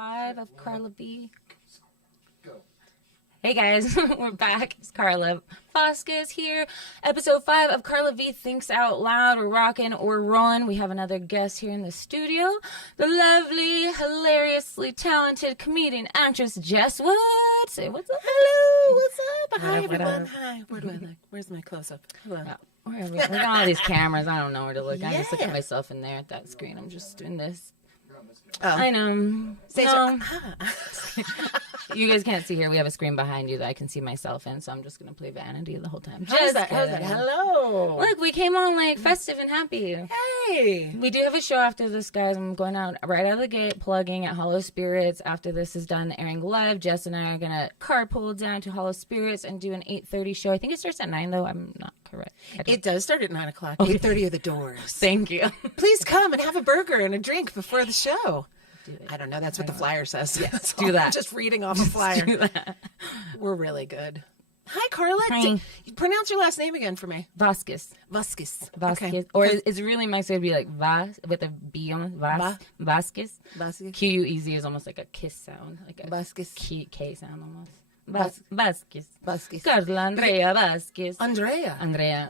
5 of Carla V. Hey guys, we're back. It's Carla Vasquez here. Episode 5 of Carla V Thinks Out Loud. We're rocking or rolling. We have another guest here in the studio. The lovely, hilariously talented comedian actress Jess Wood. Say what's up. Hello, what's up? Hi, What everyone. up? Hi. Where do I look? Where's my close-up? Hello. We got all these cameras. I don't know where to look. I just look at myself in there at that screen. I'm just doing this. I know. No. You guys can't see here. We have a screen behind you that I can see myself in, so I'm just going to play Vanity the whole time. How's that? Hello. Look, we came on like festive and happy. Hey. We do have a show after this, guys. I'm going out right out of the gate, plugging at Hollow Spirits. After this is done airing live, Jess and I are going to carpool down to Hollow Spirits and do an 8:30 show. I think it starts at 9, though. I'm not correct. It does start at 9 o'clock. 8:30 are the doors. Thank you. Please come and have a burger and a drink before the show. Do it. I don't know. That's what the flyer says. Yes, do that. I'm just reading off a flyer. Do that. We're really good. Hi, Carla. Hi. Pronounce your last name again for me. Vasquez. Vasquez. Vasquez. Okay. Or it's really nice to be like Vas with a B on it. Vasquez. Vasquez. Q-U-E-Z is almost like a kiss sound. Like a Vasquez. K sound almost. Vasquez. Vasquez. Carla Andrea Vasquez. Andrea.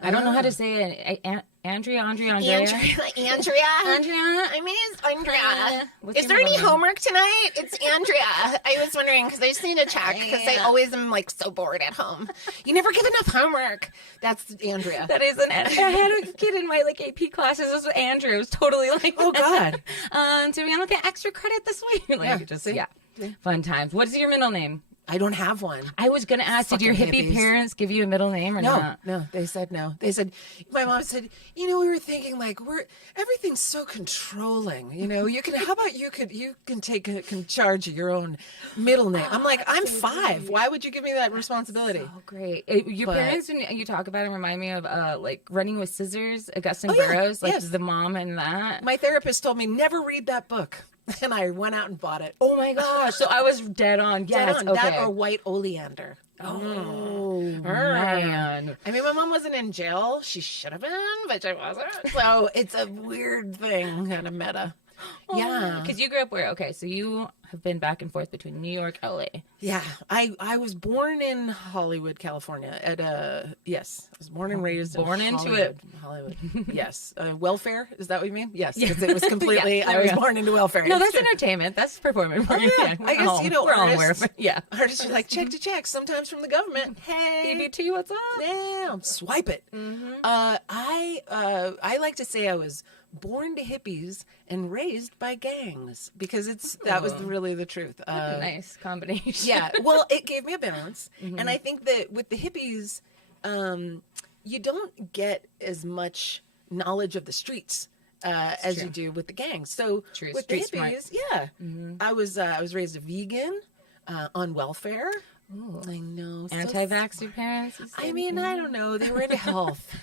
I don't know how to say it. Andrea. Andrea. I mean, it's Andrea. What's Is your there any middle name? homework tonight? It's Andrea. I was wondering because I just need to check because I always am like so bored at home. You never give enough homework. That's Andrea. That is I had a kid in my like AP classes. This was Andrew. It was totally like Oh God. So we got the extra credit this week. Like see? yeah. Fun times. What is your middle name? I don't have one. I was going to ask, did your hippie hippies. parents give you a middle name or not? No, they said no. They said, my mom said, we were thinking like everything's so controlling. How about you can take charge of your own middle name. I'm like, I'm 5. Why would you give me that responsibility? Oh, great. Your parents, when you talk about it, remind me of like Running with Scissors, Augustine Burroughs, like yes. the mom and that. My therapist told me never read that book. And I went out and bought it. Oh my gosh. So I was dead on. Yes. Dead on. Okay. That or White Oleander. Oh, man. I mean, my mom wasn't in jail. She should have been, but she wasn't. So it's a weird thing, kind of meta. Oh, yeah. Because you grew up where? Okay, so you have been back and forth between New York, LA. Yeah. I was born in Hollywood, California. Yes. I was born and raised Born in into Hollywood. Hollywood. Yes. Welfare? Is that what you mean? Yes. Because it was completely, Yeah, I was born into welfare. No, It's that's true. entertainment. That's performance. Oh, yeah. I guess, we're all artists, aware. Yeah. Artists are like, check to check, sometimes from the government. Hey. EBT, what's up? Yeah, swipe it. Mm-hmm. I like to say I was born to hippies and raised by gangs because that was really the truth. Nice combination. Yeah, well, it gave me a balance, Mm-hmm. and I think that with the hippies, you don't get as much knowledge of the streets as you do with the gangs. So True. with Street the hippies, smart. yeah, I was raised a vegan on welfare. Ooh. I know. so Anti-vax your parents? I mean, I don't know. They were into health.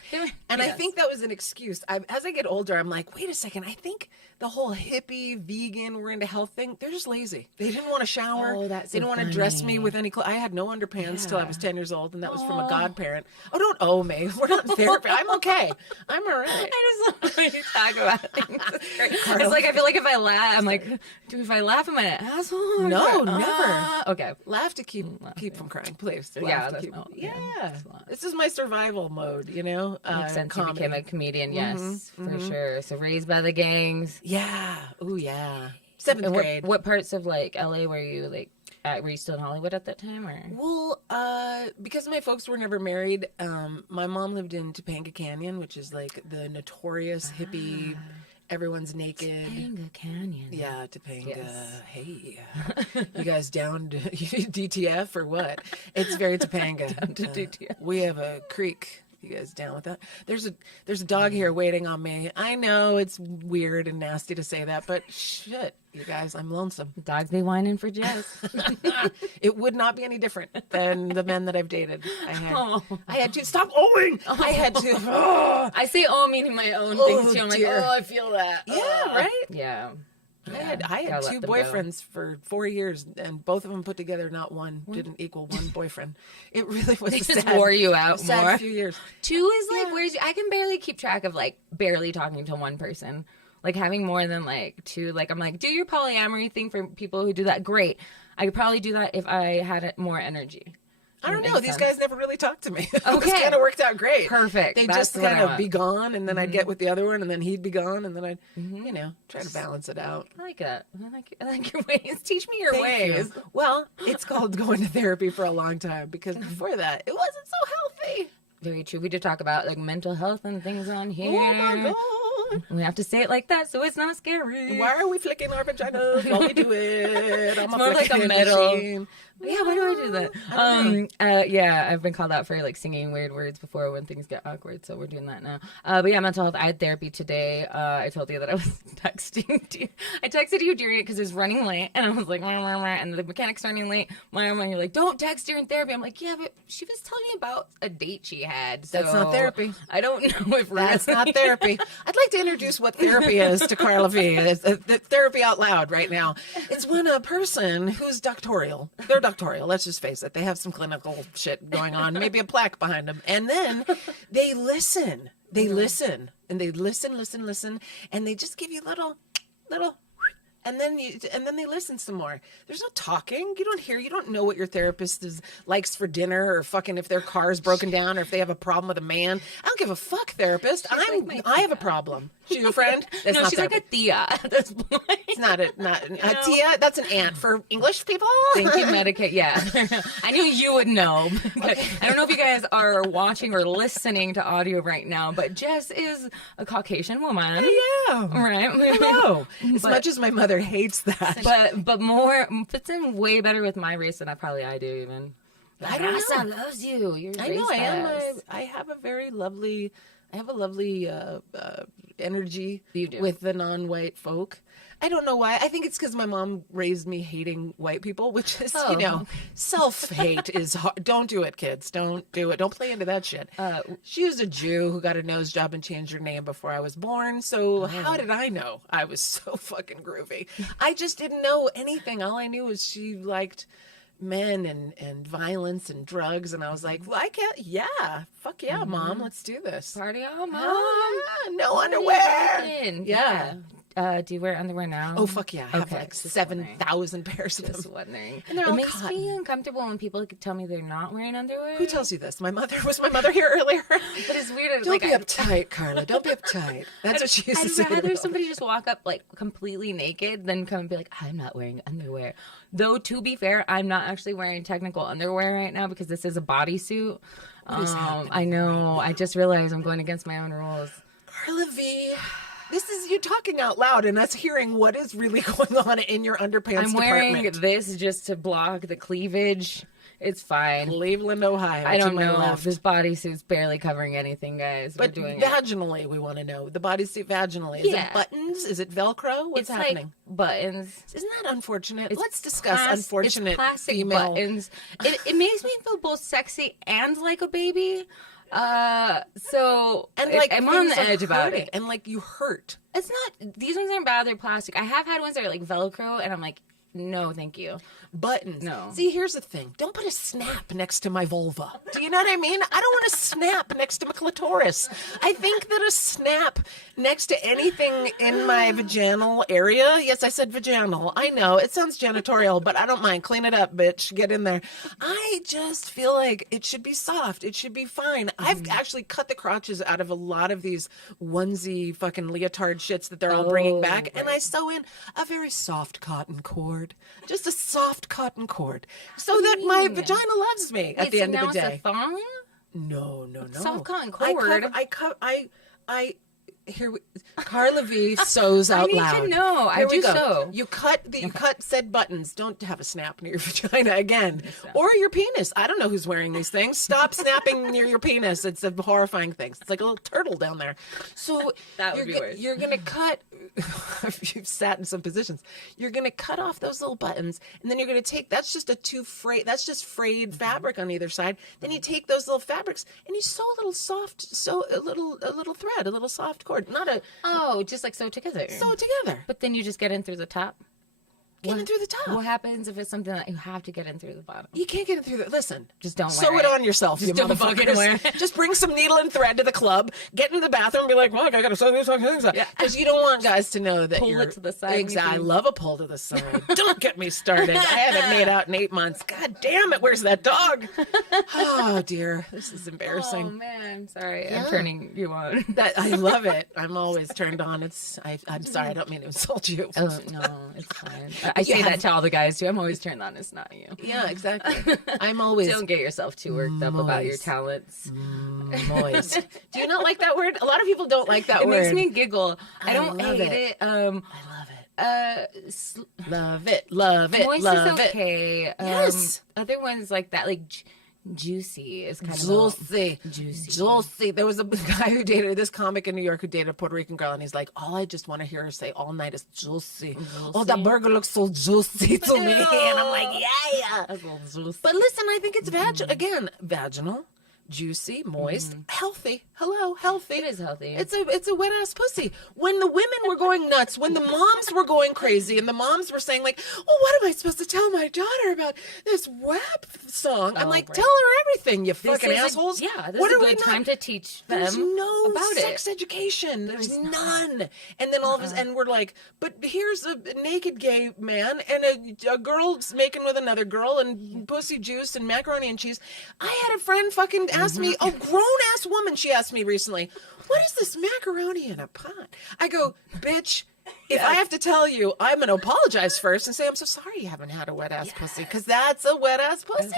And I think that was an excuse. As I get older, I'm like, wait a second. I think the whole hippie, vegan, we're into health thing, they're just lazy. They didn't want to shower. Oh, that's they didn't so want to dress funny. me with any clothes. I had no underpants till I Yeah. was 10 years old, and that was from a godparent. Oh, don't owe me. We're not in therapy. I'm okay. I'm all right. I just love when you talk about things. It's great. It's like, I feel like if I laugh, I'm like, dude, if I laugh, am I an asshole? No, never. Okay. Laugh to keep from crying, please. Laugh Yeah, to that's keep, my- yeah. that's a lot. This is my survival mode, Makes sense. You comedy. became a comedian, yes, for sure. So raised by the gangs. Yeah. Oh, yeah. 7th And grade. what parts of like LA were you like? Were you still in Hollywood at that time, or? Well, because my folks were never married, my mom lived in Topanga Canyon, which is like the notorious hippie, everyone's naked. Topanga Canyon. Yeah, Topanga. Yes. Hey, you guys down to DTF or what? It's very Topanga. Down to DTF. We have a creek. You guys down with that? There's a dog here waiting on me. I know it's weird and nasty to say that, but shit, you guys, I'm lonesome. Dogs be whining for Jess. It would not be any different than the men that I've dated. Oh. I had to stop owing. I had to. Oh, I say "oh" meaning my own things too. I'm like, dear. oh, I feel that. yeah, right. Yeah. I had Gotta 2 let them go. boyfriends for 4 years, and both of them put together, not one didn't equal one boyfriend. It really was They a just sad, wore you out sad more. few years. 2 is like, where's I can barely keep track of like barely talking to one person. Like having more than like 2, like I'm like, do your polyamory thing for people who do that. Great. I could probably do that if I had more energy. I don't know. These guys never really talked to me. It Okay. kind of worked out great. Perfect. They'd That's just what kind I of want. be gone, and then I'd get with the other one, and then he'd be gone, and then I'd, try to balance it out. I like that. I like your ways. Teach me your Thank ways. you. Well, it's called going to therapy for a long time because before that, it wasn't so healthy. Very true. We did talk about like mental health and things on here. Oh my God. We have to say it like that so it's not scary. Why are we flicking our vaginas while we do it? I'm More like a metal. machine. Yeah, why do I do that? Yeah, I've been called out for like singing weird words before when things get awkward, so we're doing that now. But yeah, mental health. I had therapy today. I told you that I was texting you. I texted you during it because it was running late, and I was like, wah, wah, wah, and the mechanic's running late. And you're like, don't text during therapy. I'm like, yeah, but she was telling me about a date she had. So That's not therapy. I don't know if That's not therapy. I'd like to introduce what therapy is to Carla V. It's the therapy out loud right now. It's when a person who's doctoral, they're doctoral, let's just face it. They have some clinical shit going on, maybe a plaque behind them. And then they listen. They listen. And they listen. And they just give you little, and then they listen some more. There's no talking. You don't know what your therapist likes for dinner or fucking if their car's broken down or if they have a problem with a man. I don't give a fuck, therapist. I have a problem. She your friend? That's no, not she's therapy. like a Thea at this point. It's not a Tia. That's an aunt for English people. Thank you, Medicaid. Yeah, I knew you would know. But I don't know if you guys are watching or listening to audio right now, but Jess is a Caucasian woman. Yeah. Right. Hello. As much as my mother hates that, but more fits in way better with my race than I do even. I don't Rasa know. loves you. You're I know I am. I have a very lovely. I have a lovely energy You do. with the non-white folk. I don't know why. I think it's because my mom raised me hating white people, which is, self-hate is hard. Don't do it, kids. Don't do it. Don't play into that shit. She was a Jew who got a nose job and changed her name before I was born. So how did I know I was so fucking groovy? I just didn't know anything. All I knew was she liked men and violence and drugs, and I was like, well, I can't. Yeah, fuck yeah, Mom, let's do this. Party on, Mom. No underwear. Yeah. Do you wear underwear now? Oh fuck yeah, I have Okay, like just 7,000 pairs of Just them. wondering. And they're It all makes cotton. me uncomfortable when people tell me they're not wearing underwear. Who tells you this? My mother here earlier. But it's weird. Don't like, be uptight, Carla. Don't be uptight. That's what she used to say. I'd to rather me. somebody just walk up like completely naked than come and be like, I'm not wearing underwear. Though, to be fair, I'm not actually wearing technical underwear right now because this is a bodysuit. I know. I just realized I'm going against my own rules. Carla V. This is you talking out loud and us hearing what is really going on in your underpants I'm wearing department. this just to block the cleavage. It's fine. Cleveland, Ohio. I don't to my know. left. This bodysuit's barely covering anything, guys. But We're doing it. vaginally, we want to know. The bodysuit vaginally. Is Yeah. it buttons? Is it Velcro? What's It's happening? like buttons. Isn't that unfortunate? It's Let's discuss unfortunate it's plastic female. buttons. It makes me feel both sexy and like a baby. So And like I'm on things the are edge about hurting, it. and like you hurt. It's not. These ones aren't bad. They're plastic. I have had ones that are like Velcro, and I'm like, no, thank you. Buttons. No. See, here's the thing. Don't put a snap next to my vulva. Do you know what I mean? I don't want a snap next to my clitoris. I think that a snap next to anything in my vaginal area. Yes, I said vaginal. I know. It sounds janitorial, but I don't mind. Clean it up, bitch. Get in there. I just feel like it should be soft. It should be fine. I've actually cut the crotches out of a lot of these onesie fucking leotard shits that they're all bringing back. And I sew in a very soft cotton cord. Just a soft cotton cord. So that my vagina loves me at the end of the day. It's a thong? No. Soft cotton cord. Carla V sews out need to loud. know. I Here we do go. sew. You cut said buttons. Don't have a snap near your vagina again, or your penis. I don't know who's wearing these things. Stop snapping near your penis. It's a horrifying thing. It's like a little turtle down there. So That would be worse. You're gonna cut. If you've sat in some positions, you're gonna cut off those little buttons, and then you're gonna take. That's just That's just frayed fabric on either side. Then you take those little fabrics and you sew a little thread, a little soft cord. Not a Just like sew together. sew together. But then you just get in through the top. Get in through the top. What happens if it's something that you have to get in through the bottom? You can't get in through the... Listen. Just don't sew wear it on yourself, Just you don't fucking motherfuckers. wear it. Just bring some needle and thread to the club, get in the bathroom and be like, well, I got to sew these fucking things up. Because you don't want guys to know that Pull you're... it to the side. Exactly. I love a pull to the side. Don't get me started. I haven't made out in 8 months. God damn it. Where's that dog? Oh, dear. This is embarrassing. Oh, man. Sorry. I'm turning you on. I love it. I'm always turned on. I'm sorry. I don't mean to insult you. Oh, no. It's fine. I say that to all the guys, too. I'm always turned on. It's not you. Yeah, exactly. I'm always... Don't get yourself too worked up about your talents. Moist. Do you not like that word? A lot of people don't like that It word. makes me giggle. I don't love hate it. it. I love it. Love it. Love it. Moist Love is it. okay. Yes. Other ones like that, like juicy is kind of Juicy. There was a guy who dated this comic in New York who dated a Puerto Rican girl, and he's like, all I just want to hear her say all night is juicy. Oh, that burger looks so juicy to me. And I'm like, yeah. That's a little juicy. But listen, I think it's vaginal, juicy, moist, healthy. Hello, healthy. It is healthy. It's a wet ass pussy. When the women were going nuts, when the moms were going crazy, and the moms were saying like, "Oh, what am I supposed to tell my daughter about this WAP song?" I'm like, right. "Tell her everything, you This fucking is assholes." this What is are a we good not- time to teach them There's no about sex it. education. There's none. And then all of us, and we're like, but here's a naked gay man and a girl's making with another girl and pussy juice and macaroni and cheese. I had a friend fucking ask me, a grown ass woman, she asked me recently, what is this macaroni in a pot? I go, bitch. If I have to tell you, I'm going to apologize first and say, I'm so sorry you haven't had a wet ass pussy, because that's a wet ass pussy.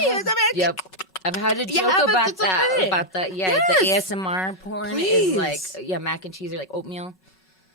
Yep. I've had a joke but about it's that. okay. About that. Yeah, Yes. the ASMR porn Please. is like, mac and cheese or like oatmeal.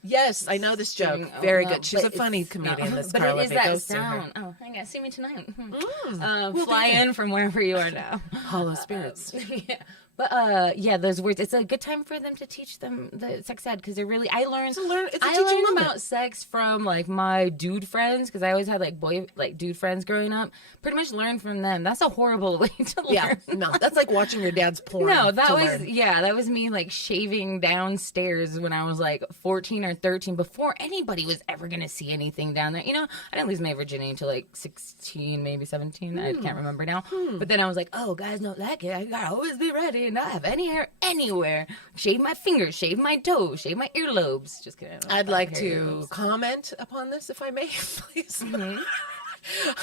Yes, I know this joke. Doing Very oatmeal, good. She's a but funny it's not- comedian. This but Carla it is that Vasquez. sound. Oh, hang on. See me tonight. We'll Fly do that. in from wherever you are now. Hollow spirits. Yeah. But those words. It's a good time for them to teach them the sex ed because they're really. I learned It's a I teaching learned moment. about sex from like my dude friends because I always had like dude friends growing up. Pretty much learned from them. That's a horrible way to learn. Yeah, no, that's like watching your dad's porn. No, that to was learn. that was me like shaving downstairs when I was like 14 or 13 before anybody was ever gonna see anything down there. You know, I didn't lose my virginity until like 16, maybe 17. I can't remember now. But then I was like, oh, guys don't like it. I gotta always be ready and not have any hair anywhere. Shave my fingers, shave my toes, shave my earlobes. Just kidding. I'd like to comment upon this, if I may, please.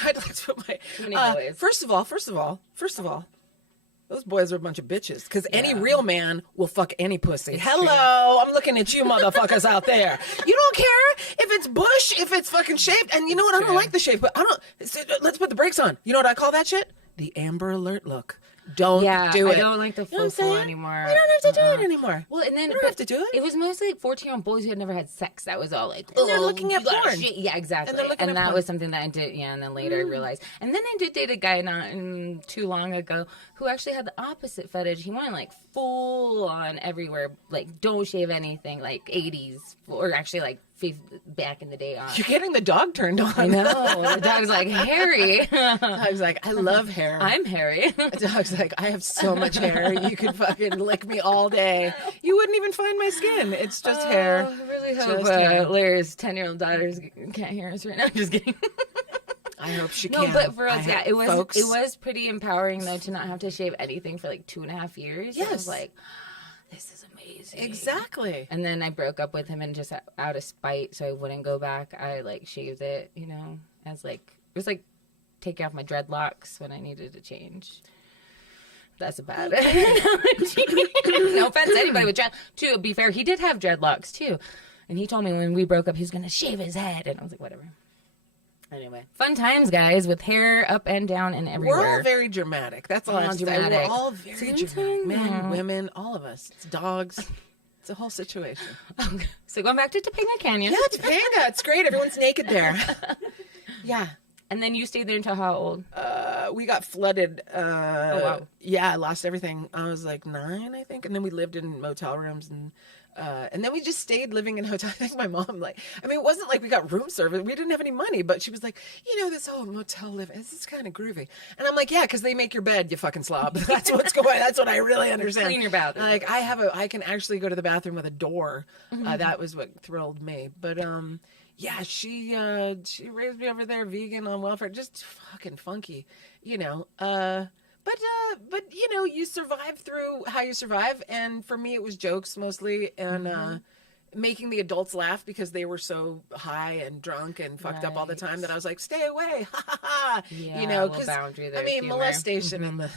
I'd like to put my. Many boys. First of all, those boys are a bunch of bitches. Because any real man will fuck any pussy. Hello, I'm looking at you, motherfuckers out there. You don't care if it's bush, if it's fucking shaved. And you know what? I don't like the shave, but I don't. So, let's put the brakes on. You know what I call that shit? The Amber Alert look. Don't do it. I don't like the You know what full I'm full saying? anymore. You don't have to do it anymore. Well, and then You don't have to do it. It was mostly like 14-year-old boys who had never had sex. That was all like, And they're looking at you gotta porn. shit. Yeah, exactly. And they're looking at that porn. was something that I did. Yeah, and then later I realized. And then I did date a guy not too long ago who actually had the opposite fetish. He wanted like full on everywhere, like don't shave anything, like 80s or actually like back in the day on. You're getting the dog turned on. I know. The dog's like, Harry. Dog's like, I love hair. I'm Harry. The dog's like, I have so much hair. You could fucking lick me all day. You wouldn't even find my skin. It's just hair. I really hope Just hair. Larry's 10-year-old daughters can't hear us right now. Just kidding. I hope she No, can. but for us, I it was folks. it was pretty empowering though to not have to shave anything for like 2.5 years. I Yes. was like, this is amazing. Exactly. And then I broke up with him, and just out of spite, so I wouldn't go back. I like shaved it, you know, as like it was like taking off my dreadlocks when I needed to change. That's about it. No offense to anybody with dread. To be fair, he did have dreadlocks too, and he told me when we broke up he was gonna shave his head, and I was like, whatever. Anyway, fun times, guys, with hair up and down and everywhere. We're all very dramatic. That's all I have to say. dramatic. We're all very dramatic. Men, women, all of us. It's dogs. It's a whole situation. So going back to Topanga Canyon. Yeah, Topanga. It's great. Everyone's naked there. Yeah. And then you stayed there until how old? We got flooded. wow. Yeah, I lost everything. I was like 9, I think. And then we lived in motel rooms and then we just stayed living in hotels. I think my mom, it wasn't like we got room service. We didn't have any money, but she was like, this whole motel living, this is kind of groovy. And I'm like, yeah, because they make your bed, you fucking slob. That's what's going. That's what I really understand. Clean your bathroom. Like I can actually go to the bathroom with a door. That was what thrilled me. But yeah, she raised me over there, vegan on welfare, just fucking funky, you know. But you know, you survive through how you survive, and for me, it was jokes mostly, and making the adults laugh because they were so high and drunk and fucked up all the time that I was like, stay away, ha ha ha, Yeah, you know, because I mean, molestation in the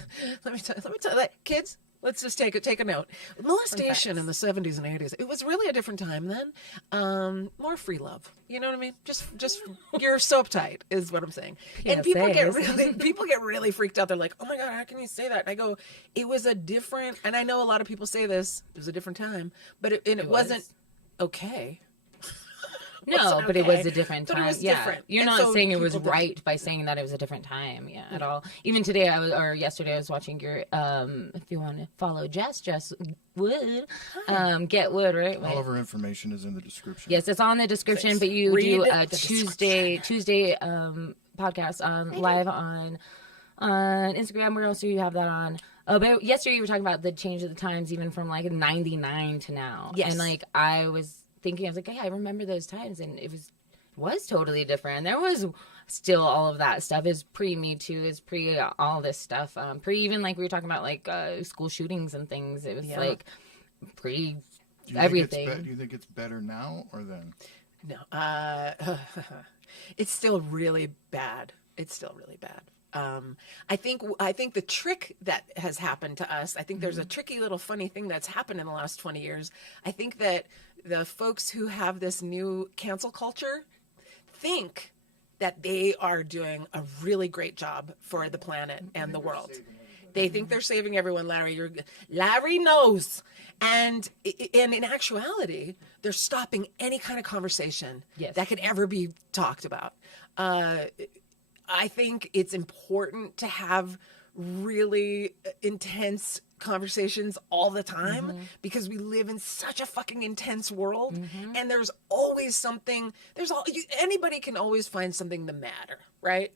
let me tell you, like, kids. Let's just take a note. Molestation in the 70s and 80s. It was really a different time then. More free love. You know what I mean? Just you're so uptight is what I'm saying. And people get really freaked out. They're like, "Oh my God, how can you say that?" And I go, "It was a different." And I know a lot of people say this. It was a different time, but it wasn't okay. No, but it was a different time. But it was yeah. different. You're And not so saying it was people right by saying that it was a different time, at all. Even today, yesterday, I was watching your, if you want to follow Jess Wood, Get Wood, right? All of her information is in the description. Yes, it's on the description, but you do a Tuesday podcast live on Instagram. Where else do you have that on? Oh, but yesterday you were talking about the change of the times, even from like 99 to now. Yes. And like I was thinking, I was like, hey, I remember those times, and it was totally different. There was still all of that stuff. Is pre Me Too, is pre all this stuff, pre even like we were talking about like school shootings and things. It was like pre everything. Do you think it's better now or then? No, it's still really bad. It's still really bad. I think the trick that has happened to us, I think there's a tricky little funny thing that's happened in the last 20 years. I think that the folks who have this new cancel culture think that they are doing a really great job for the planet and the world. They think they're saving everyone, Larry. Larry knows. And in actuality, they're stopping any kind of conversation that could ever be talked about. I think it's important to have really intense conversations all the time because we live in such a fucking intense world, and there's always something. Anybody can always find something to matter, right?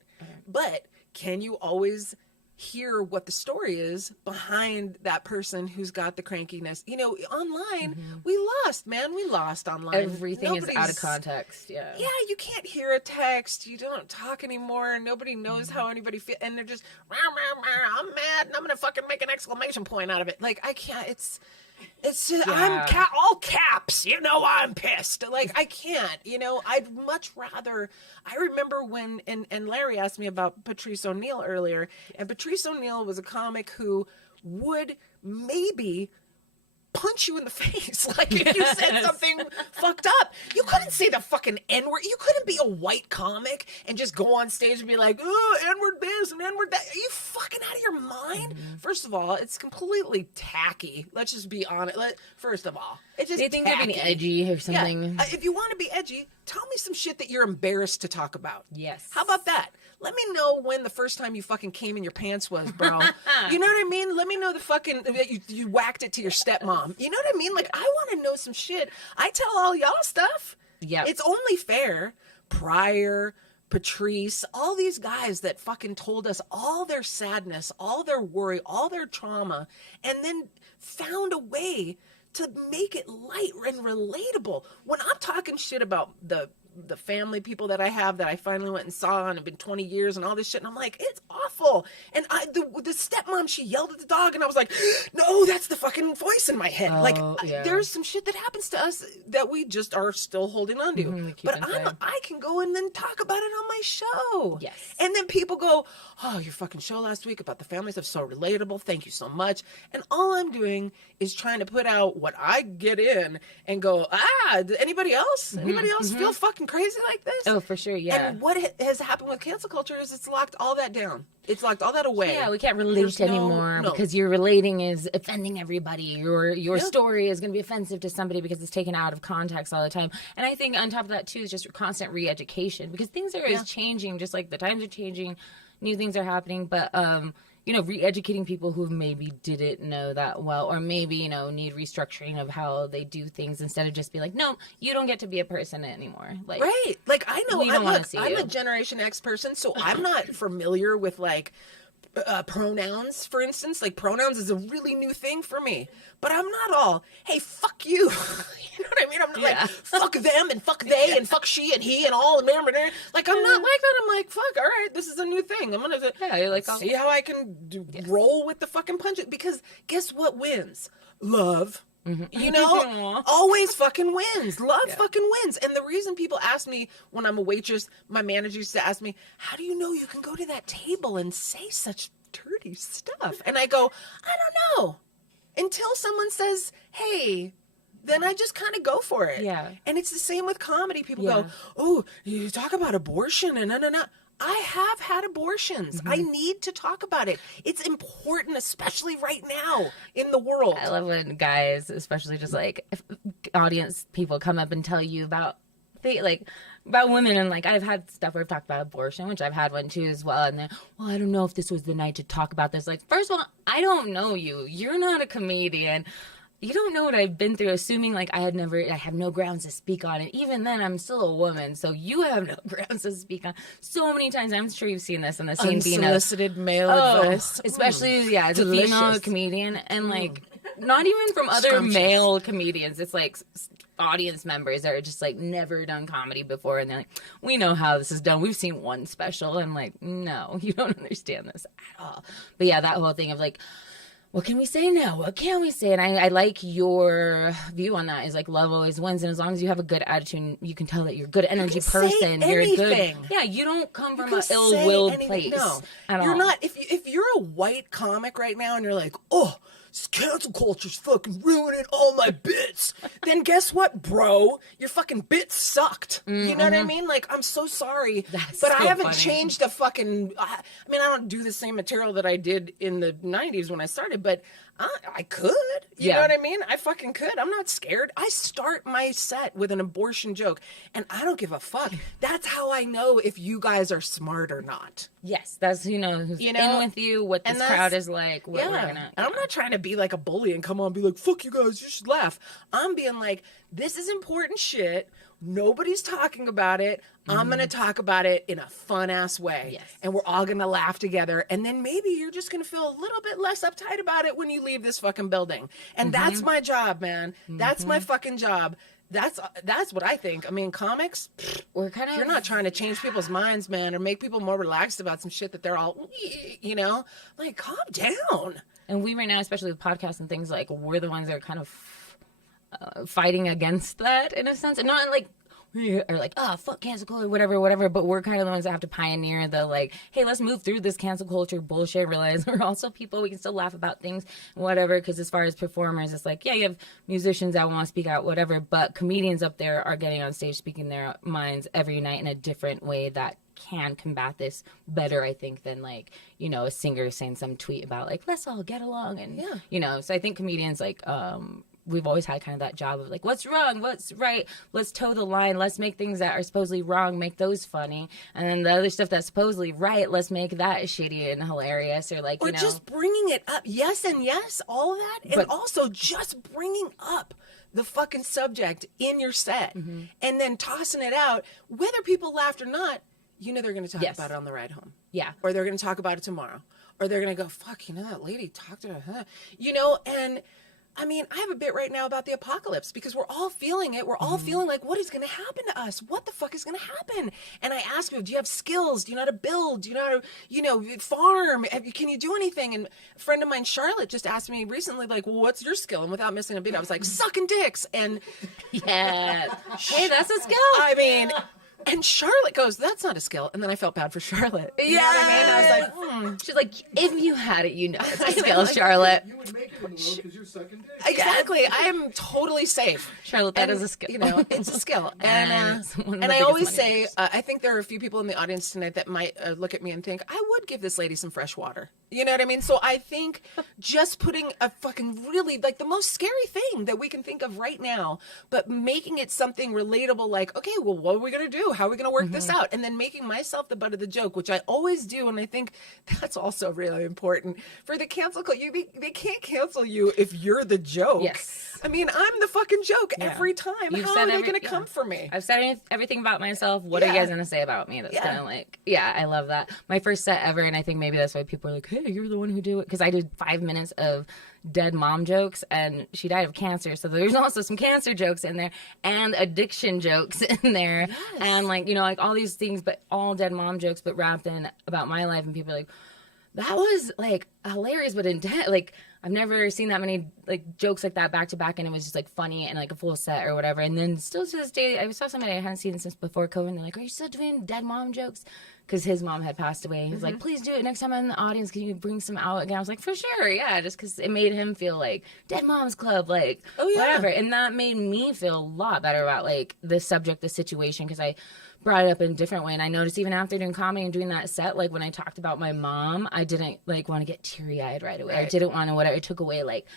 But can you always hear what the story is behind that person who's got the crankiness? You know, online we lost online. Everything is out of context. Yeah, you can't hear a text, you don't talk anymore, nobody knows how anybody feels, and they're just rah, rah, rah, I'm mad and I'm gonna fucking make an exclamation point out of it. Like, I can't. It's just, all caps, you know, I'm pissed. Like, I can't, you know. I'd much rather. I remember when, and Larry asked me about Patrice O'Neill earlier, and Patrice O'Neill was a comic who would maybe punch you in the face. Like, if you said something fucked up, you couldn't say the fucking N-word. You couldn't be a white comic and just go on stage and be like, oh, N-word this and N-word that. Are you fucking out of your mind? First of all, it's completely tacky. Let's just be honest. First of all, it's just they think tacky. they're being edgy or something. Yeah. If you want to be edgy, tell me some shit that you're embarrassed to talk about. Yes. How about that? Let me know when the first time you fucking came in your pants was, bro. You know what I mean? Let me know the fucking that you whacked it to your stepmom. You know what I mean? Like, I want to know some shit. I tell all y'all stuff. Yeah. It's only fair. Pryor, Patrice, all these guys that fucking told us all their sadness, all their worry, all their trauma, and then found a way to make it light and relatable. When I'm talking shit about the family people that I have that I finally went and saw and have been 20 years and all this shit, and I'm like, it's awful. And the stepmom, she yelled at the dog, and I was like, no, that's the fucking voice in my head. There's some shit that happens to us that we just are still holding on to. But I can go and then talk about it on my show. Yes. And then people go, oh, your fucking show last week about the family stuff, so relatable. Thank you so much. And all I'm doing is trying to put out what I get in and go, anybody else? Anybody else feel fucking crazy like this? Oh, for sure, yeah. And what has happened with cancel culture is it's locked all that down. It's locked all that away. Yeah, we can't relate anymore because your relating is offending everybody. Your story is going to be offensive to somebody because it's taken out of context all the time. And I think on top of that, too, is just constant re-education because things are always changing, just like the times are changing, new things are happening. But, re-educating people who maybe didn't know that well or maybe, need restructuring of how they do things instead of just be like, no, you don't get to be a person anymore. Like, right. Like, I know, I'm a Generation X person, so I'm not familiar with, like, pronouns, for instance. Like, pronouns is a really new thing for me. But I'm not all, hey, fuck you. You know what I mean? I'm not like, fuck them and fuck they and fuck she and he and all. And like, I'm not like that. I'm like, fuck, all right, this is a new thing. I'm going to you're like, see how I can roll with the fucking punches. Because guess what wins? Love. You know, always fucking wins. Love fucking wins. And the reason people ask me when I'm a waitress, my manager used to ask me, how do you know you can go to that table and say such dirty stuff? And I go, I don't know. Until someone says, hey, then I just kind of go for it. Yeah. And it's the same with comedy. People go, oh, you talk about abortion and no. I have had abortions. I need to talk about it. It's important, especially right now in the world. I love when guys, especially just like if audience people, come up and tell you about about women, and like I've had stuff where I've talked about abortion, which I've had one too as well. And then, well, I don't know if this was the night to talk about this. Like, first of all, I don't know you. You're not a comedian. You don't know what I've been through, assuming like I have no grounds to speak on it. Even then, I'm still a woman, so you have no grounds to speak on. So many times, I'm sure you've seen this in the scene. Unsolicited male advice. Especially, as a female comedian. And like, not even from other male comedians. It's like audience members that are just like never done comedy before. And they're like, we know how this is done. We've seen one special. And I'm like, no, you don't understand this at all. But yeah, that whole thing of like, what can we say now? What can we say? And I like your view on that. Is like love always wins, and as long as you have a good attitude, you can tell that you're a good energy person. You're a good. Yeah, you don't come from an ill-willed place. No, at all. You're not. If you're a white comic right now and you're like, oh, this cancel culture's fucking ruining all my bits, then guess what, bro? Your fucking bits sucked. You know what I mean? Like, I'm so sorry, but I haven't changed a fucking. I mean, I don't do the same material that I did in the 90s when I started, but I could. You know what I mean? I fucking could. I'm not scared. I start my set with an abortion joke, and I don't give a fuck. That's how I know if you guys are smart or not. Yes, that's who's in with you, what this crowd is like. What we're gonna, and I'm not trying to be like a bully and come on and be like, fuck you guys, you should laugh. I'm being like, this is important shit. Nobody's talking about it. I'm going to talk about it in a fun ass way. Yes. And we're all going to laugh together. And then maybe you're just going to feel a little bit less uptight about it when you leave this fucking building. And that's my job, man. That's my fucking job. That's what I think. I mean, comics, we're kind of, you're not trying to change people's minds, man, or make people more relaxed about some shit that they're all, like, calm down. And we right now, especially with podcasts and things, like, we're the ones that are kind of fighting against that in a sense, and not like we are like, oh, fuck cancel culture, whatever, but we're kind of the ones that have to pioneer the like, hey, let's move through this cancel culture bullshit, realize we're also people, we can still laugh about things, whatever, because as far as performers, it's like, yeah, you have musicians that want to speak out, whatever, but comedians up there are getting on stage speaking their minds every night in a different way that can combat this better, I think, than like, a singer saying some tweet about like, let's all get along, and so I think comedians like we've always had kind of that job of like, what's wrong, what's right, let's toe the line, let's make things that are supposedly wrong, make those funny, and then the other stuff that's supposedly right, let's make that shitty and hilarious, or like, just bringing it up, yes, all of that, and also just bringing up the fucking subject in your set, and then tossing it out, whether people laughed or not, they're going to talk about it on the ride home. Yeah. Or they're going to talk about it tomorrow. Or they're going to go, fuck, that lady talked about her. And I mean, I have a bit right now about the apocalypse because we're all feeling it. We're all feeling like, what is going to happen to us? What the fuck is going to happen? And I ask people, do you have skills? Do you know how to build? Do you know how to, farm? Can you do anything? And a friend of mine, Charlotte, just asked me recently, like, well, what's your skill? And without missing a beat, I was like, sucking dicks. And yeah, hey, that's a skill. I mean... And Charlotte goes, that's not a skill. And then I felt bad for Charlotte. You know what I mean? I was like, She's like, if you had it, it's a skill, Charlotte. You would make it in the world because you're sucking dick. Exactly. I am totally safe. Charlotte, that is a skill. It's a skill. And I always say, I think there are a few people in the audience tonight that might look at me and think, I would give this lady some fresh water. You know what I mean? So I think just putting a fucking really, like, the most scary thing that we can think of right now, but making it something relatable, like, okay, well, what are we going to do? How are we going to work this out? And then making myself the butt of the joke, which I always do. And I think that's also really important for the cancel culture. They can't cancel you if you're the joke. Yes. I mean, I'm the fucking joke Yeah. every time. You've How said are they every- going to yeah. come for me? I've said everything about myself. What are you Yeah. guys gonna say about me? That's Yeah. kind of like, yeah, I love that. My first set ever, and I think maybe that's why people are like, hey, you're the one who do it, because I did 5 minutes of dead mom jokes, and she died of cancer, so there's also some cancer jokes in there and addiction jokes in there, and like, you know, like all these things, but all dead mom jokes, but wrapped in about my life, and people are like, that was like hilarious but intense. Like, I've never seen that many like jokes like that back to back, and it was just like funny and like a full set or whatever. And then still to this day, I saw somebody I hadn't seen since before COVID, and they're like, are you still doing dead mom jokes? Because his mom had passed away. He was like, please do it next time I'm in the audience. Can you bring some out again? I was like, for sure, yeah. Just because it made him feel like Dead Moms Club, like whatever. And that made me feel a lot better about like the subject, the situation, because I brought it up in a different way. And I noticed even after doing comedy and doing that set, like when I talked about my mom, I didn't like want to get teary-eyed right away. I didn't want to whatever. It took away like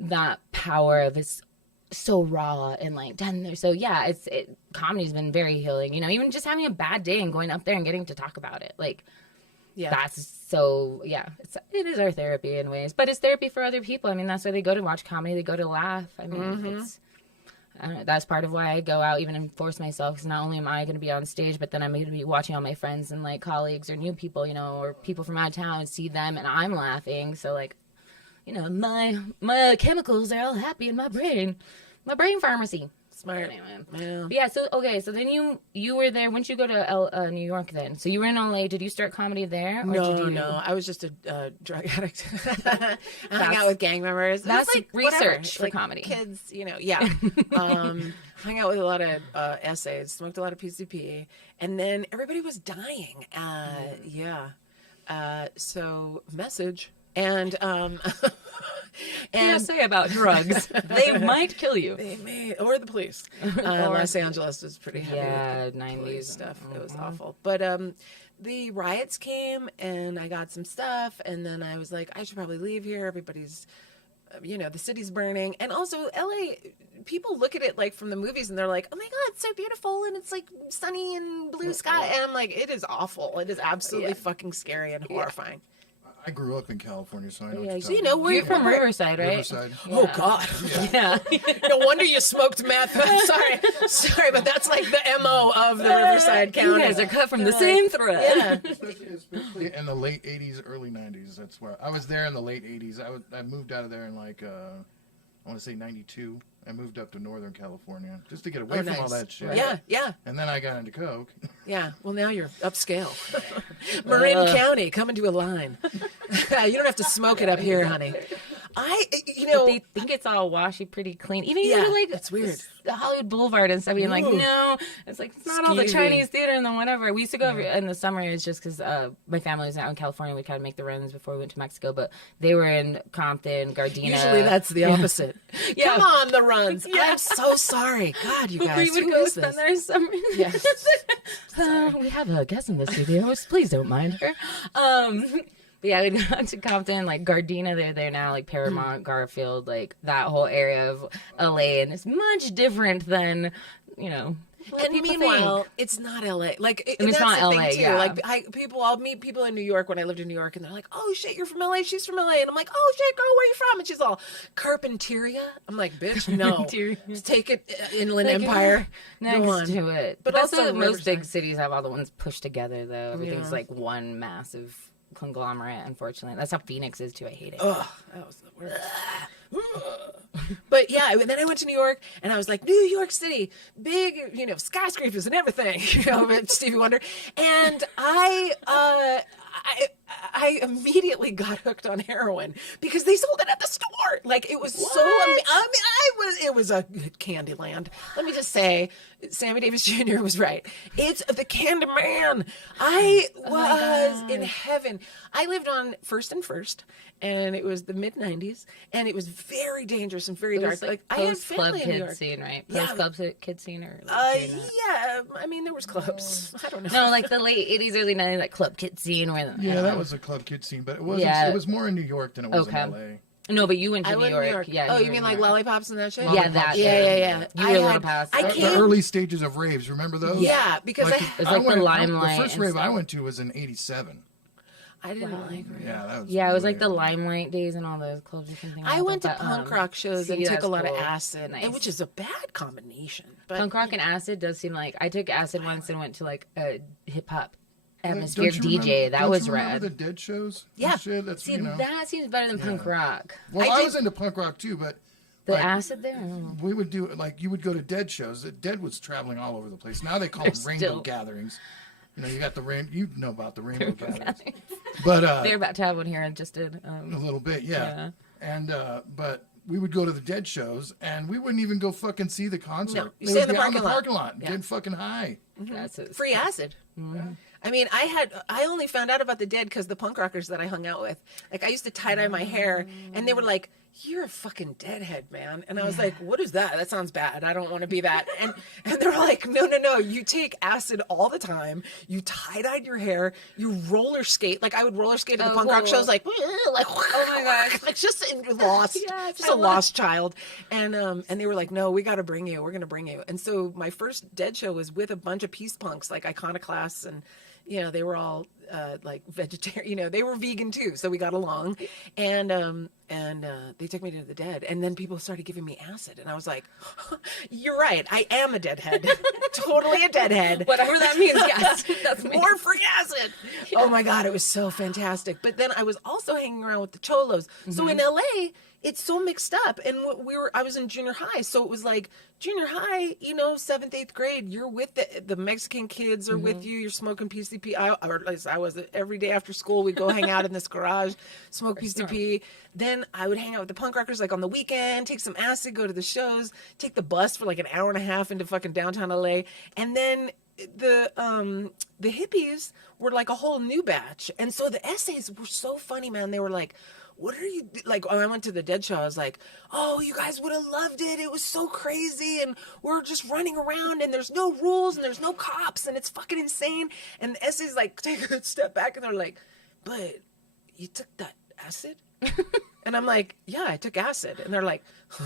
that power of his so raw and like done there. So yeah, comedy's been very healing, you know, even just having a bad day and going up there and getting to talk about it. Like, that's so, yeah, it is our therapy in ways, but it's therapy for other people. I mean, that's why they go to watch comedy. They go to laugh. I mean, I don't know, that's part of why I go out even and force myself, because not only am I going to be on stage, but then I'm going to be watching all my friends and like colleagues or new people, you know, or people from out of town, see them and I'm laughing. So like, you know, my chemicals are all happy in my brain pharmacy. Smart. Anyway. Yeah. But yeah, so okay, so then you were there. Once you go to New York, then so you were in LA. Did you start comedy there? Or No. I was just a drug addict. I hung out with gang members. It was That's like research whatever, for like comedy. Kids, you know, yeah. Hung out with a lot of essays, smoked a lot of PCP, and then everybody was dying. So message. And And say about drugs, they might kill you. they may, or the police. Los Angeles was pretty heavy. Yeah, with the 90s police stuff. It was awful. But the riots came, and I got some stuff, and then I was like, I should probably leave here. Everybody's, you know, the city's burning, and also LA. People look at it like from the movies, and they're like, "Oh my God, it's so beautiful, and it's like sunny and blue sky." And I'm like, "It is awful. It is absolutely fucking scary and horrifying." I grew up in California, so I know. Yeah, what so you know where You're from Riverside, right? Riverside. Oh God! Yeah. No wonder you smoked meth. Sorry, but that's like the MO of the Riverside County. You guys are cut from the same thread. Yeah. Especially in the late '80s, early '90s. That's where I was there in the late '80s. I moved out of there in like I want to say '92. I moved up to Northern California just to get away from all that shit. Yeah. And then I got into coke. Yeah. Well, now you're upscale. Marin County, coming to a line. You don't have to smoke it up here, honey. But they think it's all washy, pretty clean. Even you go to like it's weird. The Hollywood Boulevard and stuff. Being like, no, it's like it's not all the Skeevy. Chinese theater and then whatever. We used to go in the summer. It's just because my family was out in California. We kind of make the runs before we went to Mexico. But they were in Compton, Gardena. Usually that's the opposite. Yeah. Come on, the runs. I'm so sorry. God, you guys. we would who go is spend this? their summer. Yes. We have a guest in the studio. Please don't mind her. But yeah, we'd go to Compton, like Gardena, they're there now, like Paramount, Garfield, like that whole area of LA, and it's much different than, you know. And meanwhile, it's not LA. Like, And it's that's not the LA, thing, too. yeah. Like, I'll meet people in New York when I lived in New York, and they're like, "Oh shit, you're from LA. She's from LA." And I'm like, "Oh shit, girl, where you from?" And she's all, "Carpinteria." I'm like, "Bitch, no. Carpinteria. Just take it, Inland Like, Empire. next Go on." to it. But But also, also most big Riverside. cities have all the ones pushed together, though. Everything's like one massive conglomerate, unfortunately. That's how Phoenix is, too. I hate it. Ugh, that was the worst. But yeah, and then I went to New York, and I was like, New York City, big, you know, skyscrapers and everything, you know, with Stevie Wonder. And I immediately got hooked on heroin because they sold it at the store. Like, it was it was a candy land. Let me just say, Sammy Davis Jr. was right. It's the Candy Man. I was in heaven. I lived on First and First, and it was the mid '90s, and it was very dangerous and very It dark. was like I had post-club family in New kid York. scene, right? Yeah. Post-club kid scene? Or Yeah, I mean, there was clubs. I don't know. No, like the late 80s, early 90s, like club kid scene. Where Yeah, that was a club kid scene, but it wasn't. Yeah. It was more in New York than it was in LA. No, but you went to I New lived York. in New York. Yeah. Oh, you you were mean in like New York. lollipops and that shit? Yeah, that Yeah. shit. You were a little past I that. The came. early stages of raves, remember those? Yeah, because It's like the limelight The first and rave stuff. I went to was in '87. I didn't like Red. Yeah, that was Yeah, it was way like the over. Limelight days and all those clubs and things. I went to but, punk rock shows and see, took that's a lot of cool. acid, Nice. which is a bad combination. But Punk rock and acid does seem like I took acid once and went to like a hip hop Don't atmospheric you DJ. remember- That don't was you remember rad. the Dead shows? and Yeah. shit? That's, See, you know. that seems better than punk rock. Well, I I did- was into punk rock too, but The like, acid there. I don't know. we would do like you would go to Dead shows. Dead was traveling all over the place. Now they call them They're rainbow still- gatherings. You know, you got the you know about the rainbow gatherings, but They're about to have one here and just did. a little bit, yeah. And but we would go to the Dead shows, and we wouldn't even go fucking see the concert. No, you They stay would in the be out parking lot. and get fucking high. That's it. free acid. I mean, I only found out about the Dead because the punk rockers that I hung out with. Like, I used to tie dye my hair, and they were like, "You're a fucking Deadhead, man." And I was like, "What is that? That sounds bad. I don't want to be that." And they're like, "No. You take acid all the time. You tie dyed your hair. You roller skate. Like, I would roller skate at the punk rock shows, like, oh my gosh. like just lost, Yes, just I a love- lost child." And they were like, "No, we got to bring you. We're gonna bring you." And so my first Dead show was with a bunch of peace punks, like Iconoclasts, and they were all like vegetarian. They were vegan too, so we got along. And they took me to the Dead, and then people started giving me acid, and I was like, "You're right, I am a deadhead, totally a deadhead." Whatever that means, yes. That's me. More free acid. Oh my God, it was so fantastic. But then I was also hanging around with the cholos. So in LA, it's so mixed up. And I was in junior high. So it was like junior high, 7th, 8th grade, you're with the Mexican kids are with you. You're smoking PCP. Or at least I was. Every day after school, we'd go hang out in this garage, smoke PCP. Then I would hang out with the punk rockers like on the weekend, take some acid, go to the shows, take the bus for like an hour and a half into fucking downtown LA. And then the hippies were like a whole new batch. And so the essays were so funny, man. They were like, "What are you like?" When I went to the Dead show, I was like, "Oh, you guys would have loved it. It was so crazy, and we're just running around, and there's no rules, and there's no cops, and it's fucking insane." And the essays like take a step back, and they're like, "But you took that acid?" And I'm like, "Yeah, I took acid." And they're like, "I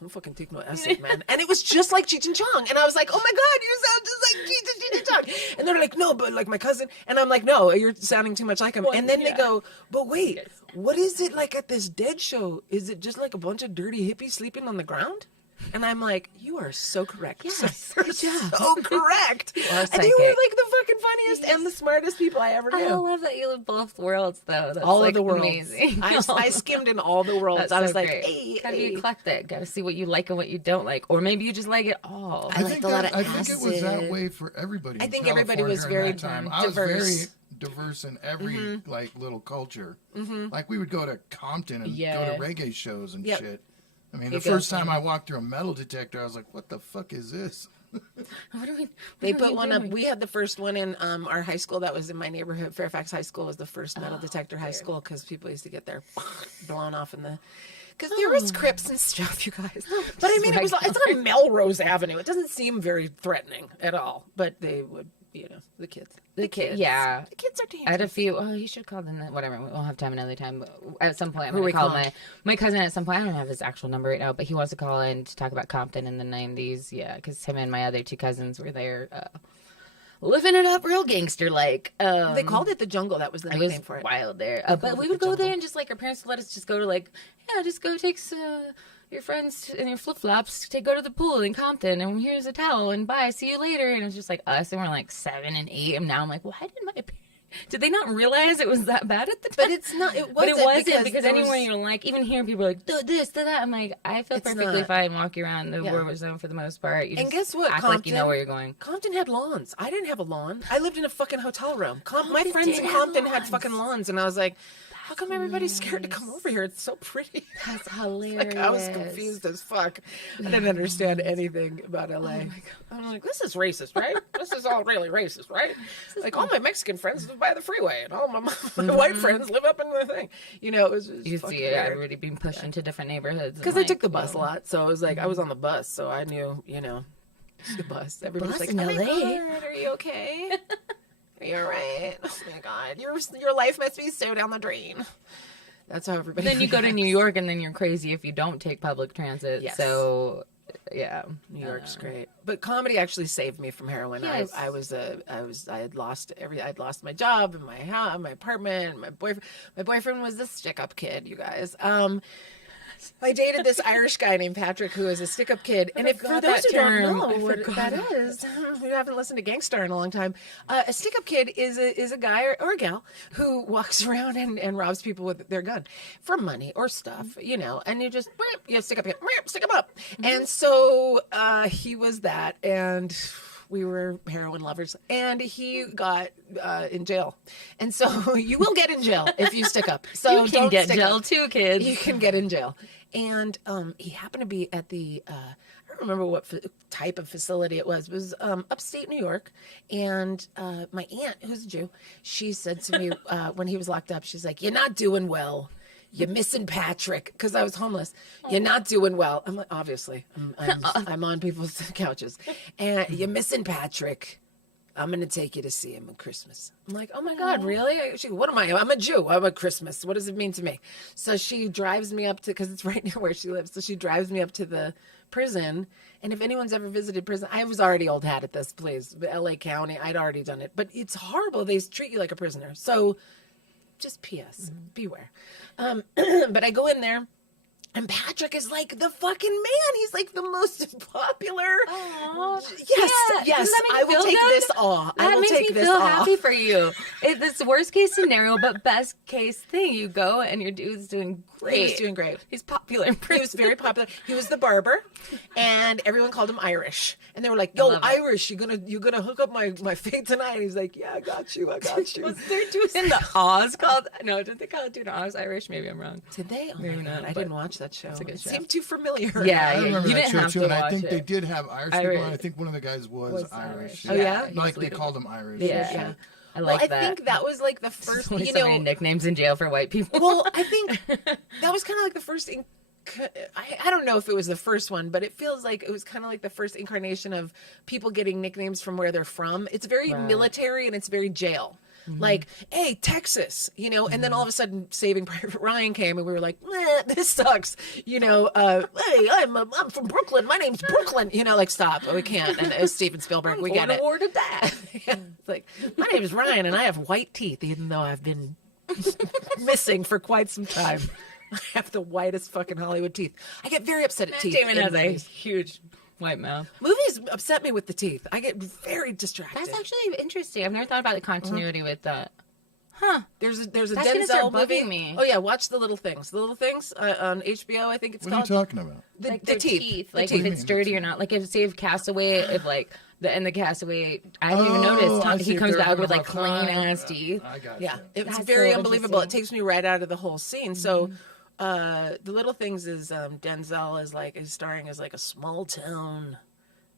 don't fucking take no acid, man." And it was just like Cheech and Chong. And I was like, "Oh my God, you sound just like Cheech and Chong." And they're like, "No, but like my cousin." And I'm like, "No, you're sounding too much like him." And then they go, "But wait, what is it like at this Dead show? Is it just like a bunch of dirty hippies sleeping on the ground?" And I'm like, "You are so correct. Yes, You're good job. so correct." Well, And they were like the fucking funniest and the smartest people I ever I knew. love that you live both worlds, though. That's All like of the worlds. amazing. I skimmed in all the worlds. That's I was so like, great. "Hey, Gotta be hey." eclectic. Gotta see what you like and what you don't like, or maybe you just like it all. I liked a lot of I think it was that acid. way for everybody. I in think everybody California was during very that time. I was diverse. very diverse in every like little culture. Like we would go to Compton and go to reggae shows and Yep. shit. I mean, You the go first time I walked through a metal detector, I was like, "What the fuck is this?" What are we? They what are put we one up. doing? We had the first one in our high school that was in my neighborhood. Fairfax High School was the first metal detector high school because people used to get their blown off in the. Because there was Crips and stuff, you guys. But I mean, it's on Melrose Avenue. It doesn't seem very threatening at all. But they would, the kids. The kids. Yeah. The kids are dangerous. I had a few. Oh, you should call them. Whatever. We won't have time another time. But at some point, I'm Who gonna we call calling? my cousin. At some point, I don't have his actual number right now, but he wants to call in to talk about Compton in the '90s. Yeah, because him and my other two cousins were there, living it up, real gangster like. They called it the jungle. That was the It was nickname for it. wild there. called But it we the would go there jungle. and just like our parents would let us just go to like, just go take your friends and your flip flops, go to the pool in Compton, and here's a towel, and bye, see you later. And it was just like us, and we're like 7 and 8, and now I'm like, why did they not realize it was that bad at the time? But it's not. It wasn't. But it wasn't because there anywhere was- you're like, even hearing people are like, do this, do that. I'm like, I feel It's perfectly not. fine walking around the Yeah. war zone for the most part. You And just guess what, act like you know Compton? where you're going. Compton had lawns. I didn't have a lawn. I lived in a fucking hotel room. My friends did in have Compton had lawns. fucking lawns, and I was like, how come everybody's scared to come over here? It's so pretty. That's hilarious. Like, I was confused as fuck. I didn't understand anything about LA. I'm like, this is racist, right? This is all really racist, right? Like, all my Mexican friends live by the freeway, and all my white friends live up in the thing. It was just You fucking see weird. everybody being pushed into different neighborhoods. Because I took the bus a lot, so I was like, I was on the bus, so I knew, the bus. Everybody's Bus like, in "Oh my LA? God, are you okay? Are you all right? Oh my God, your life must be so down the drain." That's how everybody. Then you go to New York, and then you're crazy if you don't take public transit. Yes. So yeah. New York's great, but comedy actually saved me from heroin. Yes. I had lost I'd lost my job and my house, my apartment, and my boyfriend. My boyfriend was this stick-up kid, you guys. I dated this Irish guy named Patrick who is a stick-up kid. And if for those who don't know what that is, who haven't listened to Gangstar in a long time, a stick-up kid is a guy or a gal who walks around and robs people with their gun for money or stuff, you know, and you just, stick him up. And so he was that, and we were heroin lovers, and he got in jail. And so you will get in jail if you stick up. So you can get jail too, kids. You can get in jail. And he happened to be at the, I don't remember what type of facility it was. It was upstate New York. And my aunt, who's a Jew, she said to me when he was locked up, she's like, "You're not doing well. You're missing Patrick," because I was homeless. "You're not doing well." I'm like, obviously, I'm on people's couches. "And you're missing Patrick. I'm going to take you to see him at Christmas." I'm like, "Oh my God, really?" What am I? I'm a Jew. I'm at Christmas. What does it mean to me? So she drives me up to, because it's right near where she lives. So she drives me up to the prison. And if anyone's ever visited prison, I was already old hat at this place, LA County. I'd already done it. But it's horrible. They treat you like a prisoner. So just P.S. Beware. But I go in there, and Patrick is like the fucking man. He's like the most popular. Aww. Yes. I will take this all. I will take this feel all. happy for you. It's the worst case scenario, but best case thing. You go and your dude's doing great. He was doing great. He's popular in He prison. was very popular. He was the barber, and everyone called him Irish. And they were like, "Yo, Irish, you gonna hook up my fade tonight?" And he's like, "Yeah, I got you. Was there dude in the Oz called? No, did they call it dude in Oz Irish? Maybe I'm wrong. Did they? Oh Maybe my God, not, I but didn't watch that show. it's a good It show. seemed too familiar. Yeah, I remember you that didn't show have too, to and I watch think it. they did have Irish people, and I think one of the guys was Irish. Oh, yeah? Like he's they called him Irish. Yeah. I Well, like I that. think that was like the first, Only you so know. many nicknames in jail for white people. Well, I think that was kind of like the first. I don't know if it was the first one, but it feels like it was kind of like the first incarnation of people getting nicknames from where they're from. It's very military and it's very jail. Like, "Hey, Texas," you know, and then all of a sudden Saving Private Ryan came and we were like, "This sucks," you know, "Hey, I'm from Brooklyn. My name's Brooklyn," you know, like, stop. We can't. And it was Steven Spielberg. We get it. Award of that. Yeah. It's like, "My name is Ryan and I have white teeth, even though I've been missing for quite some time. I have the whitest fucking Hollywood teeth." I get very upset at teeth. Damon in has a movies. huge white mouth. Movies upset me with the teeth. I get very distracted. That's actually interesting. I've never thought about the continuity with that. There's a That's gonna Denzel start movie. bugging me. Oh yeah, watch The Little Things. The Little Things on HBO, I think it's What are you called. talking about? Like The their teeth. Like The if teeth. it's dirty or not. Like if say if Castaway, if like the Castaway, I haven't even noticed. I see He if comes they're back with having like a clean hard ass time. teeth. I got Yeah, you. it's That's very so unbelievable. It interesting. takes me right out of the whole scene. So, The Little Things is Denzel is starring as like a small town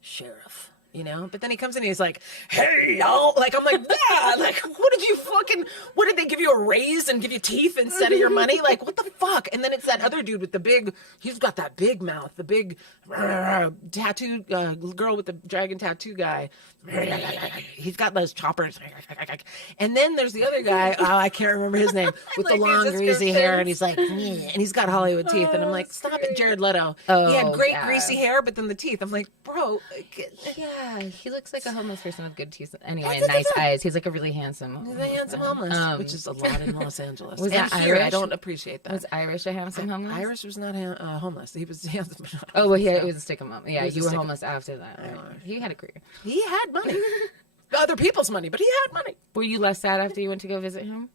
sheriff, you know. But then he comes in and he's like, "Hey y'all," like I'm like, "Yeah," like what did they give you a raise and give you teeth instead of your money? Like what the fuck? And then it's that other dude with the big, he's got that big mouth, the big tattoo girl with the dragon tattoo guy. He's got those choppers. And then there's the other guy, I can't remember his name, with the like long his greasy hair, descriptions. and he's like, "Meh," and he's got Hollywood teeth, and I'm like, "Stop it, Jared Leto." Oh, he had great yeah. greasy hair, but then the teeth. I'm like, bro. Yeah, he looks like a homeless person with good teeth. Anyway, That's nice it. eyes. He's like a really handsome. He's a handsome homeless, which is a lot in Los Angeles. Was And that here, I Irish? don't appreciate that. Was Irish a handsome homeless? Irish was not homeless. He was handsome. Oh, well, it was a stick 'em up. Yeah, was a you were stick 'em homeless after that. Right? He had a career. He had money. Other people's money, but he had money. Were you less sad after you went to go visit him?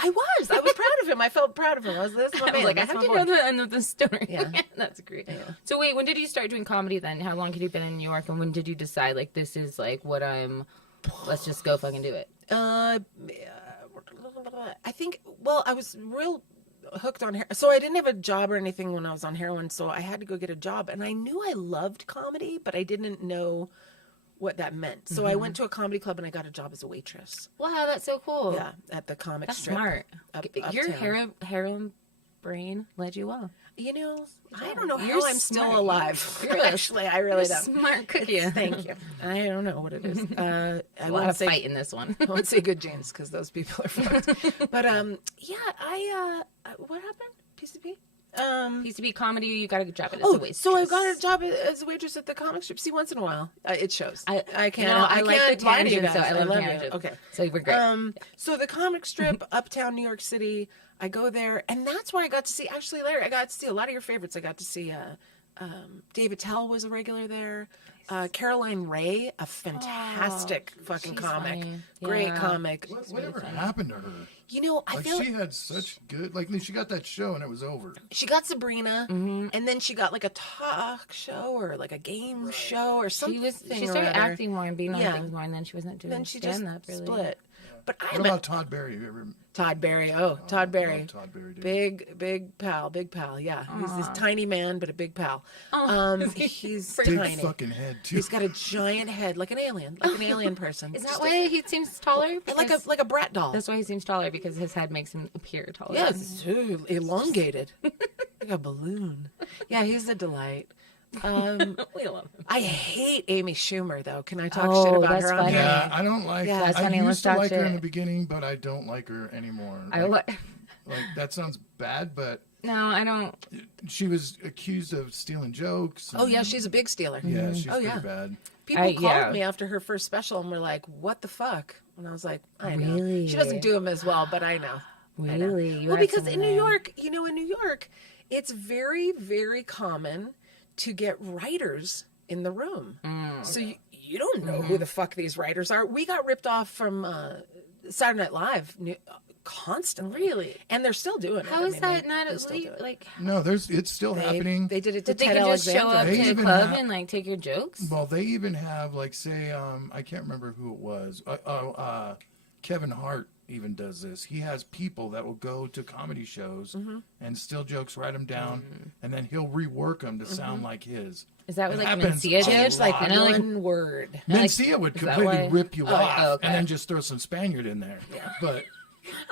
I was proud of him. I felt proud of him. That's my I was man. like, I That's have my to boy. know the end of the story. Yeah. That's great. So wait, when did you start doing comedy then? How long had you been in New York, and when did you decide like this is like what let's just go fucking do it? I think, well, I was real hooked on heroin. So I didn't have a job or anything when I was on heroin, so I had to go get a job. And I knew I loved comedy, but I didn't know what that meant. So I went to a comedy club and I got a job as a waitress. Wow, that's so cool. Yeah, at the comic That's strip. smart. Your uptown. heroin brain led you well. You know, I don't know how You're I'm still smart. alive. You're a- Actually, I really don't. Smart cookie. Thank you. I don't know what it is. I A lot won't of say fight in this one. I won't say good genes because those people are fucked. But yeah, what happened? PCP? Used to be comedy. You got a job as a waitress. So I got a job as a waitress at the comic strip. See, once in a while, it shows. I can't. I like the lie to you tangents, guys. so I love you. tangents. Okay, so you were great. So the comic strip, Uptown New York City. I go there, and that's where I got to see. Actually, Larry, I got to see a lot of your favorites. I got to see. David Tell was a regular there. Caroline Ray, a fantastic fucking comic. Funny. Great Yeah. comic. Whatever happened to her? You know, I Like, feel she had such good, like, she got that show and it was over. she got Sabrina, and then she got like a talk show or like a game show or something. She started acting more and being on things more, and then she wasn't doing Then she just stand-up really. split. But What about Todd Berry? You ever? Todd Berry. Oh, Todd Berry. love Todd Berry, dude. Big pal. Yeah, he's this tiny man, but a big pal. He's Big tiny. fucking head too. He's got a giant head, like an alien person. Is that why he seems taller? like a brat doll? That's why he seems taller, because his head makes him appear taller. Yeah, it's too elongated, like a balloon. Yeah, he's a delight. We love him. I hate Amy Schumer, though. Can I talk Oh, shit about that's her on funny. here? Yeah, I don't like. Yeah, her. that's I funny. Let's used to talk like her in shit. the beginning, but I don't like her anymore. Like, Like that sounds bad, but no, I don't. she was accused of stealing jokes. Oh yeah, she's a big stealer. Yeah, she's Oh, pretty yeah. bad. People called yeah. me after her first special and were like, "What the fuck?" And I was like, "I know." Really? She doesn't do them as well, but I know. I know. Really? You Well, have because in someone New there. York, in New York, it's very, very common to get writers in the room. So you don't know who the fuck these writers are. We got ripped off from Saturday Night Live constantly. Really? And they're still doing it. How I is mean, that they not still do it. like? No, it's still happening. They did it to That they Ted can just show up Alexander. They to the even club have- and like take your jokes? Well, they even have like say I can't remember who it was. Kevin Hart even does this. He has people that will go to comedy shows and steal jokes, write them down, and then he'll rework them to sound like his. Is that what It like happens Mencia a did? Change like And I, like, one word. Mencia would is that completely why- rip you off okay. and then just throw some Spaniard in there. But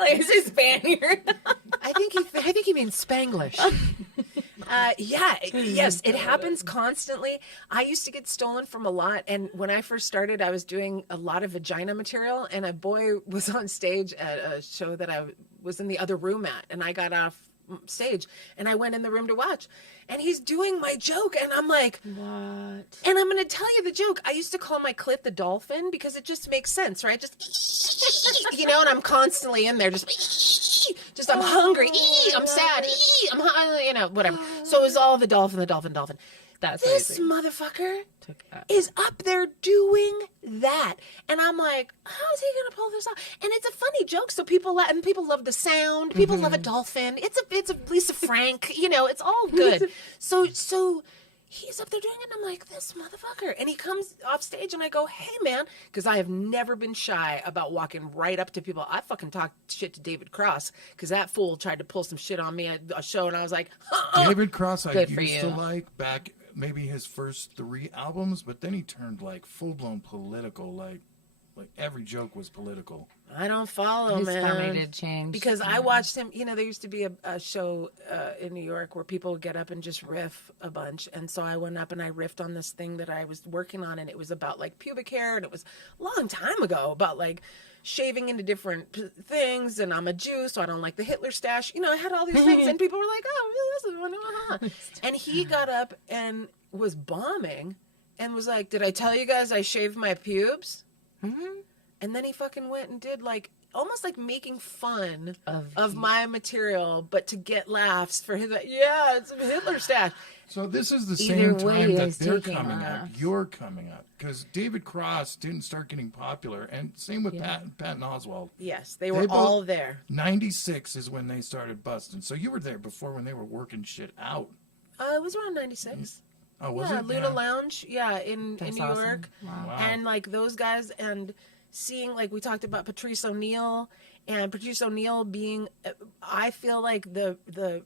like is a Spaniard? I think he means Spanglish. Yes, it happens constantly. I used to get stolen from a lot, and when I first started, I was doing a lot of vagina material, and a boy was on stage at a show that I was in the other room at, and I got off stage, and I went in the room to watch, and he's doing my joke, and I'm like, What? and I'm going to tell you the joke. I used to call my clip the dolphin because it just makes sense, right? Just, and I'm constantly in there just I'm hungry, I'm sad, I'm, whatever. So it was all the dolphin. That's This amazing. motherfucker Took that. is up there doing that. And I'm like, how is he going to pull this off? And it's a funny joke. So people love the sound. People love a dolphin. It's a Lisa Frank, it's all good. So he's up there doing it. And I'm like, this motherfucker. And he comes off stage and I go, hey man, because I have never been shy about walking right up to people. I fucking talked shit to David Cross because that fool tried to pull some shit on me at a show. And I was like, David Cross, I Good for used to you. like back maybe his first 3 albums, but then he turned like full blown political. Like every joke was political. I don't follow, His man. comedy did change. Because I watched him, there used to be a show in New York where people would get up and just riff a bunch. And so I went up and I riffed on this thing that I was working on, and it was about like pubic hair, and it was a long time ago about like shaving into different things, and I'm a Jew, so I don't like the Hitler stash. I had all these things, and people were like, oh, this is one. And he got up and was bombing and was like, did I tell you guys I shaved my pubes? And then he fucking went and did like almost like making fun of my material, but to get laughs for his. Yeah, it's a Hitler stash. So this is the Either same way, time that he's they're taking coming up. laughs. You're coming up because David Cross didn't start getting popular, and same with Patton Oswalt. Yes, they were They both- all there. 96 is when they started busting. So you were there before when they were working shit out. It was around 96. Oh, was Yeah, it? Luna Lounge. Yeah, in That's New awesome. York. Wow. And like those guys, and seeing like we talked about Patrice O'Neill, and Patrice O'Neill being, I feel like the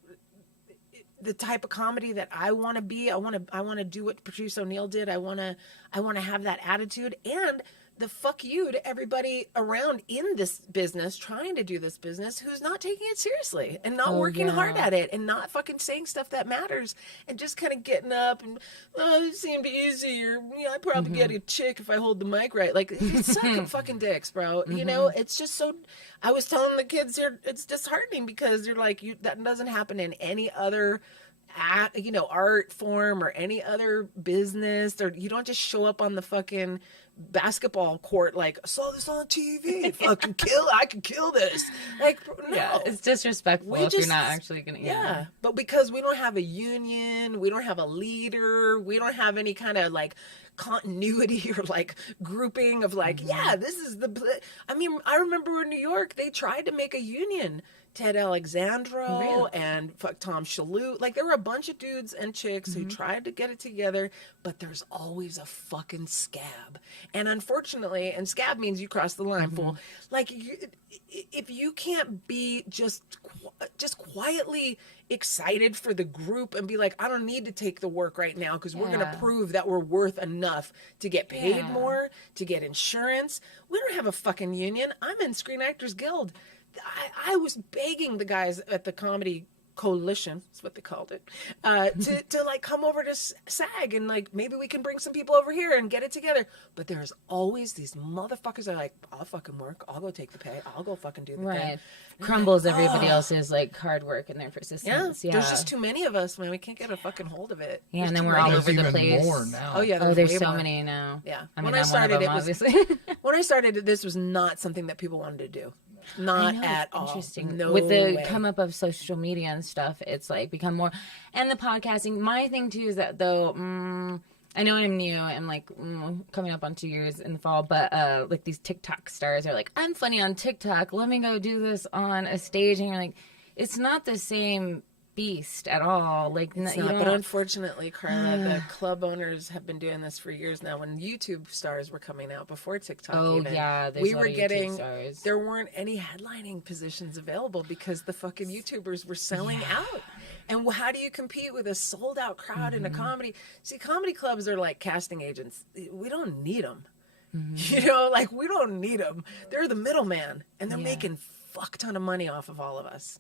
type of comedy that I want to be. I want to do what Patrice O'Neill did. I want to have that attitude, and the fuck you to everybody around in this business, trying to do this business, who's not taking it seriously and not working hard at it and not fucking saying stuff that matters and just kind of getting up and, it seemed easy, or, I probably get a chick if I hold the mic right. Like, it's sucking fucking dicks, bro. You know, it's just so, I was telling the kids here, it's disheartening because they're like, that doesn't happen in any other art form or any other business, or you don't just show up on the fucking basketball court like, I saw this on TV, I can kill this. Like, no. Yeah, it's disrespectful if you're not actually gonna. Yeah, but because we don't have a union, we don't have a leader, we don't have any kind of like continuity or like grouping of like, this is I mean, I remember in New York, they tried to make a union. Ted Alexandro and Tom Shalhoub. Like, there were a bunch of dudes and chicks who tried to get it together, but there's always a fucking scab. And unfortunately, and scab means you cross the line, fool. Like, if you can't be just quietly excited for the group and be like, I don't need to take the work right now because we're going to prove that we're worth enough to get paid more, to get insurance. We don't have a fucking union. I'm in Screen Actors Guild. I was begging the guys at the Comedy Coalition, that's what they called it, to like come over to SAG and like maybe we can bring some people over here and get it together. But there's always these motherfuckers that are like, I'll fucking work, I'll go take the pay, I'll go fucking do the thing. Crumbles everybody else's like hard work and their persistence. There's just too many of us, man. We can't get a fucking hold of it. Yeah, and then we're all over the place. More now. Oh yeah, there's so many now. Yeah, I mean, when I started, obviously. When I started, this was not something that people wanted to do. Not at all. Interesting. No With the way. come up of social media and stuff, it's like become more. And the podcasting. My thing too is that though, I know I'm new. I'm like coming up on 2 years in the fall, but like these TikTok stars are like, I'm funny on TikTok. Let me go do this on a stage, and you're like, it's not the same beast at all. Like, it's not, but unfortunately, Carla, the club owners have been doing this for years now. When YouTube stars were coming out before TikTok, we were getting. There weren't any headlining positions available because the fucking YouTubers were selling out. And how do you compete with a sold out crowd in a comedy? See, comedy clubs are like casting agents. We don't need them. You know, like we don't need them. They're the middleman, and they're making fuck ton of money off of all of us.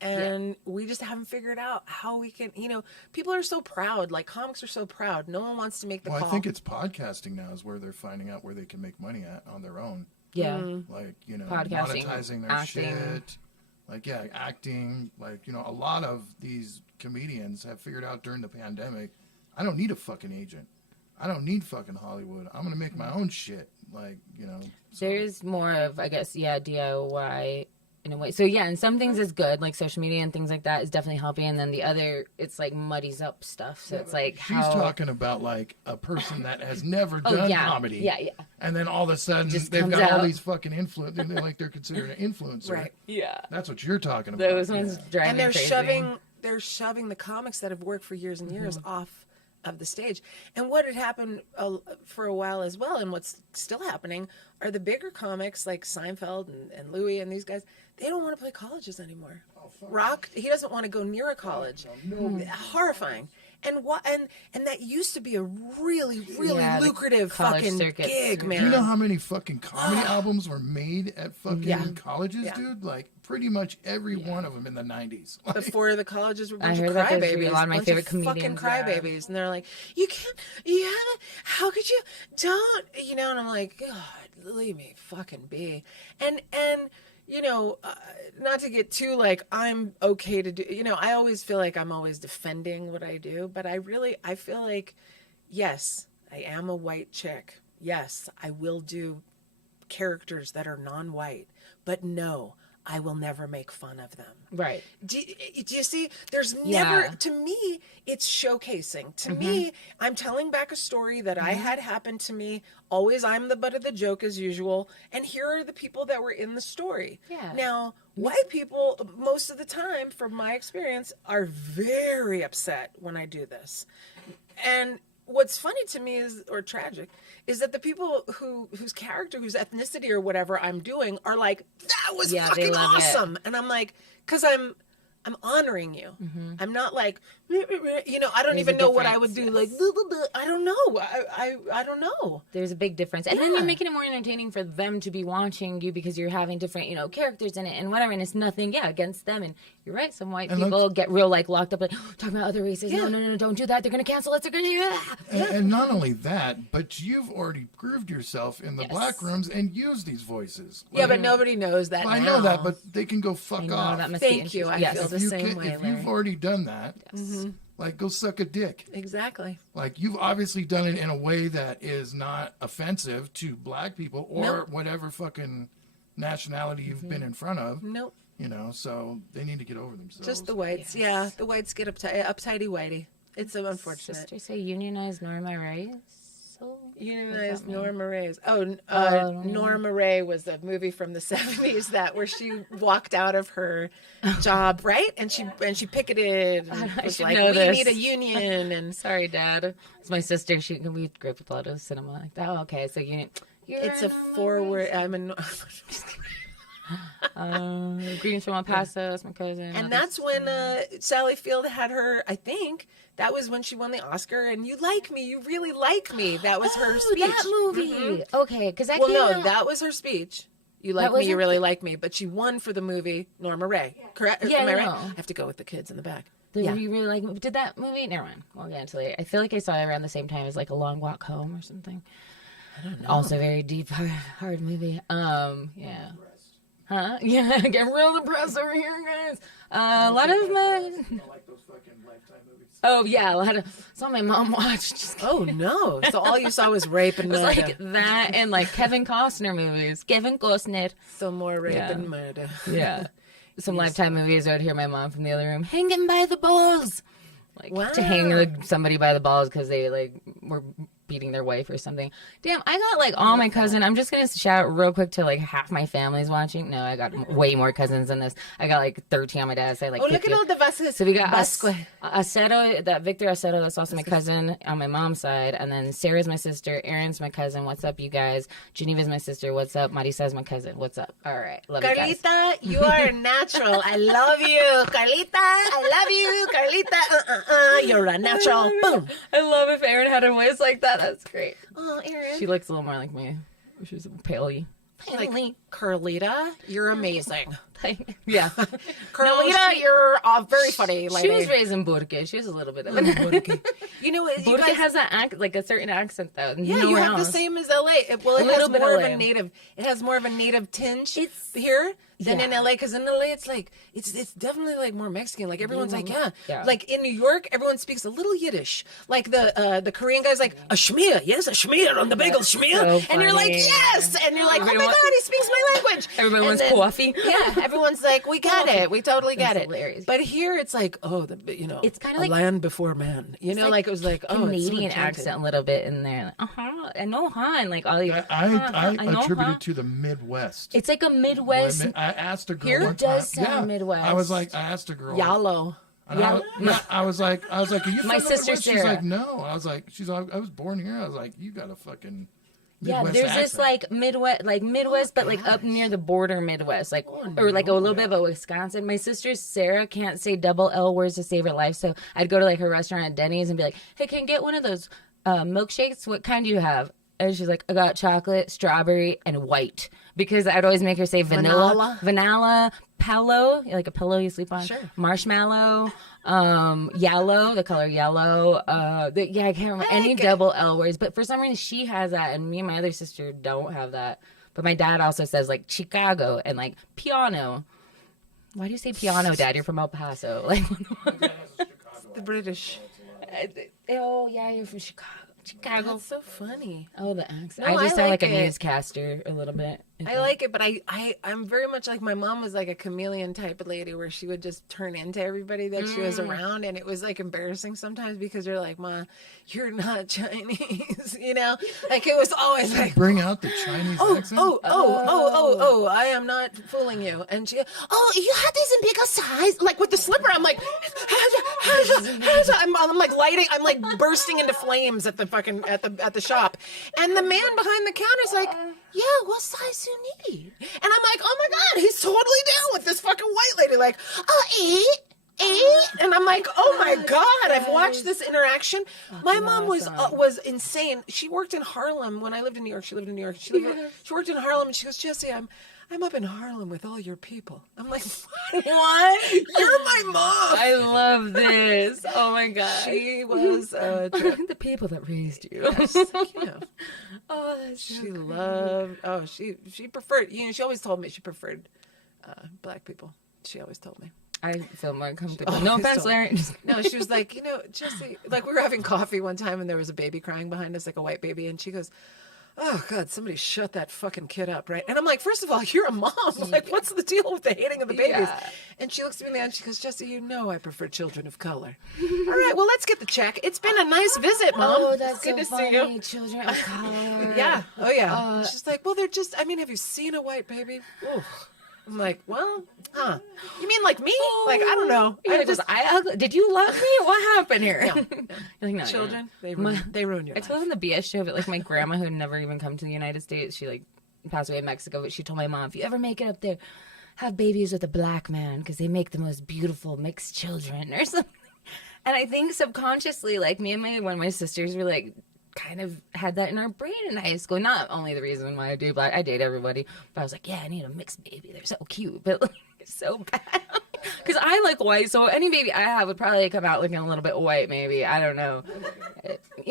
And we just haven't figured out how we can, people are so proud. Like, comics are so proud. No one wants to make the call. I think it's podcasting now is where they're finding out where they can make money at on their own. Yeah. Like, podcasting, monetizing their shit. Like, acting. Like, a lot of these comedians have figured out during the pandemic, I don't need a fucking agent. I don't need fucking Hollywood. I'm going to make my own shit. Like, So. There's more of, I guess, DIY in a way. So yeah, and some things is good, like social media and things like that is definitely helping, and then the other, it's like muddies up stuff. So it's like she's talking about like a person that has never done comedy. Yeah. And then all of a sudden they've got all these fucking influencers. They're considered an influencer. Right. Yeah. That's what you're talking about. Those ones drive me crazy. And they're shoving the comics that have worked for years and years off of the stage. And what had happened for a while as well, and what's still happening, are the bigger comics like Seinfeld and Louis and these guys. They don't want to play colleges anymore. Rock, he doesn't want to go near a college. No. Horrifying. And that used to be a really, really lucrative fucking gig, man. Do you know how many fucking comedy albums were made at fucking colleges, dude? Like, pretty much every one of them in the 90s. Like, before the colleges were a bunch of crybabies. A lot of my favorite comedians. Fucking crybabies. And they're like, you haven't, how could you, don't, and I'm like, God, leave me fucking be. And not to get too like, I'm okay to do, I always feel like I'm always defending what I do, but I feel like, yes, I am a white chick. Yes, I will do characters that are non-white, but no, I will never make fun of them. Right. Do you see? There's never, to me, it's showcasing. To me, I'm telling back a story that I had happen to me. Always I'm the butt of the joke as usual. And here are the people that were in the story. Yeah. Now, white people, most of the time, from my experience, are very upset when I do this. And what's funny to me is, or tragic, is that the people whose character, whose ethnicity or whatever I'm doing are like, that was fucking awesome. And I'm like, because I'm honoring you. Mm-hmm. I'm not like, you know, I don't even know what I would do. Like, I don't know. I don't know. There's a big difference. And then you're making it more entertaining for them to be watching you because you're having different, you know, characters in it and whatever. And it's nothing, against them. And you're right. Some white people get real, like, locked up, like, talking about other races. Yeah. No, don't do that. They're going to cancel us. They're going to, And not only that, but you've already proved yourself in the black rooms and used these voices. Like, but nobody knows that. I know that, but they can go fuck off. Thank you. I feel the same way. If you've already done that, like, go suck a dick. Exactly. Like, you've obviously done it in a way that is not offensive to black people or whatever fucking nationality you've been in front of. Nope. You know, so they need to get over themselves. Just the whites. Yes. Yeah, the whites get uptighty whitey. It's so unfortunate. Sisters say unionized Norma Ray. Unionized Norma Ray's. Norma Ray was a movie from the 70s where she walked out of her job, right? And she picketed. And was like, we need a union. And sorry, Dad. It's my sister. We grew up with a lot of cinema like that. Oh, okay. So union. It's a forward. I'm a. Greetings from El Paso. That's my cousin. And that's when Sally Field had her. I think that was when she won the Oscar. And you like me, you really like me. That was her speech. That movie. Mm-hmm. Okay, because that was her speech. You like me, you really like me. But she won for the movie Norma Ray. Correct? Yeah, Am I right? I have to go with the kids in the back. You really like me? Did that movie? Never mind. We'll get into it later. I feel like I saw it around the same time as like A Long Walk Home or something. I don't know. Also very deep, hard movie. Yeah. Huh? Yeah, get real depressed over here, guys. A lot of my... like those fucking Lifetime movies. Oh, yeah, a lot of... That's all my mom watched. Oh, no. So all you saw was rape and murder. It was like that and like Kevin Costner movies. Kevin Costner. So more rape and murder. Yeah. Some Lifetime movies, I would hear my mom from the other room, hanging by the balls. Like, to hang somebody by the balls because they, like, were... beating their wife or something. Damn, I got like all my cousins. I'm just gonna shout real quick to like half my family's watching. No, I got way more cousins than this. I got like 13 on my dad's side. Like, look at all the Vasquez. So we got Acero, that Victor Acero, that's also my cousin on my mom's side. And then Sarah's my sister. Aaron's my cousin. What's up, you guys? Geneva's my sister. What's up? Marisa's my cousin. What's up? All right. Love you guys. Carlita, you are natural. I love you. Carlita, I love you. Carlita, you're a natural. Boom. I love if Aaron had a voice like that. That's great. Oh, Aaron. She looks a little more like me. She's paley. Like, Carlita, you're amazing. Yeah. Carlita, you're very funny lady. She was raised in Burque. She was a little bit of Burque. You know, Burque has like a certain accent though. Yeah, you have the same as LA. Well, it has more of a native. It has more of a native tinge here than in LA. Because in LA, it's like it's definitely like more Mexican. Like everyone's like like in New York, everyone speaks a little Yiddish. Like the Korean guy's like a shmear, yes, a shmear on the bagel shmear, and you're like yes, and you're like oh my god, he speaks my language. Everybody wants coffee. Yeah, everyone's like we got it, we totally get it. Hilarious. But here it's like it's kind of like land before man. You know, like it was like Canadian accent a little bit in there. And no Han, like all your. I attribute it to the Midwest. It's like a Midwest. I asked a girl here one does time. Sound Midwest. I was like, I asked a girl. Yallo. I was like, are you my from sister Midwest? Sarah. She's like, no. I was like, I was born here. I was like, you got a fucking. Midwest there's accent. this like Midwest, but like up near the border Midwest, like or like a little bit of a Wisconsin. My sister Sarah can't say double L words to save her life, so I'd go to like her restaurant at Denny's and be like, "Hey, can I get one of those milkshakes? What kind do you have?" And she's like, "I got chocolate, strawberry, and white." Because I'd always make her say vanilla, pillow, like a pillow you sleep on, marshmallow, yellow, the color yellow. I can't remember any double L words. But for some reason, she has that, and me and my other sister don't have that. But my dad also says, like, Chicago and, like, piano. Why do you say piano, Dad? You're from El Paso. Like, the British. Oh, yeah, you're from Chicago. That's so funny. Oh, the accent. No, I just sound like a newscaster a little bit. I like it, but I'm very much like my mom was like a chameleon type of lady where she would just turn into everybody that she was around, and it was like embarrassing sometimes because you're like, Ma, you're not Chinese, you know? Like it was always like bring out the Chinese accent. I am not fooling you. And she, you had these in bigger size, like with the slipper. I'm like, I'm like lighting, I'm like bursting into flames at the fucking at the shop, and the man behind the counter is like, yeah, what size you need? And I'm like, oh my god, he's totally down with this fucking white lady. Like, I'll eat And I'm like, oh my God, I've watched this interaction. My mom was insane. She worked in Harlem when I lived in New York. She lived in New York. She worked in Harlem, and she goes, Jessie, I'm up in Harlem with all your people. I'm like, what? You're my mom. I love this. Oh my God. She was the people that raised you. Yes, Oh, that's so she great. loved. Oh, she preferred. She always told me she preferred black people. She always told me. I feel more comfortable. Oh, No I offense, saw- Larry. No, she was like, Jessie, like we were having coffee one time and there was a baby crying behind us, like a white baby, and she goes, oh God, somebody shut that fucking kid up, right? And I'm like, first of all, you're a mom. Like, what's the deal with the hating of the babies? Yeah. And she looks at me in the eye and she goes, Jessie, I prefer children of color. All right, well, let's get the check. It's been a nice visit, Mom. Oh, that's good so to funny. see you. Children of color. Yeah. Oh, yeah. She's like, well, they're just, have you seen a white baby? Ooh. I'm like, well, huh? You mean like me? Like, I don't know. You're like, was I ugly? Did you love me? What happened here? No. You're like, no, Children, no. they ruin your I life. told on the BS show that like my grandma who had never even come to the United States, she like passed away in Mexico, but she told my mom, if you ever make it up there, have babies with a black man because they make the most beautiful mixed children or something. And I think subconsciously, like me and one of my sisters were like kind of had that in our brain in high school. Not only the reason why I do black, I date everybody, but I was like, yeah, I need a mixed baby. They're so cute, but like, it's so bad. Because I like white, so any baby I have would probably come out looking a little bit white, maybe. I don't know.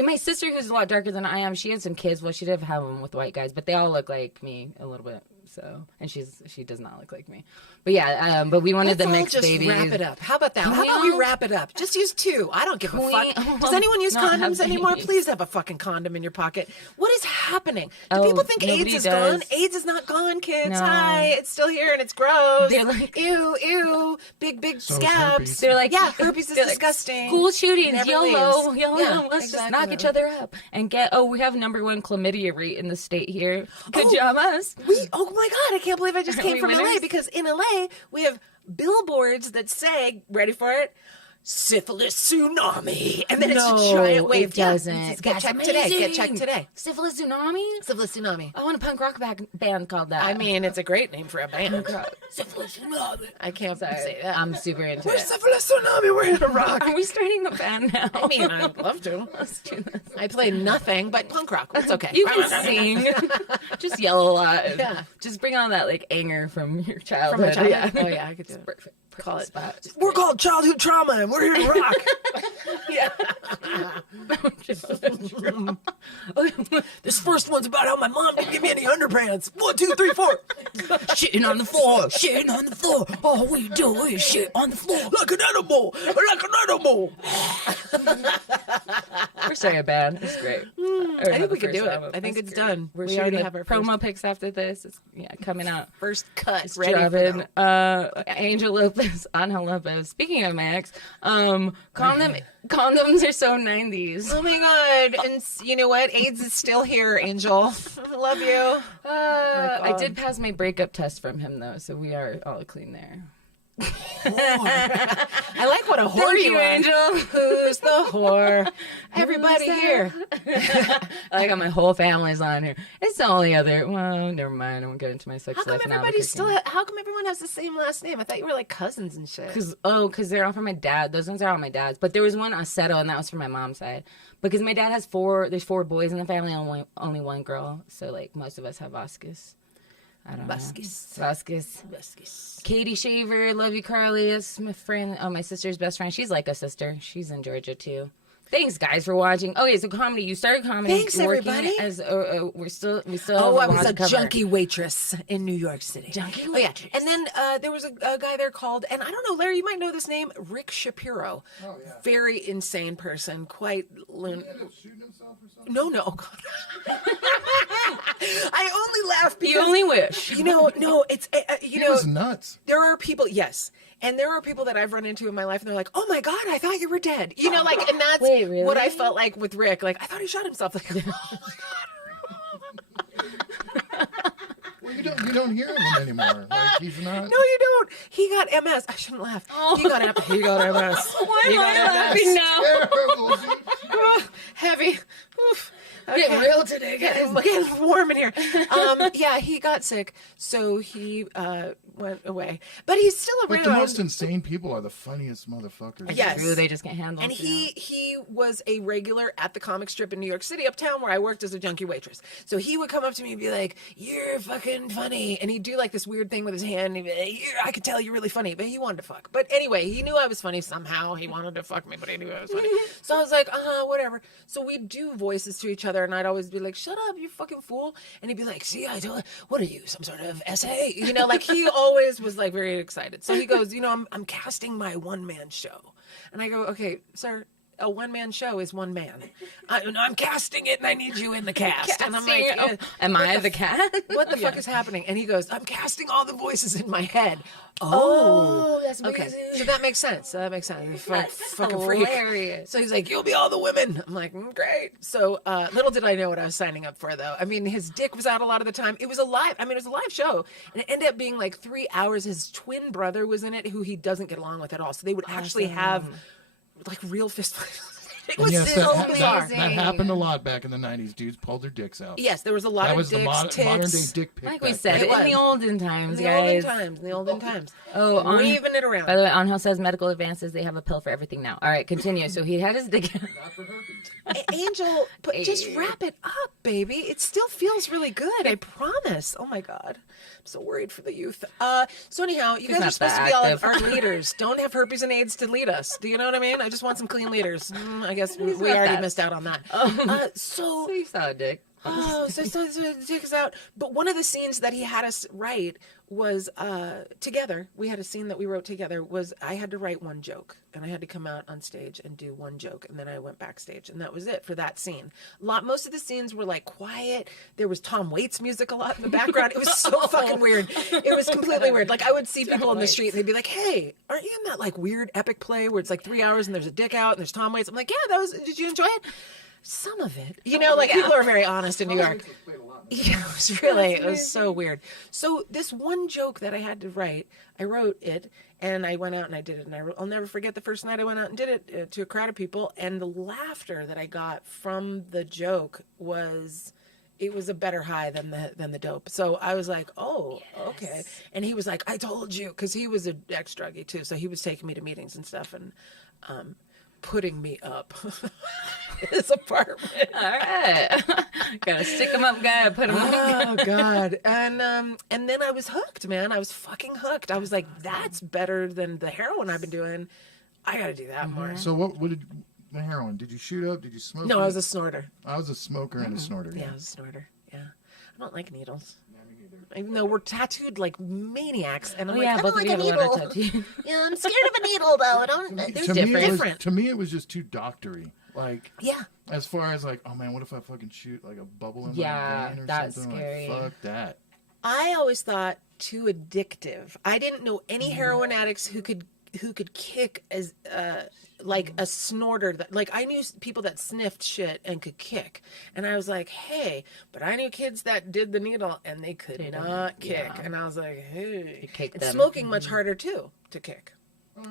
My sister, who's a lot darker than I am, she had some kids. Well, she did have them with white guys, but they all look like me a little bit. So, and she does not look like me. But yeah, but we wanted the mixed just babies. wrap it up. How about that? How about we wrap it up? Just use 2. I don't give a fuck. we Does anyone use not have condoms anymore? babies? Please have a fucking condom in your pocket. What is happening? Do Oh, people think AIDS nobody is does. gone? AIDS is not gone, kids. No. Hi, it's still here and it's gross. They're like- ew, big So is scabs. herpes. They're like, Yeah, herpes is they're like, disgusting. School shootings, Never YOLO, leaves. YOLO. Yeah, Let's just knock each exactly. other up and we have #1 chlamydia rate in the state here. Pajamas. Oh my God, I can't believe I just Aren't came we from LA winners? because in LA we have billboards that say, ready for it? Syphilis tsunami. And then it's a giant wave. it doesn't. Yeah, it says, get That's checked today. Get amazing. checked today. Syphilis tsunami? Syphilis tsunami. I want a punk rock band called that. I mean, it's a great name for a band. Syphilis tsunami. I can't Sorry, say that. I'm super into We're it. Syphilis tsunami. We're in a rock. Are we starting the band now? I mean, I'd love to. Let's do this. I play nothing but punk rock. It's okay. You can sing. Just yell a lot. And Yeah. Just bring on that like anger from your From childhood. a child. Yeah. Oh yeah, I could do it. Perfect. Call it. Spot. We're called childhood trauma, and we're here to rock. Yeah. This first one's about how my mom didn't give me any underpants. 1, 2, 3, 4. Shitting on the floor. Shitting on the floor. All we do is shit on the floor. Like an animal. Like an animal. We're starting a band. It's great. I think we could do it. I think it's done. We're We shooting already the have our promo pics after this. It's coming out. First cut. It's Ready for dropping. that. Angel Lopez, Angel Lopez. Speaking of my ex, condoms are so 90s. Oh my God. And you know what? AIDS is still here, Angel. Love you. I did pass my breakup test from him though, so we are all clean there. I like what a whore Thank you you, are. Angel. Who's the whore? Everybody here. I got my whole family's on here. It's the only other. Well, never mind. I won't get into my sex How come life now. everybody's still? How come everyone has the same last name? I thought you were like cousins and shit. Because they're all from my dad. Those ones are all my dad's. But there was one Aceto, and that was from my mom's side. Because my dad has 4. There's 4 boys in the family, only 1 girl. So like most of us have Vasquez. I don't know. Vasquez. Katie Shaver, love you, Carly. That's my friend. Oh, my sister's best friend. She's like a sister. She's in Georgia too. Thanks, guys, for watching. Oh, yeah, so comedy. You started comedy. Thanks, everybody. As we still. Oh, I have was lot a to cover. junkie waitress in New York City. Junkie Oh, yeah. waitress. And then there was a guy there called, and I don't know, Larry, you might know this name, Rick Shapiro. Oh, yeah. Very insane person, quite loon. He ended up shooting himself or something? No. I only laugh because You only wish. no, it's He was nuts. there are people, yes. And there are people that I've run into in my life, and they're like, "Oh my God, I thought you were dead." And that's Wait, really? what I felt like with Rick. Like, I thought he shot himself. Like, oh my God. Well, you don't hear him anymore. Like, he's not. No, you don't. He got MS. I shouldn't laugh. He got MS. Why He am I got laughing now? Terrible, dude. Heavy. Oof. Getting real today, guys. Getting warm in here. Yeah, he got sick, so he went away. But he's still around. But the most insane people are the funniest motherfuckers. Yes. True, they just can't handle And it. he was a regular at the comic strip in New York City, uptown, where I worked as a junkie waitress. So he would come up to me and be like, "You're fucking funny," and he'd do like this weird thing with his hand. And he'd be like, I could tell you're really funny, but he wanted to fuck. But anyway, he knew I was funny somehow. He wanted to fuck me, but he knew I was funny. So I was like, whatever. So we'd do voices to each other, and I'd always be like, "Shut up, you fucking fool," and he'd be like, "See, I do it. What are you, some sort of essay?" You know, like he always was like very excited. So he goes, I'm casting my one-man show. And I go, "Okay, sir, a one-man show is one man. I'm casting it, and I need you in the cast." And I'm like, am I the cat? "What the fuck is happening?" And he goes, "I'm casting all the voices in my head." Oh, that's okay. amazing. So that makes sense. That's Fucking freak. hilarious. So he's like, "You'll be all the women." I'm like, "Great." So little did I know what I was signing up for, though. I mean, his dick was out a lot of the time. It was a live show, and it ended up being like 3 hours. His twin brother was in it, who he doesn't get along with at all. So they would actually have like real fist fights. It was Yes, so that bizarre. happened a lot back in the 90s. Dudes pulled their dicks out. Yes, there was a lot That of was dicks, the modern day tits. dick pic. Like we back said, then. It in was. the olden times, In guys. the olden times. Oh, waving it around. By the way, on Hill says medical advances, they have a pill for everything now. All right, continue. So he had his dick. Not for herpes. Angel, but just wrap it up, baby. It still feels really good. I promise. Oh my God, I'm so worried for the youth. So anyhow, you guys are not supposed to that be all active. our leaders. Don't have herpes and AIDS to lead us. Do you know what I mean? I just want some clean leaders. I guess we not already that. missed out on that. So you saw a dick. So the dick is out. But one of the scenes that he had us write was together. We had a scene that we wrote together. Was I had to write one joke, and I had to come out on stage and do one joke, and then I went backstage, and that was it for that scene. Most of the scenes were like quiet. There was Tom Waits music a lot in the background. It was so fucking weird. It was completely weird. Like I would see people in the street, and they'd be like, "Hey, aren't you in that like weird epic play where it's like 3 hours and there's a dick out and there's Tom Waits?" I'm like, "Yeah, did you enjoy it?" Some of it, people are very honest in New York. Yeah, it was so weird. So this one joke that I had to write, I wrote it, and I went out and I did it, and I'll never forget the first night I went out and did it to a crowd of people, and the laughter that I got from the joke was a better high than the dope. So I was like, "Oh, okay." And he was like, "I told you," because he was an ex-druggie too, so he was taking me to meetings and stuff, and putting me up his apartment. All right. Gotta stick him up, guy. Put him up. Oh God. And then I was hooked, man. I was fucking hooked. I was like, that's better than the heroin I've been doing. I gotta do that more. So what did the heroin? Did you shoot up? Did you smoke? No, it? I was a snorter. I was a smoker and a snorter. Yeah, I was a snorter. Yeah. I don't like needles. Even though we're tattooed like maniacs, and I'm like, I both don't of like you a have a lot needle. of tattoos. Yeah, I'm scared of a needle though. To me, it was just too doctory. Like, Yeah. as far as like, oh man, what if I fucking shoot like a bubble in Yeah, my brain or that's something? scary. Like, fuck that. I always thought too addictive. I didn't know any heroin addicts who could kick as like a snorter. That like I knew people that sniffed shit and could kick, and I was like, hey, but I knew kids that did the needle and they could not kick, and I was like, hey, and smoking much harder too to kick.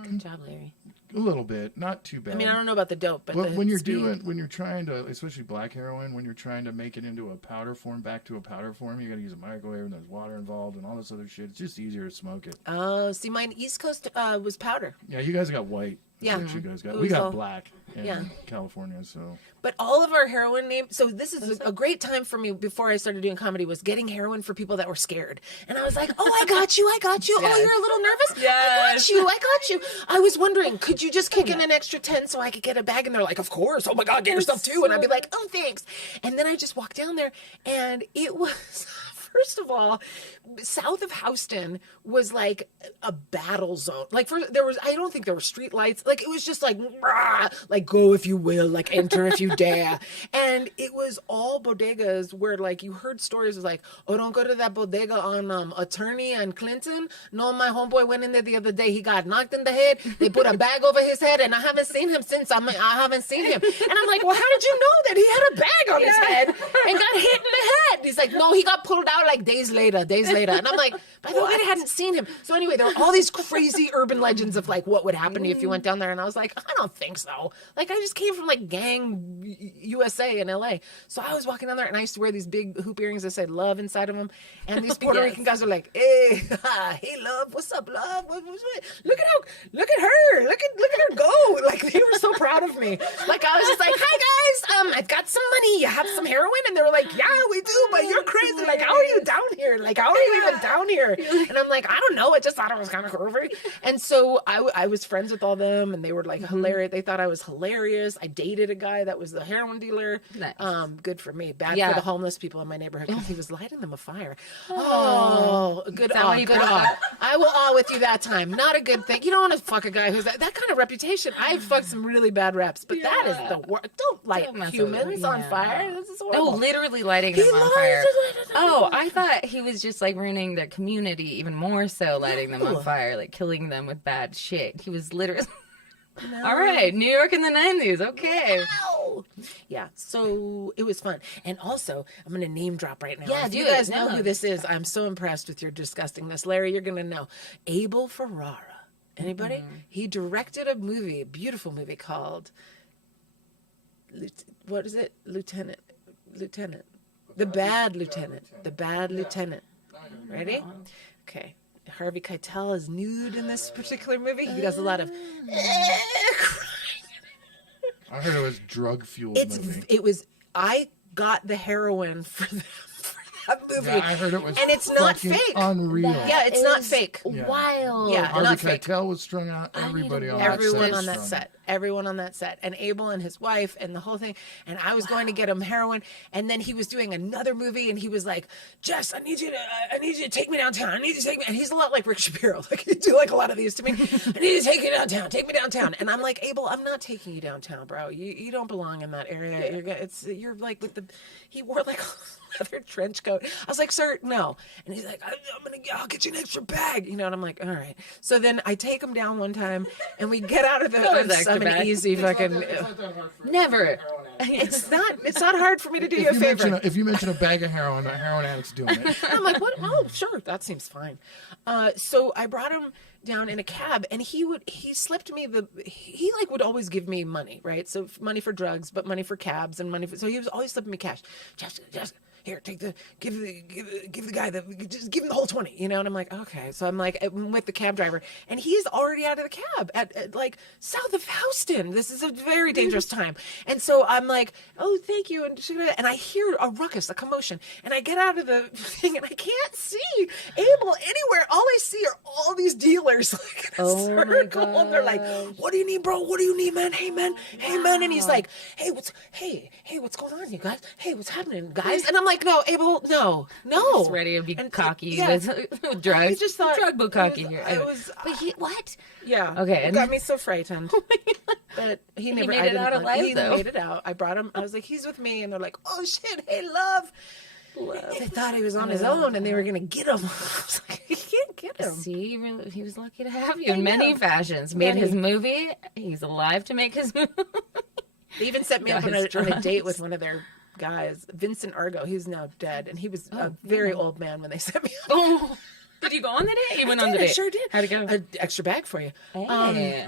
Good job, Larry. A little bit, not too bad. I mean, I don't know about the dope, but when you're speed. when you're trying to, especially black heroin, when you're trying to make it into a powder form, back to a powder form, you got to use a microwave and there's water involved and all this other shit. It's just easier to smoke it. Oh, see, mine East Coast was powder. Yeah, you guys got white. Yeah. That's what you guys got. It We was got all- black in California, so. But all of our heroin names, so this is a great time for me before I started doing comedy, was getting heroin for people that were scared. And I was like, oh, I got you. Oh, you're a little nervous? Yes. I got you. I was wondering, could you just kick in an extra 10 so I could get a bag? And they're like, of course. Oh my God, get yourself too. And I'd be like, oh, thanks. And then I just walked down there, and it was... First of all, south of Houston was like a battle zone. Like I don't think there were street lights. Like it was just like, rah, like go if you will, like enter if you dare. And it was all bodegas where like you heard stories of like, oh, don't go to that bodega on Attorney and Clinton. No, my homeboy went in there the other day. He got knocked in the head. They put a bag over his head, and I haven't seen him since. I haven't seen him. And I'm like, well, how did you know that he had a bag on his head and got hit in the head? He's like, no, he got pulled out like days later. And I'm like, by the way, I hadn't seen him. So anyway, there were all these crazy urban legends of like what would happen to you if you went down there. And I was like, I don't think so. Like I just came from like Gang USA in LA. So I was walking down there and I used to wear these big hoop earrings that said love inside of them. And these Puerto Rican guys are like, hey, hey, love, what's up, love? Look at her. Look at her go. Like they were so proud of me. Like I was just like, hi guys, I've got some money. You have some heroin? And they were like, yeah, we do, but you're crazy. Like, how are you down here? Like, how are you even down here? And I'm like, I don't know. I just thought it was kind of groovy. And so I was friends with all them, and they were like hilarious. They thought I was hilarious. I dated a guy that was the heroin dealer. Nice. Good for me. Bad for the homeless people in my neighborhood because he was lighting them a fire. Oh, good awe, good awe. I will awe with you that time. Not a good thing. You don't want to fuck a guy who's that kind of reputation. I've fucked some really bad reps, but that is the worst. Don't light humans on fire. This is horrible. Oh, literally lighting them on fire. Oh, I thought he was just like ruining their community even more so, lighting them on fire, like killing them with bad shit. He was literally... No. All right, New York in the 90s. Okay. Wow. Yeah, so it was fun. And also, I'm going to name drop right now. Yeah, if you guys know who this is, I'm so impressed with your disgustingness. Larry, you're going to know. Abel Ferrara. Anybody? Mm-hmm. He directed a movie, a beautiful movie called... What is it? Lieutenant. The Bad Lieutenant. The Bad Lieutenant. Ready? Okay. Harvey Keitel is nude in this particular movie. He does a lot of crying. I heard it was drug-fueled movie. It was. I got the heroin for that movie. Yeah, I heard it was. And it's not fake. Unreal. Yeah, it's not fake. Wild. Yeah, Harvey Keitel was strung out. Everybody on that set. Everyone on that set. Everyone on that set. And Abel and his wife and the whole thing. And I was going to get him heroin. And then he was doing another movie and he was like, Jess, I need you to take me downtown. I need you to take me. And he's a lot like Rick Shapiro. Like he do like a lot of these to me. I need to take you downtown. Take me downtown. And I'm like, Abel, I'm not taking you downtown, bro. You don't belong in that area. You're like with he wore like a leather trench coat. I was like, sir, no. And he's like, I'll get you an extra bag. You know, and I'm like, all right. So then I take him down one time and we get out of the easy fucking never. It's not hard for me to do you a favor. If you mention a bag of heroin, a heroin addict's doing it. I'm like, what? Oh, sure, that seems fine. So I brought him down in a cab, and he slipped me he like would always give me money, right? So money for drugs, but money for cabs and money for. So he was always slipping me cash. Jessica, here, give the guy just give him the whole 20, you know? And I'm like, okay. So I'm like, I'm with the cab driver, and he's already out of the cab at like south of Houston. This is a very dangerous time. And so I'm like, oh, thank you. And I hear a ruckus, a commotion, and I get out of the thing, and I can't see Abel anywhere. All I see are all these dealers like in a circle. And they're like, what do you need, bro? What do you need, man? Hey, man. And he's like, hey, what's going on, you guys? Hey, what's happening, guys? And I'm like, no, Abel, no. Just ready to be cocky with drugs. I just thought drug book cocky here. But what? Yeah. Okay. It got me so frightened. But he never made it out alive. He made it out. I brought him. I was like, he's with me, and they're like, oh shit, hey, love. They thought he was on his own, and they were gonna get him. I was like, you can't get him. See, he was lucky to have you in many fashions. Made his movie. He's alive to make his movie. They even set me up on a date with one of their guys, Vincent Argo. He's now dead, and he was a very old man when they set me up. Oh, did you go on the date? You went on the date. I sure did. How'd it go? An extra bag for you. Hey.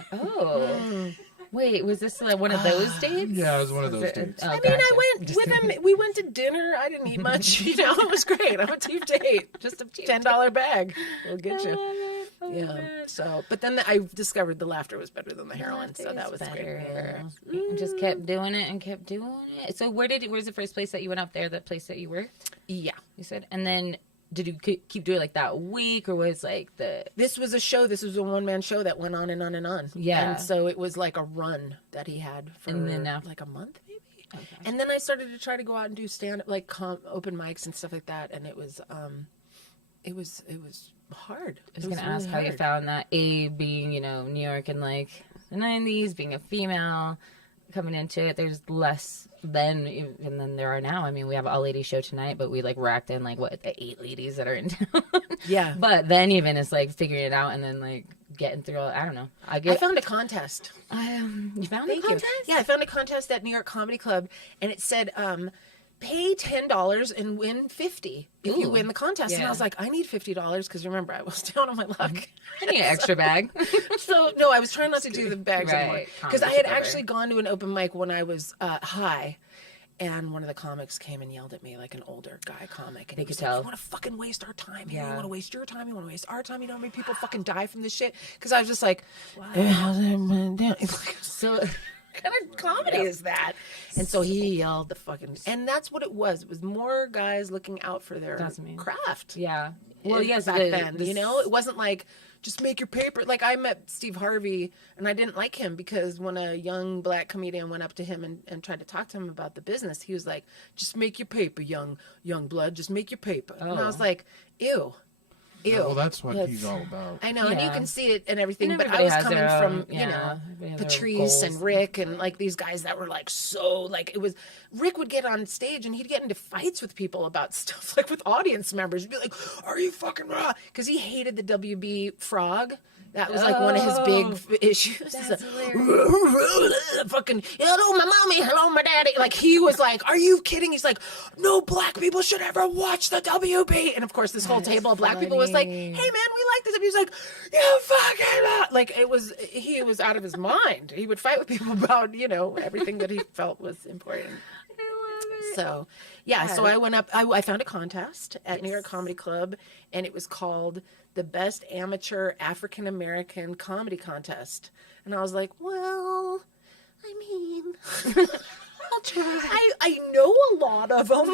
Wait, was this one of those dates? Yeah, it was one of those dates. I mean, I went with him. We went to dinner. I didn't eat much. You know, it was great. I went to your date. Just a $10 bag. We'll get you. Yeah. So, but then I discovered the laughter was better than the heroin, so that was better. Great. Yeah. Just kept doing it and kept doing it. So, where's the first place that you went up there? The place that you worked? Yeah, you said, and then. Did you keep doing like that week, or was like This was a show. This was a one-man show that went on and on and on. Yeah. And so it was like a run that he had for like a month, maybe. Okay. And then I started to try to go out and do stand-up, like open mics and stuff like that. And it was hard. I was going to ask how you found that, being, New York in like the 90s, being a female, coming into it. There's less then even than there are now. I mean, we have an all-ladies show tonight, but we like racked in like the 8 ladies that are in town. Yeah. But then even it's like figuring it out and then like getting through all, I don't know. I found a contest. You found a contest? Yeah, I found a contest at New York Comedy Club, and it said pay $10 and win $50 if you Ooh. win the contest. And I Yeah. was like, I need $50 because remember, I was down on my luck. I need an extra bag. So no, I was trying not to do the bags anymore Right. because I Comedy had should never. actually gone to an open mic when I was high. And one of the comics came and yelled at me, like an older guy comic. And he could was tell. like, you want to fucking waste our time? You Yeah. want to waste your time? You want to waste our time? You know how many people fucking die from this shit? Because I was just like, So what kind of comedy is that? And so he yelled the fucking, and that's what it was. It was more guys looking out for their That's amazing. craft. yeah. Well, yes, Back then, you know, it wasn't like just make your paper. Like I met Steve Harvey, and I didn't like him because when a young black comedian went up to him and tried to talk to him about the business, he was like, "Just make your paper, young blood. Just make your paper." And I was like, "Ew." Ew. Well, that's what he's all about. I know, and you Yeah. can see it and everything, And but I everybody was has coming their from, own- you yeah, know, everybody has their Patrice and goals. Rick and like these guys that were like so like it was. Rick would get on stage and he'd get into fights with people about stuff like with audience members. He'd be like, "Are you fucking raw?" Because he hated the WB frog. That was like one of his big issues. That's Fucking hello, my mommy, hello, my daddy. Like he was like, "Are you kidding?" He's like, "No black people should ever watch the WB." And of course, this whole table of black people was like, "Hey man, we like this." And he was like, "You fucking not." Like it was, he was out of his mind. He would fight with people about everything that he felt was important. So, yeah, so I went up, I found a contest at New York Comedy Club, and it was called the Best Amateur African American Comedy Contest. And I was like, well, I mean, I'll try. I know a lot of them.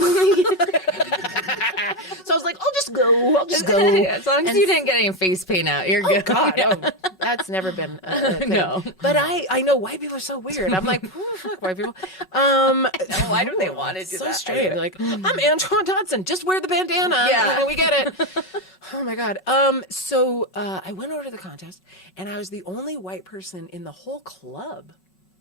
So I was like, I'll just go. As long as you didn't get any face paint out, you're good. God, that's never been a thing. No. But I know white people are so weird. I'm like, fuck white people. Why do they want to do So that? strange. Like, I'm Antoine Dodson. Just wear the bandana. Yeah. We get it. Oh my God. So I went over to the contest, and I was the only white person in the whole club.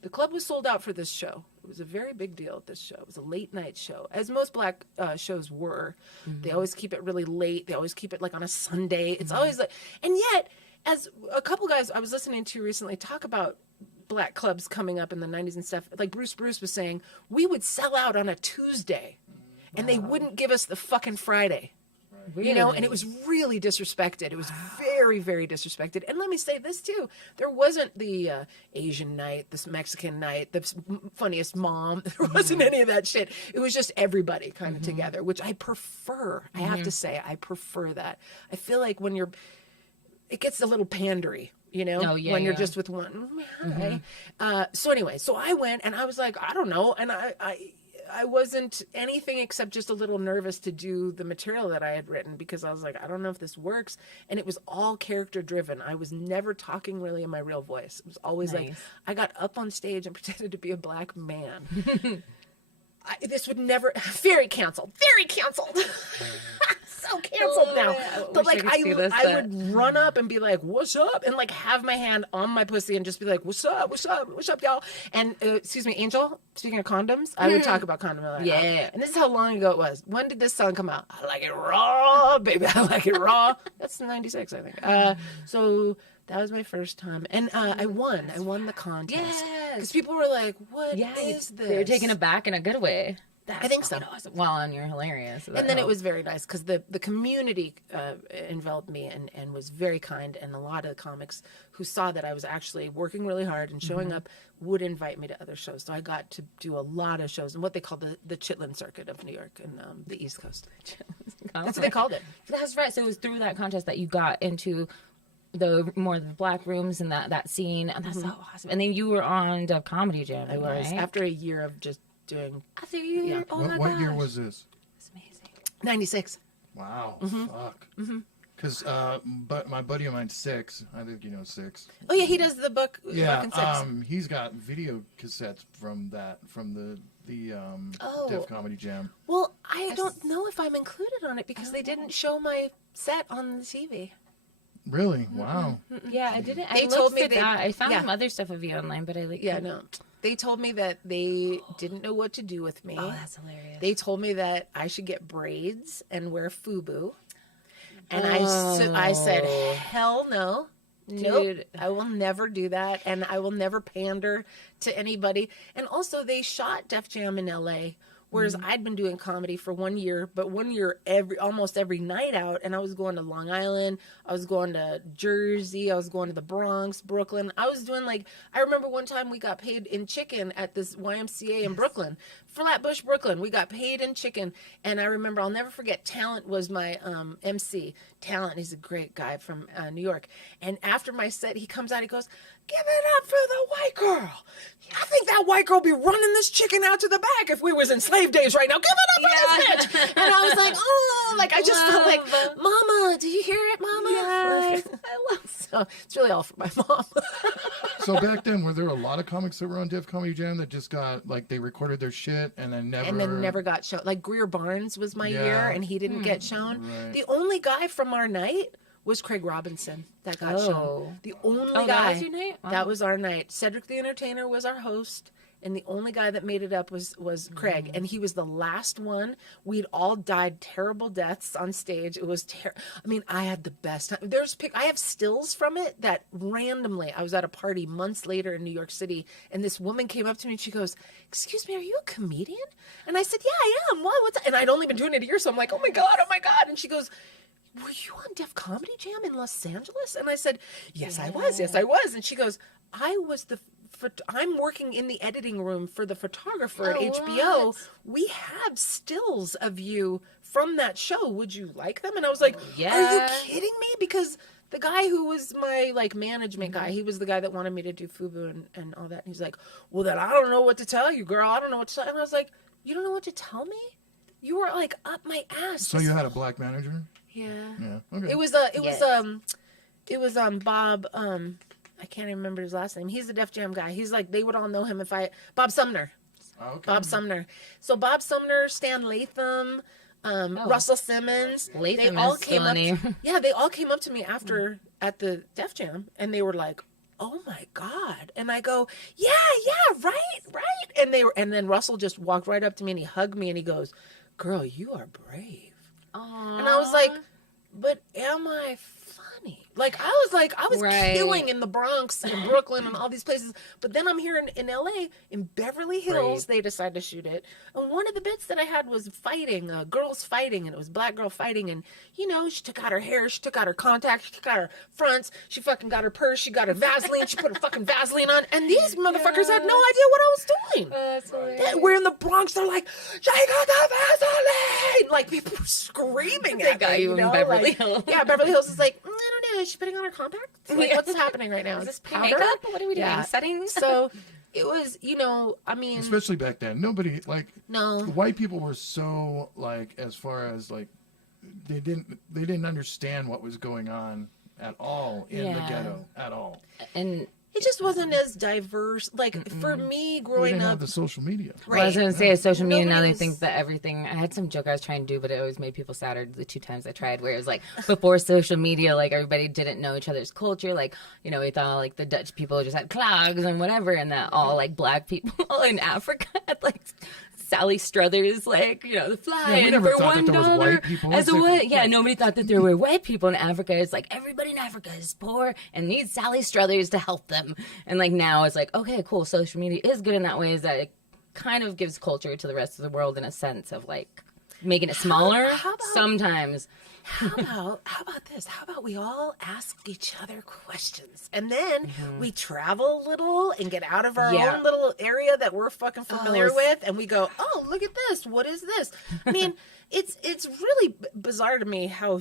The club was sold out for this show. It was a very big deal at this show. It was a late night show, as most black shows were. They always keep it really late. They always keep it like on a Sunday. It's always like, and yet, as a couple guys I was listening to recently talk about black clubs coming up in the 90s and stuff, like Bruce was saying, we would sell out on a Tuesday, and they wouldn't give us the fucking Friday. You know, and it was really disrespected. It was very, very disrespected. And let me say this too: there wasn't the Asian night, this Mexican night, the funniest mom. There wasn't any of that shit. It was just everybody kind of together, which I prefer. I have to say, I prefer that. I feel like when it gets a little pandery. You know, when you're just with one. Hi. So anyway, so I went and I was like, I don't know, and I wasn't anything except just a little nervous to do the material that I had written because I was like, I don't know if this works. And it was all character driven. I was never talking really in my real voice. It was always like, I got up on stage and pretended to be a black man. This would never, very canceled. So canceled now. But like I would run up and be like, "What's up?" and like have my hand on my pussy and just be like, "What's up, y'all?" And excuse me, Angel. Speaking of condoms, I would talk about condoms. Yeah. And this is how long ago it was. When did this song come out? I like it raw, baby. I like it raw. That's '96, I think. So that was my first time, and I won. I won the contest because people were like, "What is this?" They were taken aback in a good way. I think so. Awesome. Well, and you're hilarious. So And then it was very nice because the community enveloped me and was very kind. And a lot of the comics who saw that I was actually working really hard and showing up would invite me to other shows. So I got to do a lot of shows in what they call the Chitlin Circuit of New York and the East Coast. That's what they called it. That's right. So it was through that contest that you got into the black rooms and that scene. And that's so awesome. And then you were on Dove Comedy Jam. I was right? after a year of just doing. After a year? Yeah. Oh my What year gosh. was this? That's amazing. 96. Wow, fuck. Because but my buddy of mine's 6. I think you know 6. Oh yeah, he does the book. Yeah, Book and Six. he's got video cassettes from the Def Comedy Jam. Well, I don't know if I'm included on it because they didn't show my set on the TV. Really? Wow. Yeah, I didn't. They I told looked me for they- that. I found yeah. some other stuff of you online, but I No. They told me that they didn't know what to do with me. Oh, that's hilarious. They told me that I should get braids and wear FUBU. And I said, hell no. Nope, Dude. I will never do that. And I will never pander to anybody. And also, they shot Def Jam in LA Whereas I'd been doing comedy for 1 year, but 1 year almost every night out, and I was going to Long Island, I was going to Jersey, I was going to the Bronx, Brooklyn. I was doing I remember one time we got paid in chicken at this YMCA in Brooklyn, Flatbush, Brooklyn. We got paid in chicken, and I remember, I'll never forget, Talent was my MC. Talent, he's a great guy from New York. And after my set, he comes out, he goes, "Give it up for the white girl. I think that white girl be running this chicken out to the back if we was in slave days right now. Give it up for this bitch." And I was like, oh, I just felt like, Mama, do you hear it, Mama? Yes. I love So it's really all for my mom. So back then, were there a lot of comics that were on Def Comedy Jam that just got, they recorded their shit and then never got shown? Like Greer Barnes was my year, and he didn't get shown. Right. The only guy from our night was Craig Robinson that got shown. The only guy. That was your night? Wow. That was our night. Cedric the Entertainer was our host, and the only guy that made it up was Craig, and he was the last one. We'd all died terrible deaths on stage. It was I had the best time. I have stills from it that randomly, I was at a party months later in New York City, and this woman came up to me and she goes, "Excuse me, are you a comedian?" And I said, "Yeah, I am. What's that?" And I'd only been doing it a year, so I'm like, oh my God. And she goes, "Were you on Def Comedy Jam in Los Angeles?" And I said, yes, I was. And she goes, I'm working in the editing room for the photographer at HBO. What? We have stills of you from that show. Would you like them? And I was like, yeah. Are you kidding me? Because the guy who was my management guy, he was the guy that wanted me to do FUBU and all that. And he's like, "Well, then I don't know what to tell you, girl. I don't know what to tell." And I was like, "You don't know what to tell me? You were up my ass." So you had a black manager? Yeah. Yeah. Okay. It was Bob, I can't even remember his last name. He's a Def Jam guy. He's they would all know him Bob Sumner. Oh, okay. Bob Sumner. So Bob Sumner, Stan Latham, Russell Simmons. Latham they all is came still a name. they all came up to me after at the Def Jam, and they were like, "Oh my God." And I go, yeah, right. And then Russell just walked right up to me and he hugged me and he goes, "Girl, you are brave." Aww. And I was like, "But am I funny?" I was killing in the Bronx and Brooklyn and all these places. But then I'm here in LA, in Beverly Hills, They decided to shoot it. And one of the bits that I had was fighting, girls fighting, and it was black girl fighting. And, she took out her hair, she took out her contacts, she took out her fronts, she fucking got her purse, she got her Vaseline, she put her fucking Vaseline on. And these motherfuckers had no idea what I was doing. That's hilarious. We're in the Bronx, they're like, "She got the Vaseline!" People were screaming at me. They got you in Beverly Hills. Yeah, Beverly Hills is like, "I don't know, is she putting on her contacts? What's happening right now? Is this powder? makeup? What are we doing? Yeah. Settings?" So it was, especially back then, nobody no. white people were so as far as they didn't understand what was going on at all in the ghetto at all. And it just wasn't as diverse. For me We growing didn't up, have the social media. Well, I was going to say, social media, now Nobody they was- think that everything... I had some joke I was trying to do, but it always made people sadder the 2 times I tried, where it was before social media, everybody didn't know each other's culture. We thought, the Dutch people just had clogs and whatever, and that all, black people in Africa had, Sally Struthers, the fly, Yeah, we and never for thought that there was $1 white people. as a It's what? Yeah, nobody thought that there were white people in Africa. It's everybody in Africa is poor and needs Sally Struthers to help them. And now it's okay, cool. Social media is good in that way, is that it kind of gives culture to the rest of the world in a sense of making it smaller how about- sometimes. How about this? How about we all ask each other questions, and then we travel a little and get out of our own little area that we're fucking familiar with, and we go, "Oh, look at this! What is this?" I mean, it's really bizarre to me how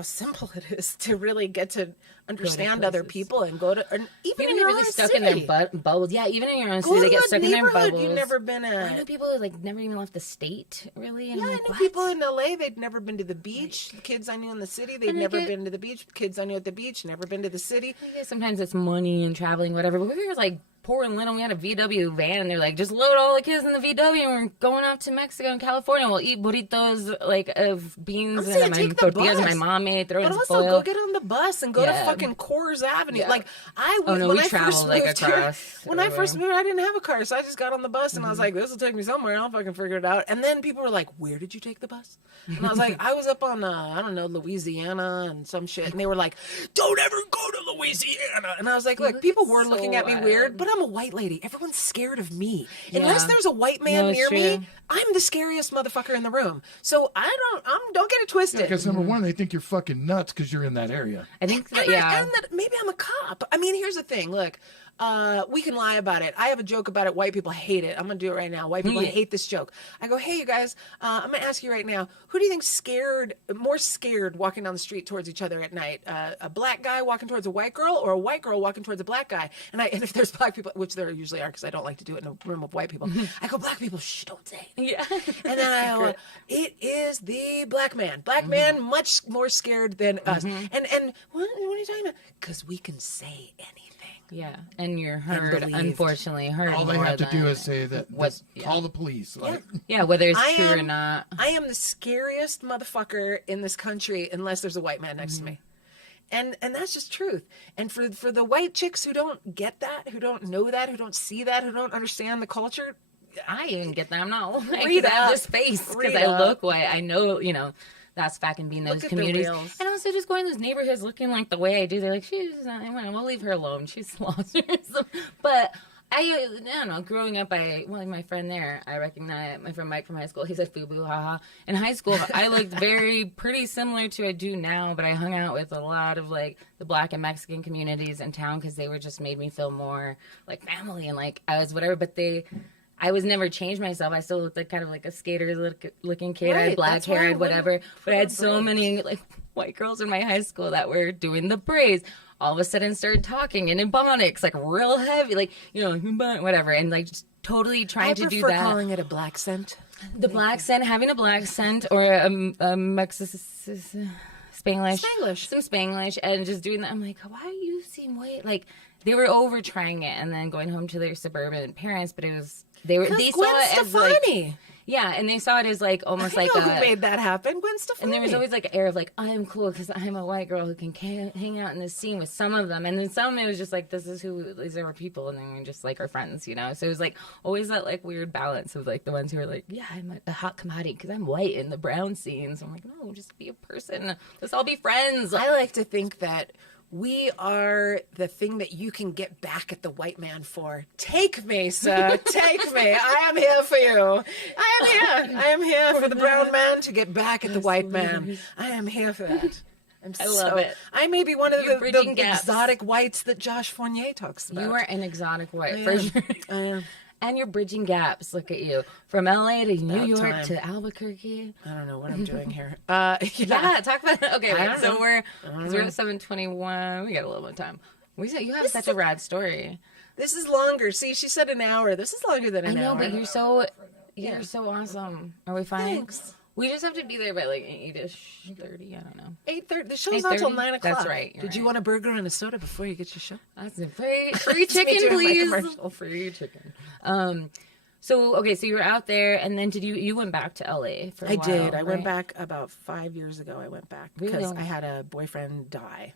simple it is to really get to understand other places. people and go to, and even People in get your really own stuck city. in their bubbles. Yeah, even in your own Go city, they to get a stuck in their neighborhood bubbles. you've never been I know at. people who never even left the state, really. And Yeah, I I'm knew what? people in LA, they'd never been to the beach. Kids I knew in the city, they'd And they never get- been to the beach. Kids I knew at the beach, never been to the city. Yeah, sometimes it's money and traveling, whatever. But we were poor and little. We had a VW van, and they're just load all the kids in the VW, and we're going off to Mexico and California. We'll eat burritos I'm of beans saying and take the tortillas bus. my mom made. Throw But in some also foil. go get on the bus and go to Yeah. fucking Coors Avenue. Yeah. When we I first traveled, moved here, across when I everywhere. first moved, I didn't have a car, so I just got on the bus and I was like, "This will take me somewhere. I'll fucking figure it out." And then people were like, "Where did you take the bus?" And I was like, "I was up on I don't know, Louisiana and some shit." And they were like, "Don't ever go to Louisiana." And I was like, "Look, people were so looking at me wild. weird, but I'm I'm a white lady, everyone's scared of me. Yeah. Unless there's a white man No, it's near true. me, I'm the scariest motherfucker in the room. So don't get it twisted. Because number one, they think you're fucking nuts because you're in that area. I think that, And yeah. and that maybe I'm a cop. I mean, here's the thing. Look, we can lie about it. I have a joke about it. White people hate it. I'm going to do it right now. White people hate this joke. I go, hey, you guys, I'm going to ask you right now, who do you think's more scared walking down the street towards each other at night? A black guy walking towards a white girl, or a white girl walking towards a black guy? And if there's black people, which there usually are because I don't like to do it in a room of white people, I go, black people, shh, don't say it. Yeah. And then I go, it is the black man. Black man, much more scared than us. And what are you talking about? Because we can say anything. Yeah, and you're heard, believed. unfortunately, heard All they more have to do than is say that, call the police. Like, yeah, whether it's I true or am- not. I am the scariest motherfucker in this country unless there's a white man next to me. And that's just truth. And for the white chicks who don't get that, who don't know that, who don't see that, who don't understand the culture, I even get that. I'm not white Read because I have up. this face because Read I up. look white. I know, that's fucking being those Look at the communities. reels. And also just going to those neighborhoods looking like the way I do. They're like, she's not, we'll leave her alone. She's lost. But I don't know, growing up, my friend there, I recognize my friend Mike from high school. He said FUBU, haha. In high school, I looked pretty similar to I do now, but I hung out with a lot of like the Black and Mexican communities in town because they were just made me feel more like family and like I was whatever. But I was never changed myself. I still looked like kind of like a skater looking kid. I had Right, black that's hair, why I had whatever. But I had so braids. many like white girls in my high school that were doing the braids. All of a sudden started talking in ebonics, like real heavy, like, whatever. And like just totally trying to do I that. prefer calling it a black scent. The black scent, having a black scent or a Spanglish. Spanglish. Some Spanglish and just doing that. I'm like, why do you seem white? Like they were over trying it and then going home to their suburban parents, but they saw it as like, yeah, and they saw it as like almost like who made that happen? Gwen Stefani. and there was always like an air of like, I am cool because I'm a white girl who can hang out in this scene with some of them. And then some, it was just like, these are our people. And then we're just like our friends, So it was like always that like weird balance of like the ones who were like, yeah, I'm a hot commodity because I'm white in the brown scenes. I'm like, no, just be a person. Let's all be friends. I like to think that we are the thing that you can get back at the white man for. Take me, sir. Take me. I am here for you. I am here for the brown man to get back at the white man. I am here for that. I love it. I may be one of You're the bridging gaps. exotic whites that Josh Fournier talks about. You are an exotic white I for am. sure. I am. And you're bridging gaps. Look at you. From LA to New About York time. to Albuquerque. I don't know what I'm doing here. Yeah, talk about it. Okay, I wait, don't so know. we're at 7:21. We got a little bit of time. You have such a rad story. This is longer. See, she said an hour. This is longer than I an know, hour. but you're so awesome. Are we fine? Thanks. We just have to be there by like 8-ish, 30. I don't know. 8:30. The show's not till 8:30? 9 o'clock. That's right, you're Did you right. want a burger and a soda before you get your show? That's a free chicken, doing my please. commercial. Free chicken. So you were out there, and then you went back to LA for a I while, did. I went right? back about 5 years ago. I went back Really? because I had a boyfriend die.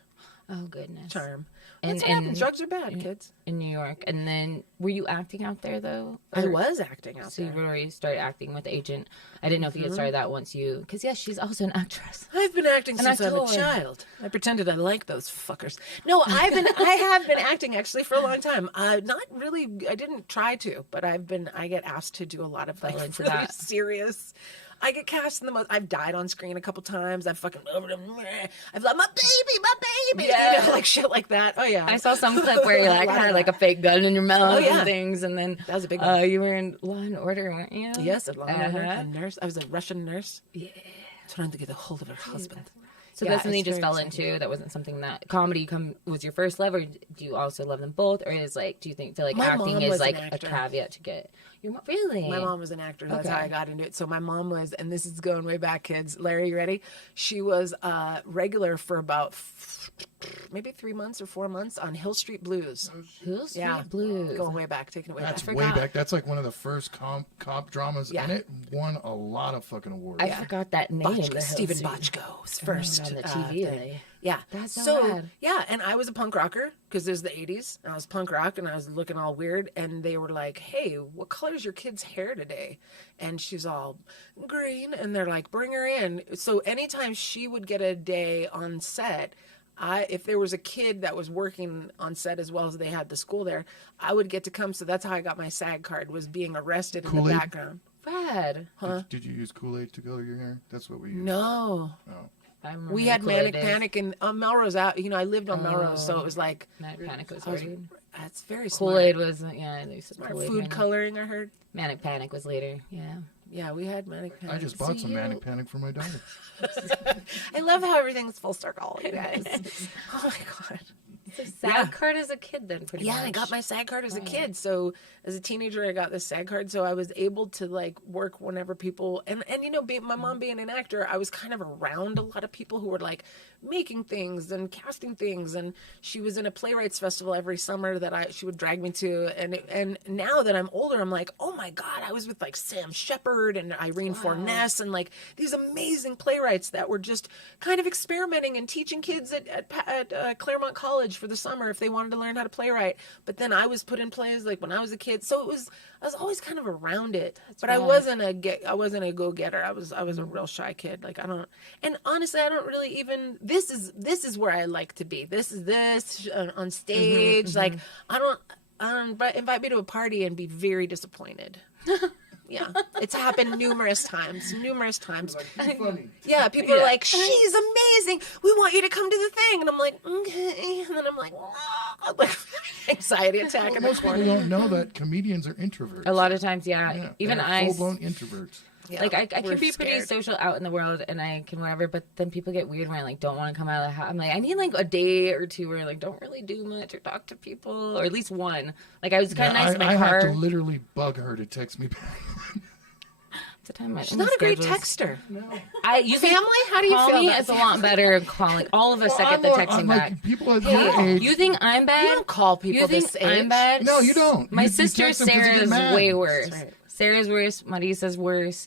Oh goodness. Charm. And- That's what happens. and- Drugs are bad, kids. In New York, and then were you acting out there though? I Or- was acting out So you there. already started acting with the agent. I didn't know if you had started that once because yes, she's also an actress. I've been acting An since I'm a actor. child. I pretended I liked those fuckers. No, I have been acting actually for a long time. Not really. I didn't try to, but I get asked to do a lot of like Fell into really that. serious. I get cast in the most. I've died on screen a couple times. I've fucking. I've like my baby. Yeah. Like shit like that. Oh yeah. I saw some clip where you like A lot of had like a that. fake gun in your mouth Oh, yeah. and things, and then That was a big one. you were in Law and Order, weren't you? Yes, a Uh-huh. nurse. I was a Russian nurse. Yeah. Trying to get a hold of her husband. So Yeah, that's something you it's just very fell exciting. into. That wasn't something that comedy was your first love, or do you also love them both, or is like do you think like My acting mom is was like an a actor. caveat to get your mom? Really? My mom was an actor. That's Okay. how I got into it. So my mom was, and this is going way back, kids. Larry, you ready? She was regular for about maybe 3 months or 4 months on Hill Street Blues. Hill Street Yeah, Blues. going way back, taking it way That's back. way forgot. back. That's like one of the first cop dramas, Yeah. and it won a lot of fucking awards. I forgot that name. the Hill Stephen Street. Bochco's first on the TV. thing. Yeah. That's so rad. yeah, and I was a punk rocker because there's the 80s. And I was punk rock and I was looking all weird. And they were like, hey, what color is your kid's hair today? And she's all green. And they're like, bring her in. So anytime she would get a day on set, if there was a kid that was working on set as well as they had the school there, I would get to come. So that's how I got my SAG card, was being arrested in the background. Rad. Huh? Did you use Kool-Aid to color your hair? That's what we used. No. Oh. We had Manic Panic and Melrose out. You know, I lived on Melrose, so it was like Manic Panic was great. That's very smart. Kool-Aid was they used to Smart Kool-Aid food right now. coloring, I heard. Manic Panic was later. Yeah. Yeah, we had Manic Panic. I just bought some Manic Panic for my daughter. I love how everything's full circle, you guys. Oh my god. So SAG card as a kid then, pretty much. Yeah, I got my SAG card as a kid. So as a teenager, I got this SAG card. So I was able to like work whenever people, and you know, my mom being an actor, I was kind of around a lot of people who were like making things and casting things. And she was in a playwrights festival every summer that she would drag me to. And now that I'm older, I'm like, oh my God, I was with like Sam Shepard and Irene Forness and like these amazing playwrights that were just kind of experimenting and teaching kids at Claremont College for the summer if they wanted to learn how to playwright. But then I was put in plays like when I was a kid, so I was always kind of around it. But I wasn't a go-getter. I was a real shy kid. Like and honestly, I don't really even. This is where I like to be. This on stage. Like I don't invite me to a party and be very disappointed. Yeah, it's happened numerous times. Like, funny. Yeah, people are like, she's amazing. We want you to come to the thing. And I'm like, okay. And then I'm like, no. Like, anxiety attack in the Most corner. people don't know that comedians are introverts. A lot of times, yeah. Even I. Full-blown introverts. Yeah, like I can be pretty scared. social out in the world and I can whatever, but then people get weird when I like don't want to come out of the house. I'm like, I need like a day or two where I like don't really do much or talk to people, or at least one. Like I was kind of nice in my car. I have to literally bug her to text me back. The time She's not a great texter. No. You Family? How do you call feel me? about It's a lot better calling. All of us suck at the texting back. Like, people at your age. You think I'm bad? You don't call people You think this age. I'm bad? No, you don't. My You sister text them 'cause you get Sarah's mad. way worse. Right. Sarah's worse. Marisa's worse.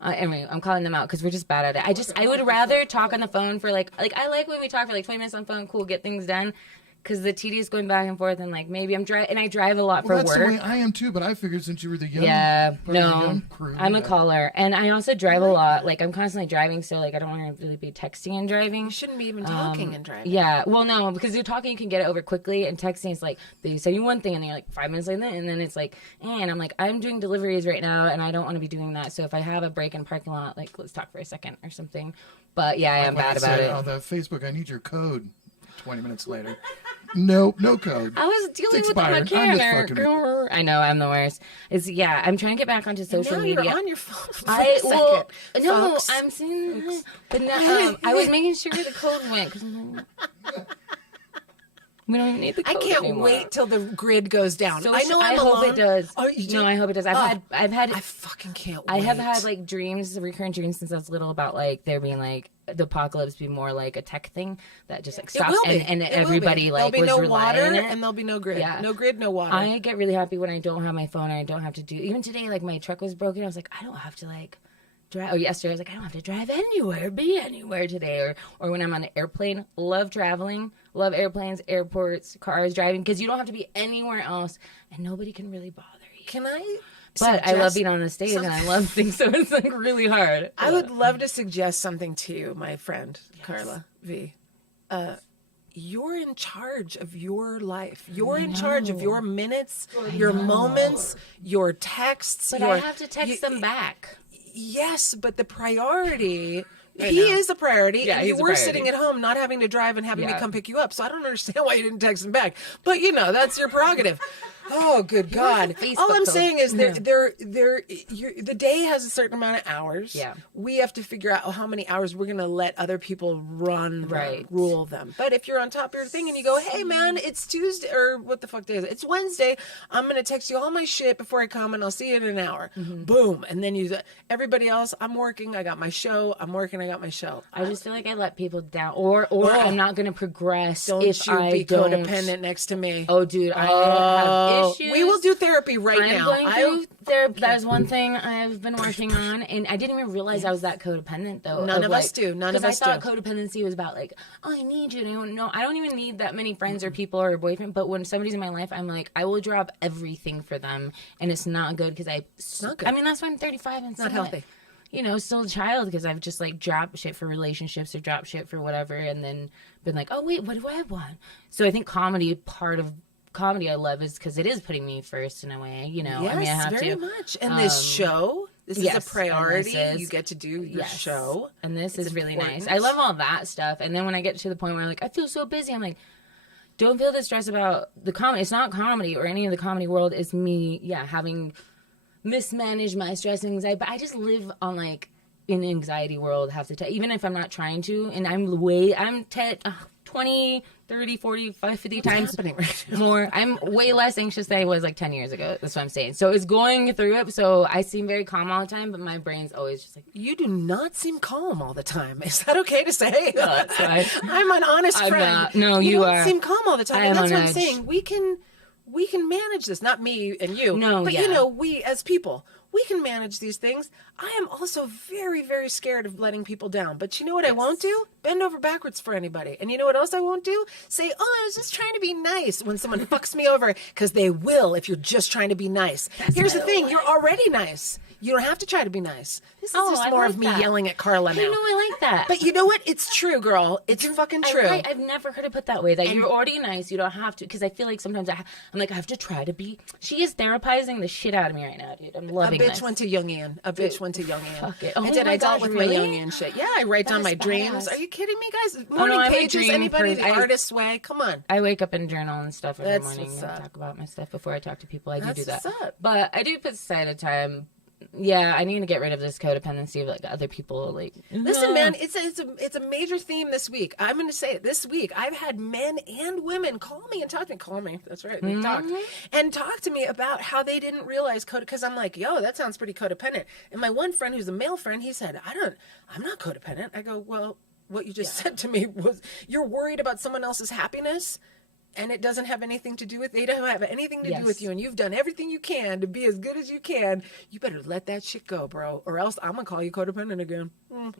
Anyway, I'm calling them out because we're just bad at it. I would rather talk on the phone for like I like when we talk for like 20 minutes on the phone. Cool, get things done. Because the tedious going back and forth and like maybe I drive a lot for That's work. the way I am too, but I figured since you were the young, young crew, I'm a caller and I also drive a lot. Like I'm constantly driving, so like I don't want to really be texting and driving. You shouldn't be even talking and driving. Yeah, well, no, because you're talking, you can get it over quickly, and texting is like they say you one thing and then you're like 5 minutes later, and then it's like, and I'm like I'm doing deliveries right now, and I don't want to be doing that. So if I have a break in parking lot, like let's talk for a second or something. But yeah, I am bad about it. On the Facebook, I need your code. 20 minutes later. Nope, no code. I was dealing It's with a expired. I'm just mechanic. I know, I'm the worst. I'm trying to get back onto social media. You're on your phone for a second, no, folks. I'm seeing, but no, I was making sure the code went. 'Cause we don't even need the code I can't anymore. wait till the grid goes down. I know I'm I hope alone. it does. Oh, you do? No, I hope it does. I've had. I fucking can't wait. I have had like dreams, recurrent dreams since I was little about like there being like the apocalypse be more like a tech thing that just like stops and everybody like there'll be was no relying water on it. and there'll be no grid. Yeah. No grid, no water. I get really happy when I don't have my phone and I don't have to do. Even today, like my truck was broken. I was like, I don't have to like drive. Or yesterday, I was like, I don't have to drive anywhere, be anywhere today. Or when I'm on an airplane, love traveling, love airplanes, airports, cars, driving, because you don't have to be anywhere else and nobody can really bother you. Can I? But I love being on the stage and I love things, so it's like really hard. I would love to suggest something to you, my friend, Carla V. You're in charge of your life. You're in charge of your minutes, your moments, your texts. But I have to text them back. Yes, but the priority... He is a priority, Yeah, and you he's a were priority. sitting at home not having to drive and having me Yeah. come pick you up. So I don't understand why you didn't text him back. But you know, that's your prerogative. Oh, good God! Facebook All I'm post. saying is, the day has a certain amount of hours. Yeah. We have to figure out how many hours we're gonna let other people run, them, Right. rule them. But if you're on top of your thing and you go, "Hey, man, it's Tuesday or what the fuck day is it? It's Wednesday. I'm gonna text you all my shit before I come, and I'll see you in an hour." Boom, and then everybody else. I'm working. I got my show. I'm working. I got my show. I just feel like I let people down, or I'm not going to progress Don't if you I be don't. codependent next to me. Oh, dude, I have issues. We will do therapy right I'm now. going through therapy. That is one thing I've been working on, and I didn't even realize I was that codependent, though. None of us do. None of us I thought do. codependency was about like, oh, I need you. No, I don't even need that many friends or people or a boyfriend. But when somebody's in my life, I'm like, I will drop everything for them, and it's not good because not good. I mean, that's why I'm 35 and Not healthy. still a child because I've just like dropped shit for relationships or dropped shit for whatever, and then been like, oh wait, what do I want? So I think part of comedy I love is because it is putting me first in a way, Yes, I have very to. much. And this show, this is a priority. You get to do your show. And this is really nice. I love all that stuff. And then when I get to the point where like, I feel so busy, I'm like, don't feel the stress about the comedy. It's not comedy or any of the comedy world. It's me, having mismanaged my stress and anxiety. But I just live on like in the anxiety world half the time, even if I'm not trying to. And I'm 20, 30, 40, 50 times more. I'm way less anxious than I was like 10 years ago. That's what I'm saying. So it's going through it. So I seem very calm all the time, but my brain's always just like... You do not seem calm all the time. Is that okay to say? No, that's fine. I'm an honest friend. Not. No, you don't are. Seem calm all the time. And that's what I'm edge. saying. We can manage this. Not me and you. No, but we as people, we can manage these things. I am also very, very scared of letting people down. But you know what I won't do? Bend over backwards for anybody. And you know what else I won't do? Say, I was just trying to be nice when someone fucks me over. Because they will if you're just trying to be nice. Here's the thing. You're already nice. You don't have to try to be nice. This is just more of me yelling at Carla now. I like that. But you know what? It's true, girl. It's fucking true. I've never heard it put that way. That you're already nice. You don't have to. Because I feel like sometimes I'm like, I have to try to be. She is therapizing the shit out of me right now, dude. I'm loving this. A bitch went to Jungian. Fuck it. Oh, I dealt with really? my Jungian shit. Yeah, I write down my dreams. Are you kidding me, guys? no, Morning I'm a pages, dream anybody person. the artist's way? Come on. I wake up and journal and stuff every That's morning what's and up. talk about my stuff before I talk to people. I do that. What's up. But I do put aside a time. Yeah, I need to get rid of this codependency of like other people. Like, listen, man, it's a major theme this week. I'm going to say it this week. I've had men and women call me and talk to me. Call me. That's right. We talked and talk to me about how they didn't realize because I'm like, yo, that sounds pretty codependent. And my one friend, who's a male friend, he said, I'm not codependent. I go, well, what you just said to me was you're worried about someone else's happiness. And it doesn't have anything to do with, they don't have anything to do with you. And you've done everything you can to be as good as you can. You better let that shit go, bro. Or else I'm going to call you codependent again.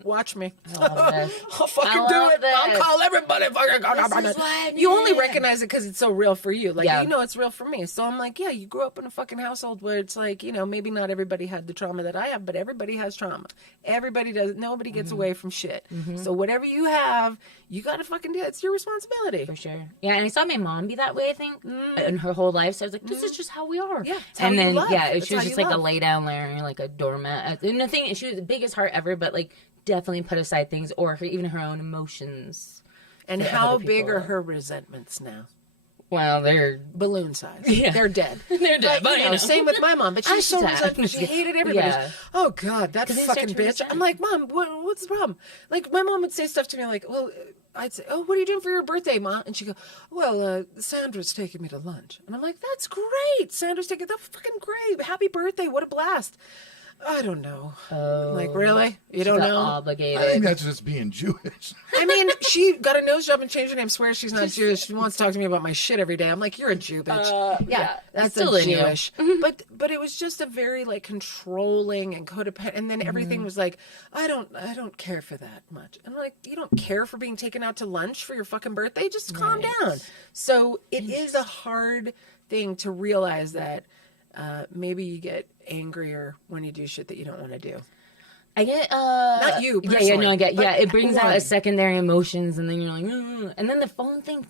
Watch me. I'll fucking do it. I'll call everybody fucking codependent. You only recognize it because it's so real for you. Like, it's real for me. So I'm like, yeah, you grew up in a fucking household where it's like, maybe not everybody had the trauma that I have, but everybody has trauma. Everybody does. Nobody gets away from shit. So whatever you have, you got to fucking do it. It's your responsibility. For sure. Yeah, and I saw my mom be that way, I think, in her whole life. So I was like, this is just how we are. Yeah. And then, she was just like a lay down Larry, like a doormat. And the thing, she was the biggest heart ever, but like definitely put aside things or even her own emotions. And how big are her resentments now? Well, they're balloon size. Yeah. They're dead. They're dead. But, same with my mom. But she's so resentful. She hated everybody. Yeah. Oh, God, that fucking bitch. I'm like, Mom, what's the problem? Like, my mom would say stuff to me like, well, I'd say, oh, what are you doing for your birthday, Ma? And she'd go, well, Sandra's taking me to lunch. And I'm like, that's great. Sandra's taking, that's fucking great. Happy birthday. What a blast. I don't know. Oh, like, really? You don't know? Obligated. I think that's just being Jewish. I mean, she got a nose job and changed her name. Swears she's not Jewish. She wants to talk to me about my shit every day. I'm like, you're a Jew, bitch. Yeah, that's still Jewish. But it was just a very like controlling and codependent. And then everything was like, I don't care for that much. I'm like, you don't care for being taken out to lunch for your fucking birthday? Just calm down. So it is a hard thing to realize that maybe you get angrier when you do shit that you don't want to do. I get not you personally, I get it brings out a secondary emotions and then you're like and then the phone thing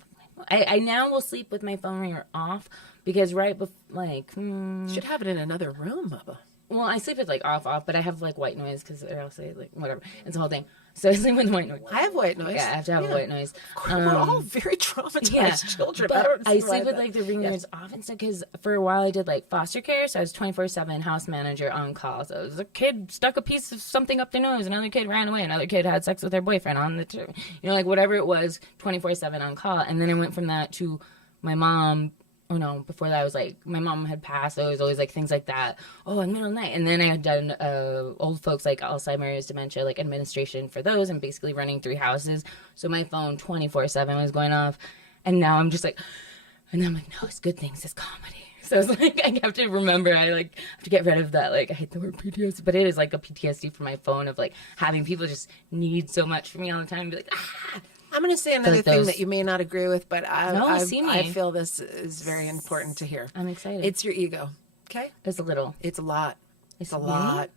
I now will sleep with my phone ringer off because should have it in another room, Bubba. Well, I sleep with like off, but I have like white noise because I'll say like whatever. It's the whole thing. So I sleep with white noise. I have white noise. Yeah, I have to have white noise. We're all very traumatized children. But I sleep with like the ringers off and stuff because for a while I did like foster care. So I was 24/7 house manager on call. So it was a kid stuck a piece of something up their nose. Another kid ran away. Another kid had sex with their boyfriend on the, like whatever it was, 24/7 on call. And then I went from that to my mom. Oh no, before that I was like, my mom had passed, so it was always like things like that. Oh, in the middle of the night. And then I had done old folks like Alzheimer's, dementia, like administration for those and basically running 3 houses. So my phone 24/7 was going off. And now I'm just like, and I'm like, no, it's good things, it's comedy. So it's like, I have to remember, I like have to get rid of that. Like, I hate the word PTSD, but it is like a PTSD for my phone of like having people just need so much from me all the time and be like, ah. I'm going to say another thing that you may not agree with, but I feel this is very important to hear. I'm excited. It's your ego, okay? It's a little. It's a lot. It's a lot.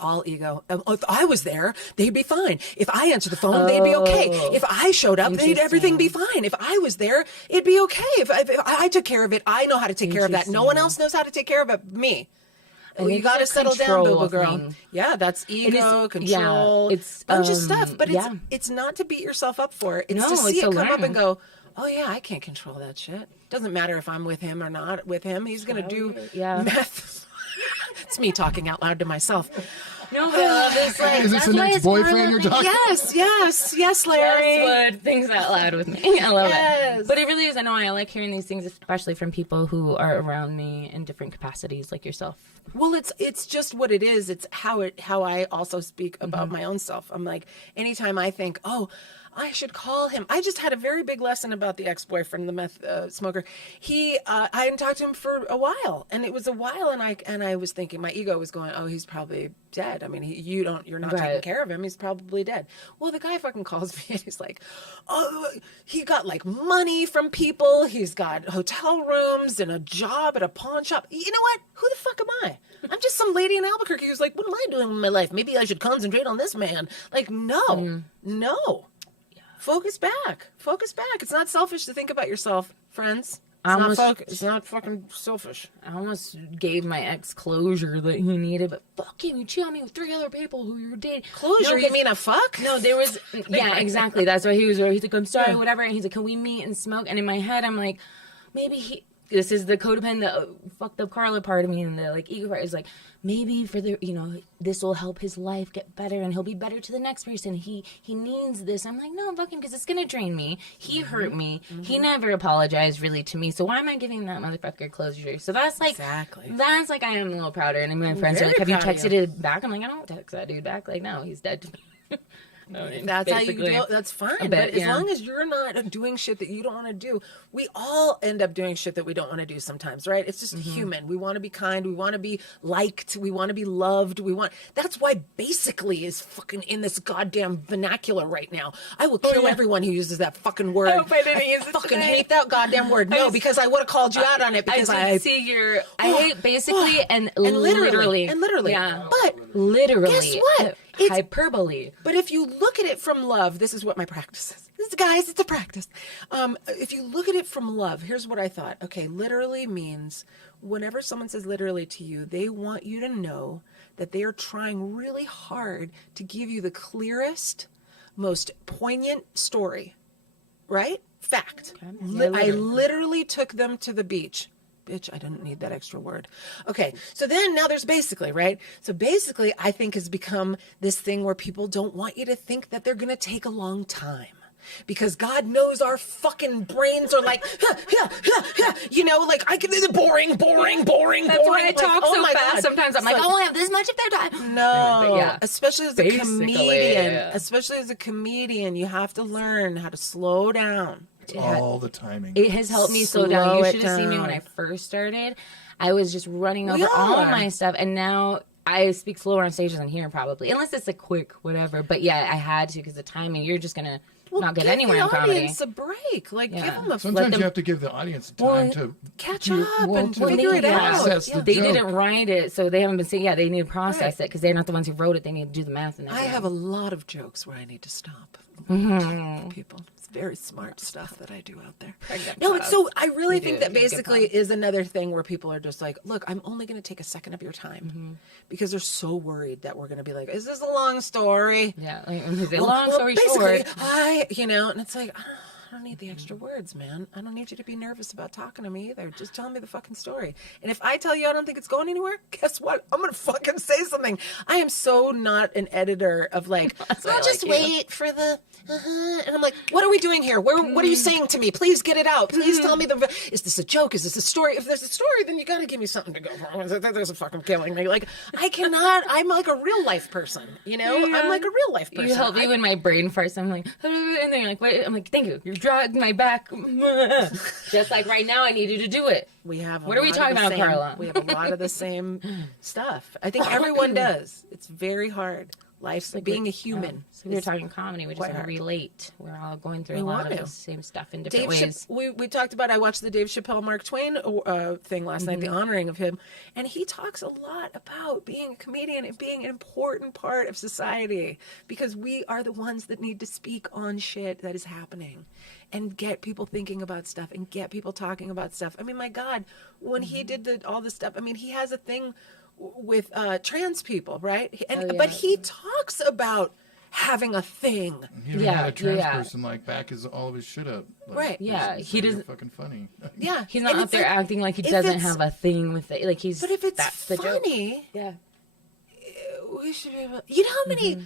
All ego. If I was there, they'd be fine. If I answered the phone, they'd be okay. If I showed up, everything be fine. If I was there, it'd be okay. If I took care of it, I know how to take care of that. No one else knows how to take care of it. Me. You got to settle down, boo-boo girl. Yeah, that's ego, control, it's a bunch of stuff. But it's not to beat yourself up for it. It's to see it come up and go, oh yeah, I can't control that shit. Doesn't matter if I'm with him or not with him. He's going to do meth. It's me talking out loud to myself. No, but I love this. Like, is this an ex-boyfriend you're talking? Yes, Larry. Jess Wood thinks out loud with me. I love it. But it really is annoying. I like hearing these things, especially from people who are around me in different capacities, like yourself. Well, it's just what it is. It's how I also speak about my own self. I'm like, anytime I think, oh, I should call him. I just had a very big lesson about the ex-boyfriend, the meth smoker. I hadn't talked to him for a while, and it was a while, and I was thinking, my ego was going, oh, he's probably dead. I mean, you're not taking care of him. He's probably dead. Well, the guy fucking calls me, and he's like, oh, he got like money from people. He's got hotel rooms and a job at a pawn shop. You know what? Who the fuck am I? I'm just some lady in Albuquerque who's like, what am I doing with my life? Maybe I should concentrate on this man. Like, no. Focus back. It's not selfish to think about yourself, friends. It's not fucking selfish. I almost gave my ex closure that he needed, but fuck him, you cheated on me with 3 other people who you were dating. Closure? You mean a fuck? No, there was, yeah, exactly. That's why he's like, I'm sorry, whatever. And he's like, can we meet and smoke? And in my head, I'm like, maybe this is the codependent, fucked up Carla part of me, and the like ego part is like, maybe for the, this will help his life get better, and he'll be better to the next person. He needs this. I'm like, no, fuck him, because it's gonna drain me. He hurt me. He never apologized really to me. So why am I giving that motherfucker closure? So that's like, that's like, I am a little prouder. And my friends are like, have you texted it back? I'm like, I don't text that dude back. Like, no, he's dead to me. That's how you deal. That's fine. But as long as you're not doing shit that you don't want to do, we all end up doing shit that we don't want to do sometimes, right? It's just human. We want to be kind. We want to be liked. We want to be loved. That's why basically is fucking in this goddamn vernacular right now. I will kill everyone who uses that fucking word. I fucking hate that goddamn word. No, because I would have called you out on it because I hate basically and literally. Yeah. But literally. Guess what? It's hyperbole. But if you look at it from love, this is what my practice is. Guys, it's a practice. If you look at it from love, here's what I thought. Okay, literally means whenever someone says literally to you, they want you to know that they are trying really hard to give you the clearest, most poignant story. Right? Fact. Okay. I literally took them to the beach. Bitch, I didn't need that extra word. Okay, so then now there's basically, right? So basically, I think has become this thing where people don't want you to think that they're going to take a long time. Because God knows our fucking brains are like, like I can do the boring. That's why I talk so fast. God. Sometimes I'm like, I won't have this much of their time. No, especially as a comedian. Especially as a comedian, you have to learn how to slow down. All the timing. It has helped me slow down. You should have seen me when I first started. I was just running over all of my stuff, and now I speak slower on stages than here probably, unless it's a quick whatever. But yeah, I had to because the timing. You're just gonna not get anywhere in comedy. Give the audience a break. Like give them a. Sometimes you have to give the audience time to catch up and figure it out. They didn't write it, so they haven't been saying. Yeah, they need to process it because they're not the ones who wrote it. They need to do the math. And I have a lot of jokes where I need to stop. People. Very smart stuff that I do out there. No, it's so I really think that basically is another thing where people are just like, look, I'm only going to take a second of your time because they're so worried that we're going to be like, is this a long story? Yeah, long story short. And it's like, I don't need the extra words, man. I don't need you to be nervous about talking to me either. Just tell me the fucking story. And if I tell you I don't think it's going anywhere, guess what? I'm going to fucking say something. I am so not an editor of like, I'll just wait for the, and I'm like, what are we doing here? What are you saying to me? Please get it out. Please tell me is this a joke? Is this a story? If there's a story, then you got to give me something to go wrong. There's a fucking killing me. Like, I cannot, I'm like a real life person, I'm like a real life person. You help me when my brain farts. I'm like, and then you're like, wait. I'm like, thank you. You're dragged my back. Just like right now, I need you to do it. What are we talking about, Carla? We have a lot of the same stuff. I think everyone does. It's very hard. Life's like being a human. So we were talking comedy. We just quite want to hard. relate. We're all going through a lot of the same stuff in different ways. We talked about, I watched the Dave Chappelle Mark Twain thing last night, the honoring of him. And he talks a lot about being a comedian and being an important part of society, because we are the ones that need to speak on shit that is happening and get people thinking about stuff and get people talking about stuff. I mean, my God, when he did all this stuff, I mean, he has a thing with trans people, right? And but he talks about having a thing. He doesn't have a trans person like back all of his shit up. Like, right. Yeah. He doesn't. Fucking funny. Yeah. He's not out there acting like he doesn't have a thing with it. Like he's. But if it's that's the funny, joke. we should be able. You know how many.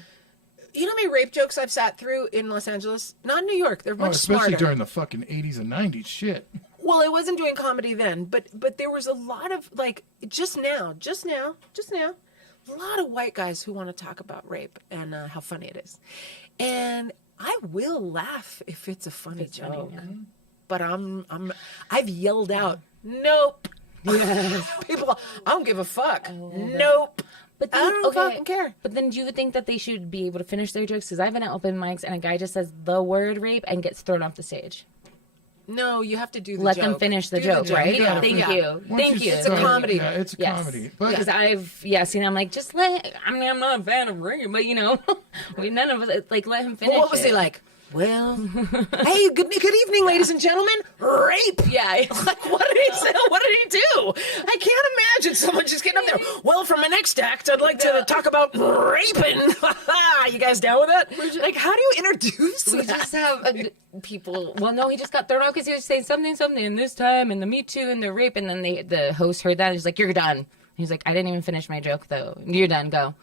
You know how many rape jokes I've sat through in Los Angeles? Not in New York. They're much especially smarter. during the fucking 80s and 90s. Shit. Well, I wasn't doing comedy then, but there was a lot of, like, just now, a lot of white guys who want to talk about rape and how funny it is. And I will laugh if it's a funny joke. But I've yelled out, nope. People, I don't give a fuck. Nope. But then, I don't fucking care. But then do you think that they should be able to finish their jokes? Because I've been at open mics and a guy just says the word rape and gets thrown off the stage. No, you have to do the Let joke. them finish the joke, right? Yeah, Thank you. Thank you. It's a comedy. Yeah, it's a comedy. Because I've seen. I'm like, just I'm not a fan of rape, but none of us let him finish. Well, what was he like? Well, hey, good evening, ladies and gentlemen. Rape. Yeah. Like, what did he say? What did he do? I can't imagine someone just getting up there. Well, for my next act, I'd like to talk about raping. You guys down with that? Like, how do you introduce We that? just have people. Well, no, he just got thrown out because he was saying something, and this time, and the Me Too, and the rape, and then the host heard that, and he's like, "You're done." He's like, "I didn't even finish my joke, though. You're done. Go."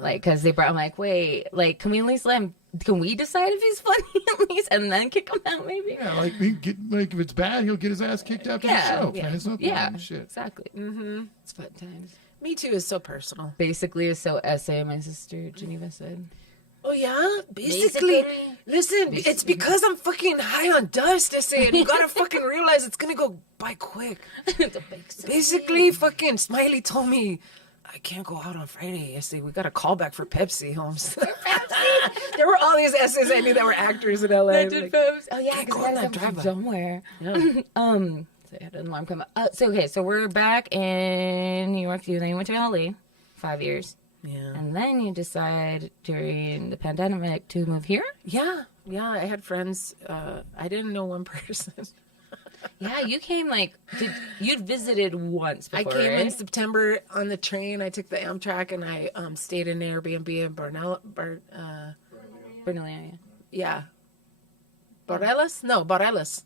Like, because they brought. I'm like, wait, like, can we at least let him? Can we decide if he's funny at least, and then kick him out, maybe? Yeah, like if it's bad, he'll get his ass kicked after the show. Yeah, Man, it's no problem. Shit. Exactly. Mm-hmm. It's fun times. Me Too is so personal. Basically, it's so essay. My sister Geneva said. Oh yeah, basically. Listen, it's because I'm fucking high on dust. I say, and you gotta fucking realize it's gonna go by quick. Basically, fucking Smiley told me I can't go out on Friday. I say we got a callback for Pepsi, Holmes. There were all these essays I knew that were actors in LA. Like, oh yeah, because I got from somewhere. Yeah. So I had a mom come up. So we're back in New York. Then you went to LA, 5 years. Yeah. And then you decide during the pandemic to move here? Yeah. I had friends. I didn't know one person. Yeah, you came you'd visited once before, I came right? in September on the train. I took the Amtrak and I stayed in an Airbnb in Bernalia. Yeah. Bareilles? No, Bareilles.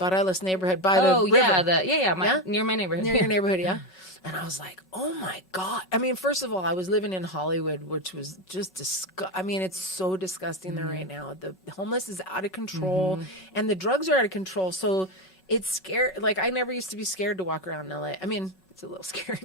Bareilles neighborhood by the river. Near my neighborhood. Near your neighborhood, yeah. And I was like, oh my God. I mean, first of all, I was living in Hollywood, which was just I mean, it's so disgusting there right now. The homeless is out of control and the drugs are out of control. So it's scary. Like, I never used to be scared to walk around in LA. I mean, it's a little scary,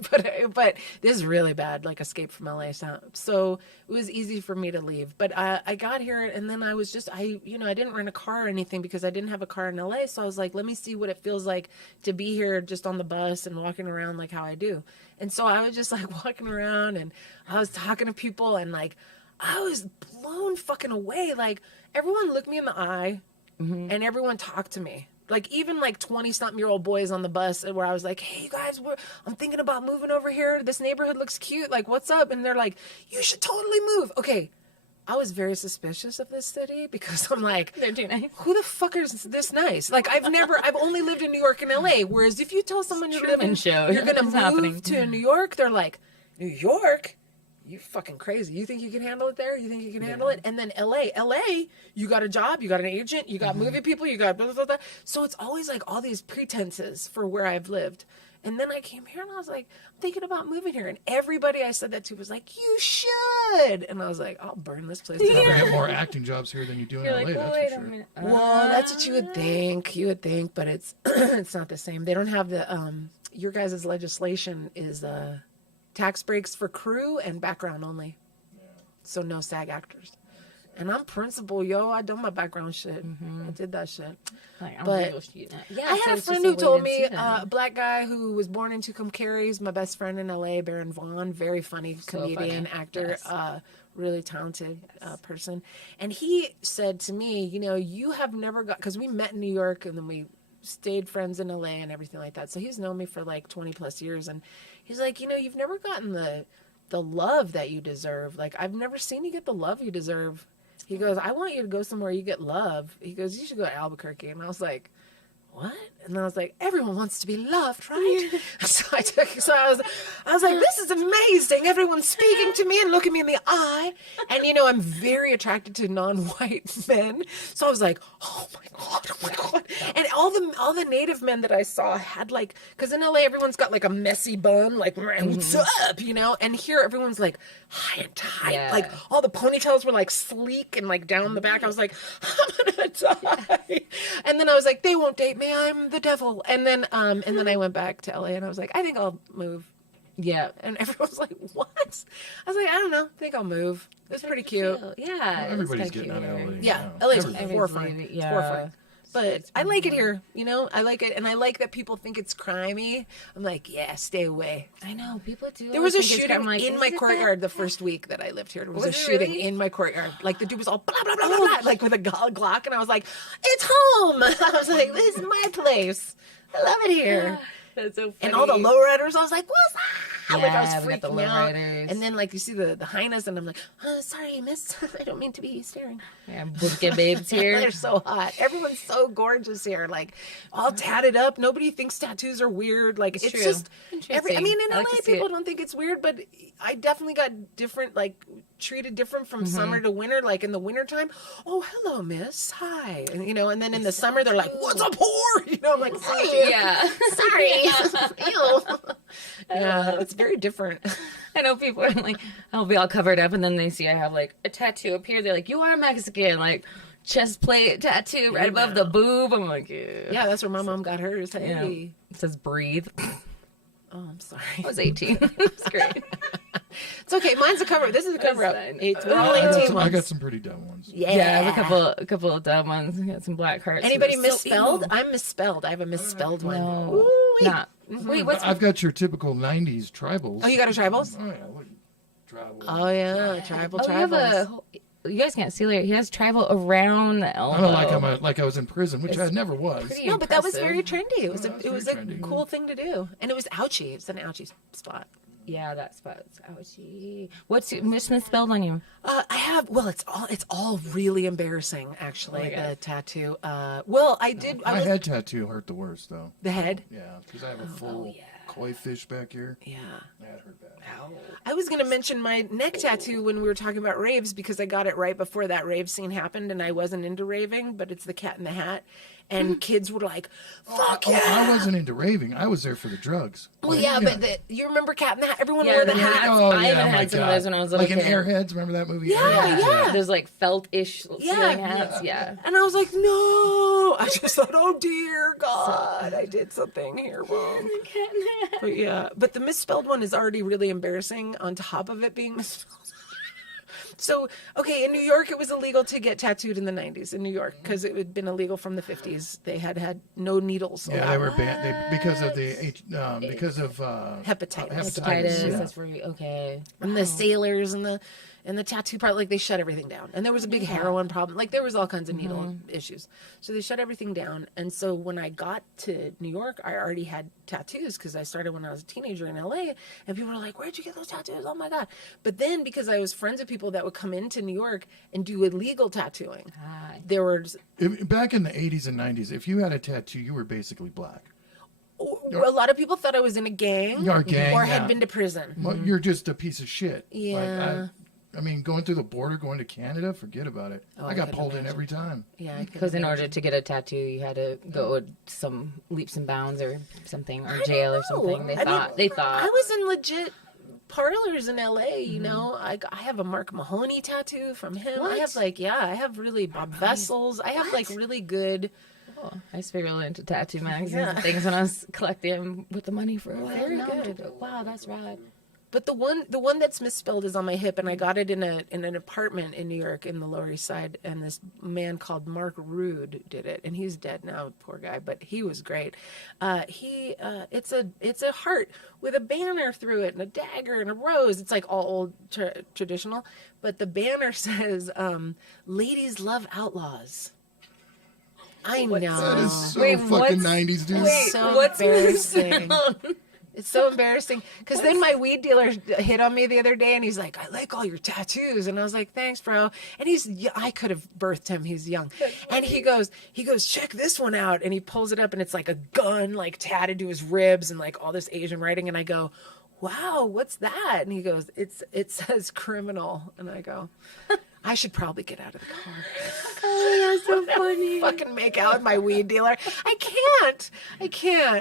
but this is really bad, like Escape from LA. So it was easy for me to leave. But I got here and then I was just, I didn't rent a car or anything because I didn't have a car in LA. So I was like, let me see what it feels like to be here just on the bus and walking around like how I do. And so I was just like walking around and I was talking to people and like, I was blown fucking away. Like, everyone looked me in the eye and everyone talked to me. Like, even like 20-something-year-old boys on the bus where I was like, hey, guys, I'm thinking about moving over here. This neighborhood looks cute. Like, what's up? And they're like, you should totally move. Okay. I was very suspicious of this city because I'm like, They're too nice. who the fuck is this nice? Like, I've only lived in New York and LA. Whereas if you tell someone you're going to move to New York, they're like, New York? You fucking crazy. You think you can handle it there? You think you can handle it? And then LA, you got a job, you got an agent, you got movie people, you got blah, blah, blah, blah. So it's always like all these pretenses for where I've lived. And then I came here and I was like, I'm thinking about moving here. And everybody I said that to was like, you should. And I was like, I'll burn this place down. You probably get more acting jobs here than you do in LA, that's for sure. Well, that's what you would think. You would think, but it's it's not the same. They don't have the your guys' legislation is tax breaks for crew and background only. So no SAG actors. And I'm principal, yo. I done my background shit. I did that shit. Like, I'm But real shit. Yeah, I so had a it's friend just who told wait and me, see then. a black guy who was born in Tucumcari. He's my best friend in LA, Baron Vaughn. Very funny comedian, funny. actor, Yes. really talented person. And he said to me, you know, you have never got, because we met in New York and then we stayed friends in LA and everything like that. So he's known me for like 20 plus years. And he's like, you know, you've never gotten the love that you deserve. Like, I've never seen you get the love you deserve. He goes, I want you to go somewhere you get love. He goes, you should go to Albuquerque. And I was like, what? And then I was like, everyone wants to be loved, right? So I was like, this is amazing. Everyone's speaking to me and looking me in the eye. And, you know, I'm very attracted to non-white men. So I was like, oh my God. And all the native men that I saw had like, because in LA, everyone's got like a messy bun, like, what's up, you know? And here, everyone's like high and tight. Yeah. Like all the ponytails were like sleek and like down the back. I was like, I'm going to die. And then I was like, they won't date me. I'm the devil. And then I went back to LA and I was like, I think I'll move. Yeah. And everyone was like, what? I was like, I don't know. I think I'll move. It was pretty cute. Yeah. Everybody's getting out of LA. Yeah. now. LA's Everybody. horrifying. Yeah. It's horrifying. But I like it here, you know? I like it. And I like that people think it's crimey. I'm like, yeah, stay away. I know, people do. There was a always think it's shooting kind of like, in is my it that? courtyard the first week that I lived here. There was a Was it shooting really? in my courtyard. Like the dude was all blah, blah, blah, blah, blah, like with a Glock. And I was like, it's home. I was like, this is my place. I love it here. That's so funny. And all the lowriders, I was like, what's that? Like I Yeah, was we got the freaking out. lowriders. And then like you see the hyenas and I'm like, sorry, miss. I don't mean to be staring. Yeah, Bootkin babes here. They're so hot. Everyone's so gorgeous here. Like all tatted up. Nobody thinks tattoos are weird. Like it's true. just Interesting. I mean, in I LA, like to see people it. don't think it's weird, but I definitely got different, like treated different from summer to winter. Like in the wintertime, oh, hello, miss. Hi. And, you know, and then in the summer, they're like, what's up, whore? You know, I'm like, sorry. Yeah. Sorry. Ew. Yeah, it's very different. I know people are like, I'll be all covered up, and then they see I have like a tattoo up here. They're like, you are Mexican. Like, chest plate tattoo right above the boob. I'm like, yeah. Yeah, that's where my mom got hers. Hey. You know, it says breathe. Oh, I'm sorry. I was 18. It's great. It's okay. Mine's a cover. This is a cover up. fine. We're all 18 I got ones. some pretty dumb ones. Yeah. Yeah, I have a couple of dumb ones. I got some black hearts. Anybody So misspelled? evil. I'm misspelled. I have a misspelled one. No, Ooh-wee. not. Wait, what's I've got your typical '90s tribals. Oh, you got a tribals? Oh yeah, look, tribal. Oh yeah, tribal Oh, you have tribals. you guys can't see it. He has tribal around the elbow. I don't like I was in prison, which I never was. pretty No, but that was impressive. very trendy. It was a very trendy. cool thing to do, and it was ouchy. It's an ouchie spot. Yeah, that spot's ouchie. What's misspelled on you? I have. Well, it's all really embarrassing, actually. Oh my God. The tattoo. Well, I did. I My was head tattoo hurt the worst though. the head. Yeah, because I have a full koi fish back here. Yeah. That hurt bad. I was going to mention my neck tattoo when we were talking about raves because I got it right before that rave scene happened and I wasn't into raving, but it's the Cat in the Hat. And kids were like, fuck yeah. I wasn't into raving. I was there for the drugs. Well, yeah, but you remember Cat in the Hat? Everyone Yeah, wore the the hat. Oh, I yeah, even my had some of God. those when I was a like in little kid. Airheads. Remember that movie? Yeah, Airheads? yeah. There's like felt-ish ceiling hats. Yeah. And I was like, no. I just thought, oh, dear God, I did something here wrong. But yeah, but the misspelled one is already really embarrassing on top of it being misspelled. So, okay, in New York, it was illegal to get tattooed in the 90s in New York because it had been illegal from the 50s. They had no needles. Yeah, they were banned because of Hepatitis. Hepatitis. Yeah. That's where we, okay. And the sailors and the tattoo part, like they shut everything down. And there was a big heroin problem. Like there was all kinds of needle issues. So they shut everything down. And so when I got to New York, I already had tattoos because I started when I was a teenager in LA. And people were like, where'd you get those tattoos? Oh my God. But then because I was friends with people that would come into New York and do illegal tattooing, there was Back in the 80s and 90s, if you had a tattoo, you were basically black. a lot of people thought I was in a gang, You're a gang, or yeah. had been to prison. Well, you're just a piece of shit. Yeah. I mean, going through the border, going to Canada, forget about it. Oh, I got could pulled in imagine. every time. Yeah, I could Because in imagine. order to get a tattoo, you had to go some leaps and bounds or something, or jail or something. They thought. I was in legit parlors in LA, you know. I have a Mark Mahoney tattoo from him. I have I have really Bob Vessels. I have like really good. Oh, I used to be really into tattoo magazines Yeah. and things when I was collecting with the money for a while. Very Now I'm good. into- Wow, that's rad. But the one that's misspelled is on my hip, and I got it in an apartment in New York in the Lower East Side, and this man called Mark Rude did it, and he's dead now, poor guy, but he was great. It's a heart with a banner through it and a dagger and a rose. It's like all old traditional, but the banner says, "Ladies love outlaws." I know. That is so fucking 90s, dude. So embarrassing. It's so embarrassing because then my weed dealer hit on me the other day and he's like, "I like all your tattoos," and I was like, "Thanks, bro." And I could have birthed him. He's young, and he goes, "Check this one out," and he pulls it up and it's like a gun like tatted to his ribs and like all this Asian writing, and I go, "Wow, what's that?" And he goes, "It says criminal," and I go, I should probably get out of the car. Oh, that's so funny. Fucking make out with my weed dealer. I can't.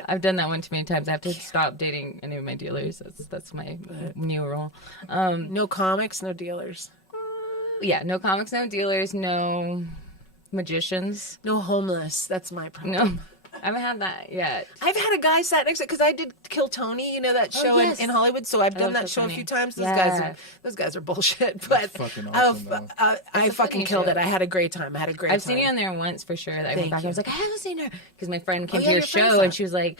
I've done that one too many times. I have to stop dating any of my dealers. That's my new rule. No comics, no dealers. Yeah, no comics, no dealers, no magicians. No homeless. That's my problem. No, I haven't had that yet. I've had a guy sat next to because I did Kill Tony, that show yes. in Hollywood. So I've done that show a few times. Those guys are bullshit. But fucking awesome, I fucking killed it. I had a great time. I've seen you on there once for sure. I went back. I was like, I haven't seen her because my friend came to your show friend and she was like,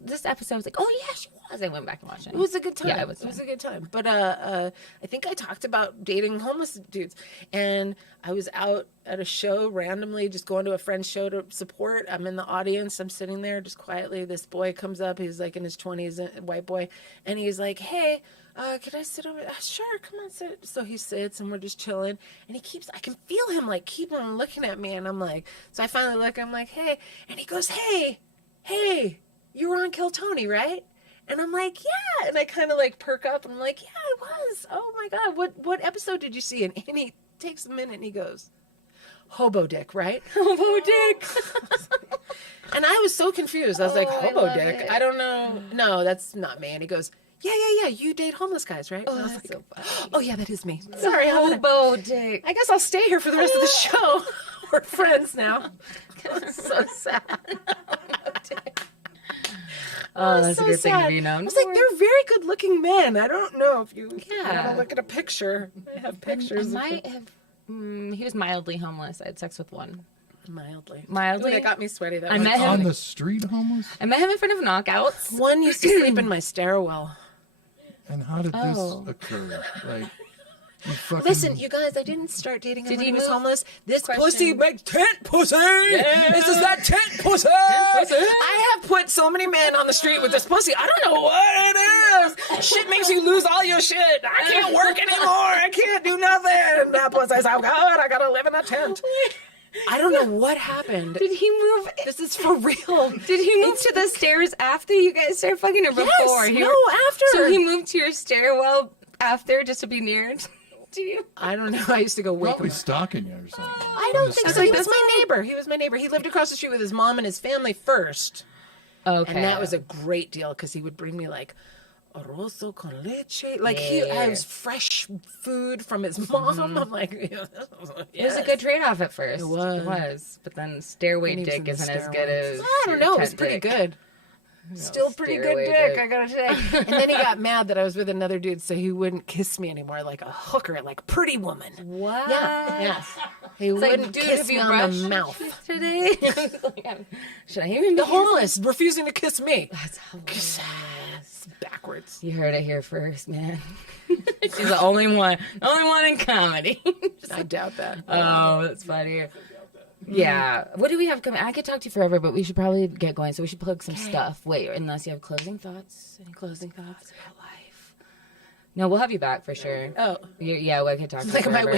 this episode. I was like, oh yeah, she was. I went back and watched it. It was a good time. Yeah, it was a good time. But I think I talked about dating homeless dudes, and I was out at a show randomly, just going to a friend's show to support. I'm in the audience. I'm sitting there just quietly. This boy comes up. He's like in his 20s, a white boy, and he's like, "Hey, can I sit over?" Sure, come on, sit. So he sits, and we're just chilling. And I can feel him like keep on looking at me, and I'm like, so I finally look. I'm like, "Hey," and he goes, "Hey, you were on Kill Tony, right?" And I'm like, "Yeah," and I kind of like perk up. And I'm like, "Yeah, I was. Oh my god, what episode did you see?" And he takes a minute and he goes, "Hobo dick, right?" Hobo dick. And I was so confused. I was like, "Hobo dick? it. I don't know. No, that's not me." And he goes, Yeah. You date homeless guys, right?" And I was like, so funny. "Oh yeah, that is me. Sorry, Hobo dick. I guess I'll stay here for the rest of the show. We're friends now." So sad. Oh, that's so a good thing sad. to be known. I was like, they're very good-looking men. I don't know if you Yeah. want to look at a picture. I have pictures. I might have. He was mildly homeless. I had sex with one. Mildly. Mildly. That got me sweaty. That I one. met him. On the street homeless? I met him in front of Knockouts. One used to sleep in my stairwell. And how did Oh. this occur? Like, you fucking... Listen, you guys, I didn't start dating him Did when he he was move? homeless. This Question. pussy makes tent pussy. Yeah. This is that tent pussy. pussy. I have put so many men on the street with this pussy. I don't know what it is. Shit makes you lose all your shit. I can't work anymore. I can't do nothing. That pussy's so good. I gotta live in a tent. I don't know what happened. Did he move? This is for real. Did he move to the stairs after you guys started fucking, or before? Yes, after. So he moved to your stairwell after just to be near to you? I don't know. I used to go wake Probably him. stalking you or something. I don't think so. He was That's my neighbor. He lived across the street with his mom and his family first. Okay. And that was a great deal because he would bring me like arroz con leche. Like Yeah. I was fresh food from his mom. I'm like, It was a good trade-off at first. It was. It was. But then stairway When he was dick in the isn't as stairwell. good as I don't know. It was tent pretty dick. good. Still pretty good stairway dick, dick. I gotta say. And then he got mad that I was with another dude, so he wouldn't kiss me anymore, like a hooker, like Pretty Woman. What? Yeah. He It's like, wouldn't dude, kiss have me you on brushed the mouth. today? Should I even The homeless refusing to kiss me. That's hilarious. Backwards. You heard it here first, man. She's the only one in comedy. I doubt that. Oh, that's funny. Yeah. What do we have coming? I could talk to you forever, but we should probably get going. So we should plug some stuff. Wait, unless you have closing thoughts? Any closing thoughts about life? No, we'll have you back for sure. Oh. Yeah, we could talk to you Like, forever.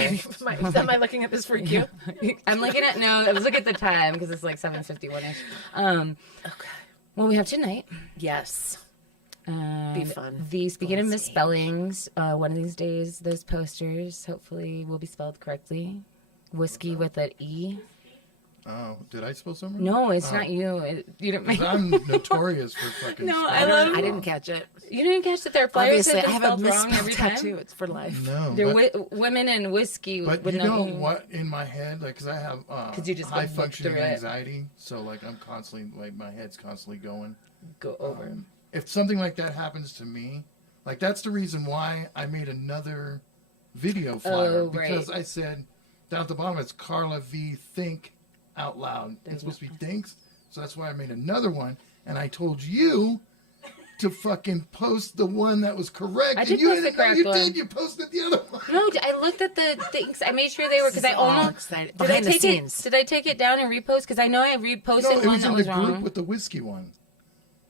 am I looking at this for you? I'm looking at, no, I was looking at the time because it's like 7:51-ish. Okay. Well, we have tonight. Yes. Be fun. Speaking of misspellings, one of these days, those posters hopefully will be spelled correctly. Whiskey with an E. Oh, did I spell something? No, it's not you. You didn't make. 'Cause I'm notorious for fucking No, spelling. I didn't catch it. You didn't catch that their flyers Obviously, said I they're have a spelled wrong misspelled every time. tattoo. It's for life. No, They're but, women and whiskey. but with you no know E. what? In my head, like, because I have you just high looked functioning through it. anxiety, so like I'm constantly, like, my head's constantly going. Go over. If something like that happens to me, Like, that's the reason why I made another video flyer. Oh, right. Because I said, down at the bottom, it's Carla V. Think Out Loud. It's supposed to be thinks. So that's why I made another one. And I told you to fucking post the one that was correct. I did and you post the didn't know correct you one. did. You posted the other one. No, I looked at the things. I made sure they were, because I almost... Behind the scenes. Did I take it down and repost? Because I know I reposted No, it one was that in was the group wrong. with the whiskey one.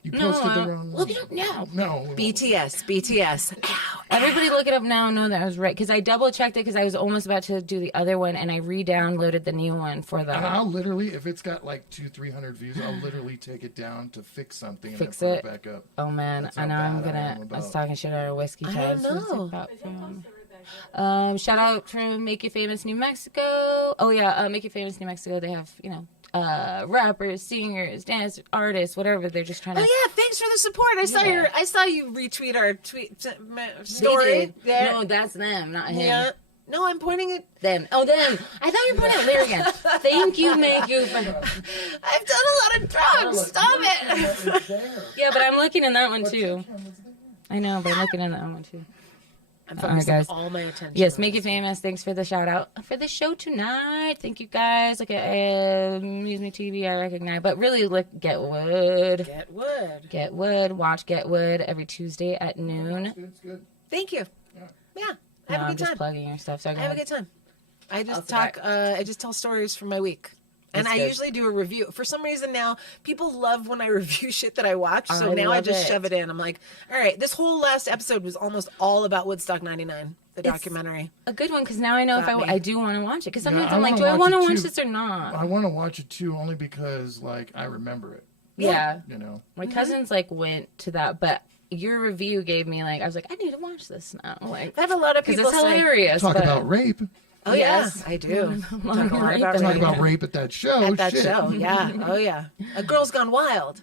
You No, posted the wrong well, one. no. No. BTS. Ow. Everybody look it up now and know that I was right. Because I double checked it because I was almost about to do the other one and I re-downloaded the new one for the... And I'll literally, if it's got like 200-300 views, I'll literally take it down to fix something and Fix then it? put it back up. Oh man, That's I how know I'm bad I gonna... am I about- was talking shit out of Whiskey I Taz. don't What's it know. about from? Shout out from Make You Famous New Mexico. Oh yeah, Make You Famous New Mexico. They have, rappers, singers, dance artists, whatever. They're just trying to... Oh yeah, thanks for the support. I saw you retweet our tweet They story. did. Yeah. No, that's them, not him. Yeah. No, I'm pointing at... Them. Oh, them. I thought you were pointing at Larry again. Thank you, Make You... I've done a lot of drugs. Stop it. Yeah, but I'm looking in that one too. I know, but I'm looking in that one too. I'm All right, focusing guys. all my attention. Yes, Make You Famous. Thanks for the shout out for the show tonight. Thank you guys. Look at Muse Me TV. I recognize, but really look Get Wood. Get Wood. Get Wood. Watch Get Wood every Tuesday at noon. It's good. Thank you. Yeah. I have No, a I'm good just time. plugging your stuff. So I have a good time. I just Off the talk. I just tell stories from my week, and That's I good. usually do a review. For some reason now, people love when I review shit that I watch. So I now I love just it. shove it in. I'm like, all right, this whole last episode was almost all about Woodstock '99, the It's documentary. a good one because now I know if Got me. I do want to watch it. Because sometimes I I'm like, wanna do I watch want to it, watch too. this or not? I want to watch it too, only because like I remember it. Yeah. You know. My cousins like went to that, but your review gave me like I was like I need to watch this now, like I have a lot of because people it's say, hilarious. Talk but about rape. "Oh Yes. yeah, I do." Talk Talk a lot about about rape. Talk rape. about rape at that show. At that Shit. show, yeah. Oh yeah, A Girl's Gone Wild,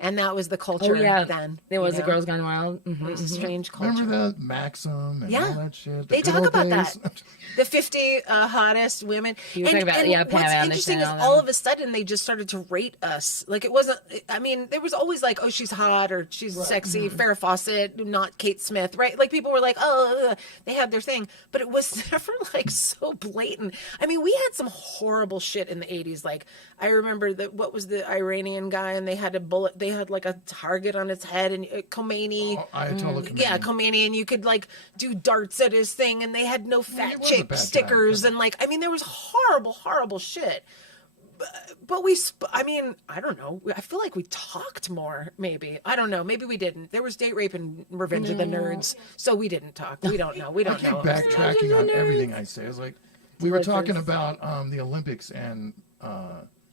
and that was the culture Oh yeah, then. There was you the know? Girls Gone Wild. It was a strange culture. Remember the Maxim and Yeah. all that shit? They The talk good old about days? that. The 50 hottest women. You were talking about, yeah, Pam what's Anderson interesting is and all all them. of a sudden they just started to rate us. Like it wasn't, I mean, there was always like, oh, she's hot or she's sexy, Farrah Fawcett, not Kate Smith, right? Like people were like, oh, they had their thing. But it was never like so blatant. I mean, we had some horrible shit in the 80s. Like I remember that, what was the Iranian guy and they had a bullet, they had like a target on his head and Khomeini. Oh, Ayatollah Khomeini. Yeah, Khomeini, and you could like do darts at his thing, and they had no he fat was a chick bad guy. stickers, and like, I mean, there was horrible shit. But I mean, I don't know. I feel like we talked more, maybe. I don't know. Maybe we didn't. There was date rape and Revenge of the Nerds, so we didn't talk. We don't know. We I don't keep know. backtracking on everything I say. I was like, we were talking about the Olympics and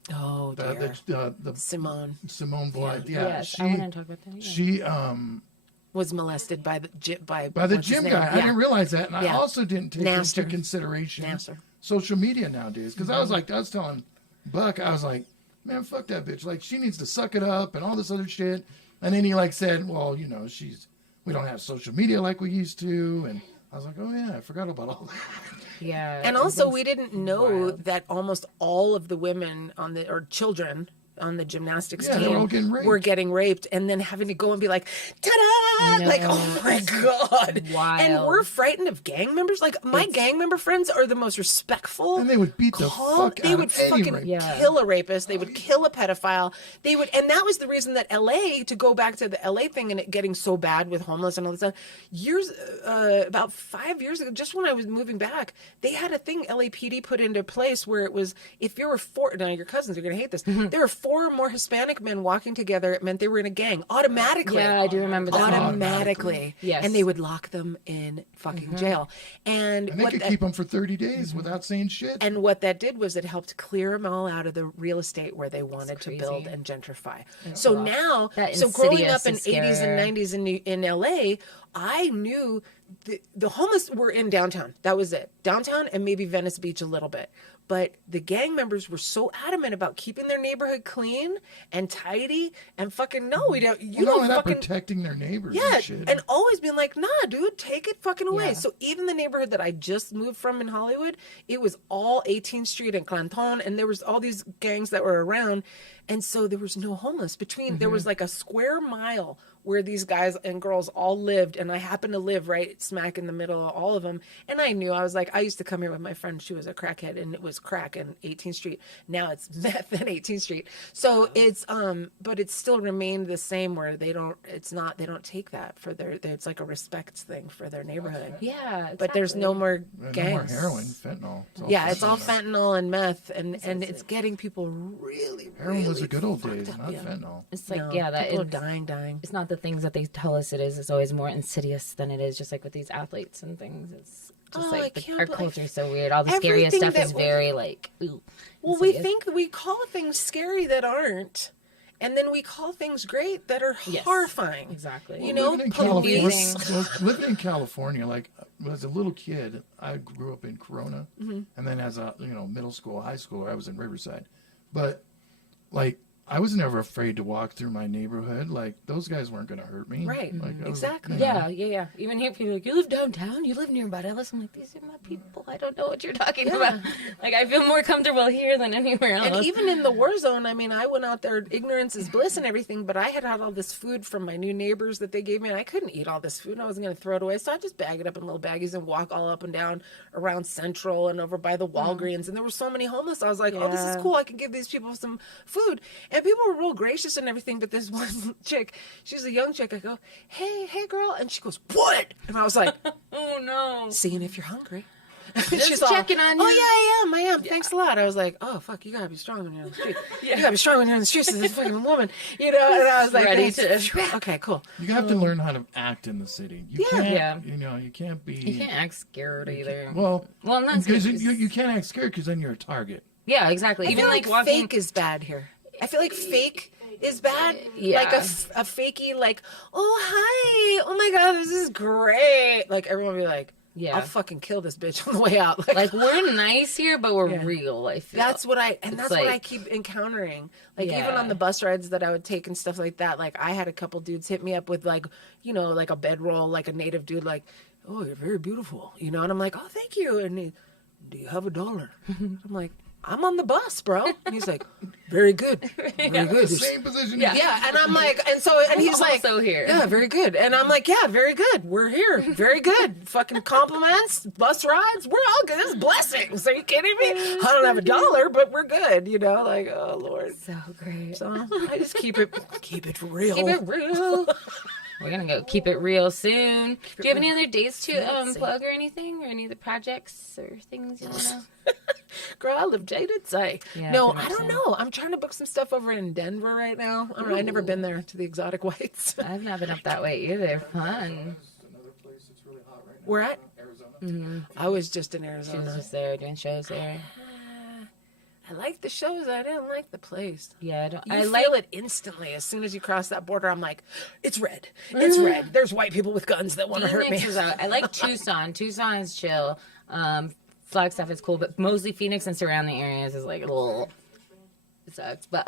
Oh, dear. the Simone Simone Blythe. Yeah, Yes, I want to talk about that. Yeah. she was molested by the by the what's his gym name? guy. I Yeah. didn't realize that, and I Yeah. also didn't take Nasser. into consideration Nasser. social media nowadays. Because I was telling Buck, I was like, man, fuck that bitch. Like, she needs to suck it up and all this other shit. And then he like said, well, you know, we don't have social media like we used to. And I was like, oh yeah, I forgot about all that. Yeah, And it also, was we didn't know wild. that almost all of the women or children on the gymnastics Yeah, they were all team getting raped. were getting raped, and then having to go and be like, ta-da! know. Like, oh my God. Wild. And we're frightened of gang members. Like, my gang member friends are the most respectful. And they would beat the calm. fuck They out would of any fucking rape. Yeah. kill a rapist. They would kill a pedophile. They would, and that was the reason that LA, to go back to the LA thing and it getting so bad with homeless and all this stuff, about 5 years ago, just when I was moving back, they had a thing LAPD put into place where it was, if you were now your cousins are going to hate this, there were 4 or more Hispanic men walking together, it meant they were in a gang automatically. Yeah, I do remember that. Automatically. Yes. And they would lock them in fucking jail. And And they what could that- keep them for 30 days without saying shit. and what that did was it helped clear them all out of the real estate where they wanted to crazy. build and gentrify. So now, That so growing up insidious in is 80s and scary. 90s in LA, I knew the homeless were in downtown. That was it. Downtown and maybe Venice Beach a little bit. But the gang members were so adamant about keeping their neighborhood clean and tidy and fucking, no, we don't, you Not only don't that, fucking. protecting their neighbors Yeah, and shit. and always being like, nah, dude, take it fucking away. Yeah. So even the neighborhood that I just moved from in Hollywood, it was all 18th Street and Clanton, and there was all these gangs that were around. And so there was no homeless between, there was like a square mile where these guys and girls all lived, and I happened to live right smack in the middle of all of them. And I knew, I was like, I used to come here with my friend. She was a crackhead, and it was crack in 18th Street. Now it's meth in 18th Street. So it's but it's still remained the same, where they don't take that for their it's like a respect thing for their neighborhood. Yeah, exactly. But there's no more gangs. No more heroin, fentanyl. It's all fentanyl and meth, and it's getting people really. Heroin was really the good old days, up, not fentanyl. It's like, No, that people is are dying. It's not the things that they tell us it is. It's always more insidious than it is. Just like with these athletes and things, it's just our culture is so weird. All the scariest stuff is very like, ooh. Well, we think we call things scary that aren't, and then we call things great that are horrifying. Exactly. You know, living in California, like as a little kid, I grew up in Corona, and then as a middle school, high school, I was in Riverside, but like. I was never afraid to walk through my neighborhood. Like, those guys weren't going to hurt me. Right. Like, Exactly. Yeah. Even here, people are like, you live downtown? You live near Barelas? I'm like, these are my people. I don't know what you're talking about. Like, I feel more comfortable here than anywhere else. And even in the war zone, I mean, I went out there, ignorance is bliss and everything, but I had all this food from my new neighbors that they gave me, and I couldn't eat all this food, and I wasn't going to throw it away. So I just bag it up in little baggies and walk all up and down around Central and over by the Walgreens. And there were so many homeless. I was like, oh, this is cool. I could give these people some food. And people were real gracious and everything, but this one chick, she's a young chick. I go, hey girl, and she goes, what? And I was like, oh no, seeing if you're hungry. She's checking on you. Oh yeah, I am. Thanks a lot. I was like, oh fuck, you gotta be strong when you're on the street. You gotta be strong when you're on the streets as a fucking woman, And I was like, ready to. Okay, cool. You have to learn how to act in the city. You can't, you can't be. You can't act scared either. Well, not because you can't act scared because then you're a target. Yeah, exactly. I Even feel like walking. fake is bad here. I feel like fake is bad. Yeah. Like a fakey, like, oh hi, oh my god, this is great. Like everyone will be like, I'll fucking kill this bitch on the way out. Like we're nice here, but we're real. I feel that's what I keep encountering. Like even on the bus rides that I would take and stuff like that. Like I had a couple dudes hit me up with like a bedroll, like a native dude, like, oh, you're very beautiful, and I'm like, oh, thank you. And he, do you have $1? I'm like, I'm on the bus, bro. And he's like, very good. Very good. Same position. Yeah. And I'm like, and he's like, also here. Yeah, very good. And I'm like, yeah, very good. We're here. Very good. Fucking compliments, bus rides. We're all good. This is blessings. Are you kidding me? I don't have $1, but we're good. Like, oh Lord. So great. So I just keep it real. Keep it real. We're gonna go keep it real soon. Do you have any other dates to plug or anything, or any of the projects or things you wanna? Girl, I live jaded. Say no, I don't know. I'm trying to book some stuff over in Denver right now. I don't know. I've never been there to the exotic whites. I've not been up that way either. Fun. Another place that's really hot right now. Where at? Arizona. Mm-hmm. I was just in She Arizona. was just there doing shows there. I like the shows. I didn't like the place. Yeah, I don't. I feel it instantly. As soon as you cross that border, I'm like, it's red. It's red. There's white people with guns that want to hurt me. I like Tucson. Tucson is chill. Flagstaff is cool, but mostly Phoenix and surrounding areas is like a little. It sucks, but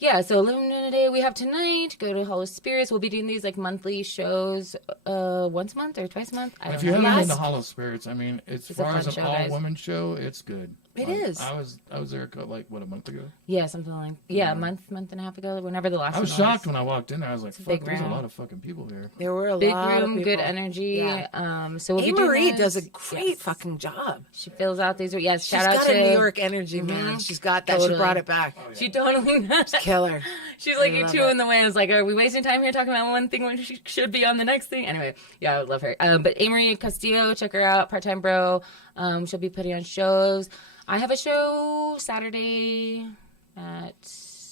yeah. So Illuminated Day we have tonight. Go to Hall of Spirits. We'll be doing these like monthly shows, once a month or twice a month. If you haven't been to Hall of Spirits, I mean, as far as an all-women show, it's good. It is. I was there like a month ago. Yeah, something like a month and a half ago. Whenever the last. I was shocked when I walked in there. I was like, "Fuck, there's a room. lot of fucking people here." There were a big lot room, of people. good energy. Yeah. So we'll be Marie doing does a great fucking job. She fills out these. Yes, She's shout out got to a New York energy, man. She's got that. Totally. She brought it back. Oh, yeah. She totally does. Killer. She's like, I you're love two it. in the way. I was like, are we wasting time here talking about one thing when she should be on the next thing? Anyway, yeah, I would love her. But Amory Castillo, check her out. Part-time bro. She'll be putting on shows. I have a show Saturday at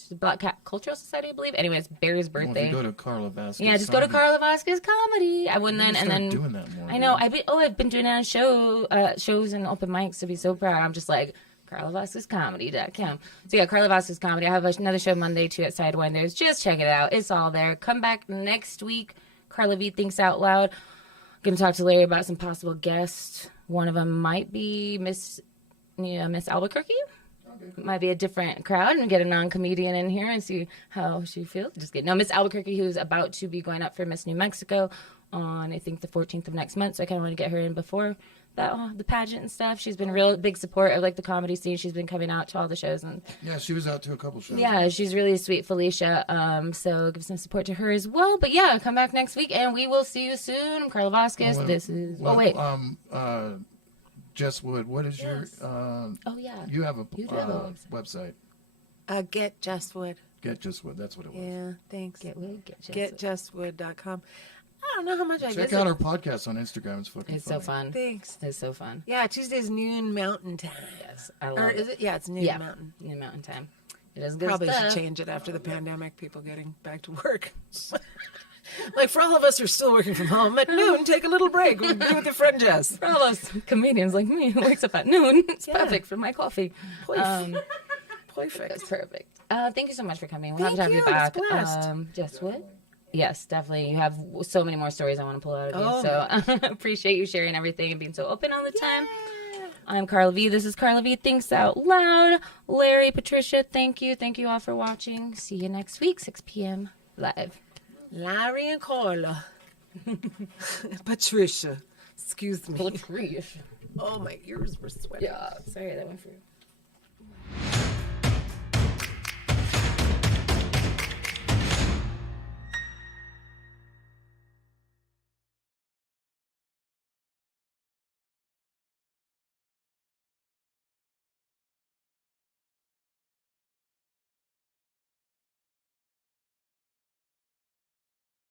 the Black Cat Cultural Society, I believe. Anyway, it's Bear's birthday. Well, if you go to Carla Vasquez. Yeah, just go to Carla Vasquez Comedy. I wouldn't then, and then doing that more. I know. I've been doing it on shows and open mics to be so proud. I'm just like carlavasquezcomedy.com. So yeah, Carla Vasquez Comedy. I have another show Monday too at Sidewinders. Just check it out. It's all there. Come back next week. Carla V Thinks Out Loud. Going to talk to Larry about some possible guests. One of them might be Miss Albuquerque. Might be a different crowd, and get a non-comedian in here and see how she feels. Just kidding. No, Miss Albuquerque, who's about to be going up for Miss New Mexico on, I think, the 14th of next month. So I kind of want to get her in before about the pageant and stuff. She's been a real big support of like the comedy scene. She's been coming out to all the shows and Yeah, she was out to a couple shows. yeah, she's really sweet, Felicia. So give some support to her as well. But yeah, come back next week and we will see you soon. I'm Carla Vasquez. Jess Wood, what is your oh yeah, you have a You do have a website. Get Jess Wood. Get Jess Wood, that's what it was. Yeah, thanks. Get GetJessWood.com. I don't know how much I Check out our podcast on Instagram. It's fucking It's funny. so fun. Thanks. It's so fun. Yeah, Tuesdays noon Mountain Time. Yes, I love Or it. is it? Yeah, it's noon Yeah, Mountain. in Mountain Time. It is good Probably stuff. should change it after the pandemic. People getting back to work. Like for all of us who are still working from home at noon, take a little break. We'll be with your friend Jess. For all those comedians like me who wakes up at noon, it's Yeah. perfect for my coffee. Perfect. That's perfect. Thank you so much for coming. We'll have to have you Thank back. you. It's a blast. Jess Wood? Yes, definitely. You have so many more stories I want to pull out of you. Oh, So appreciate you sharing everything and being so open all the time. I'm Carla V. This is Carla V Thinks Out Loud. Larry, Patricia, thank you. Thank you all for watching. See you next week, 6 p.m. live. Larry and Carla. Patricia. Excuse me. Patricia. Oh, my ears were sweating. Yeah, sorry, that went for you.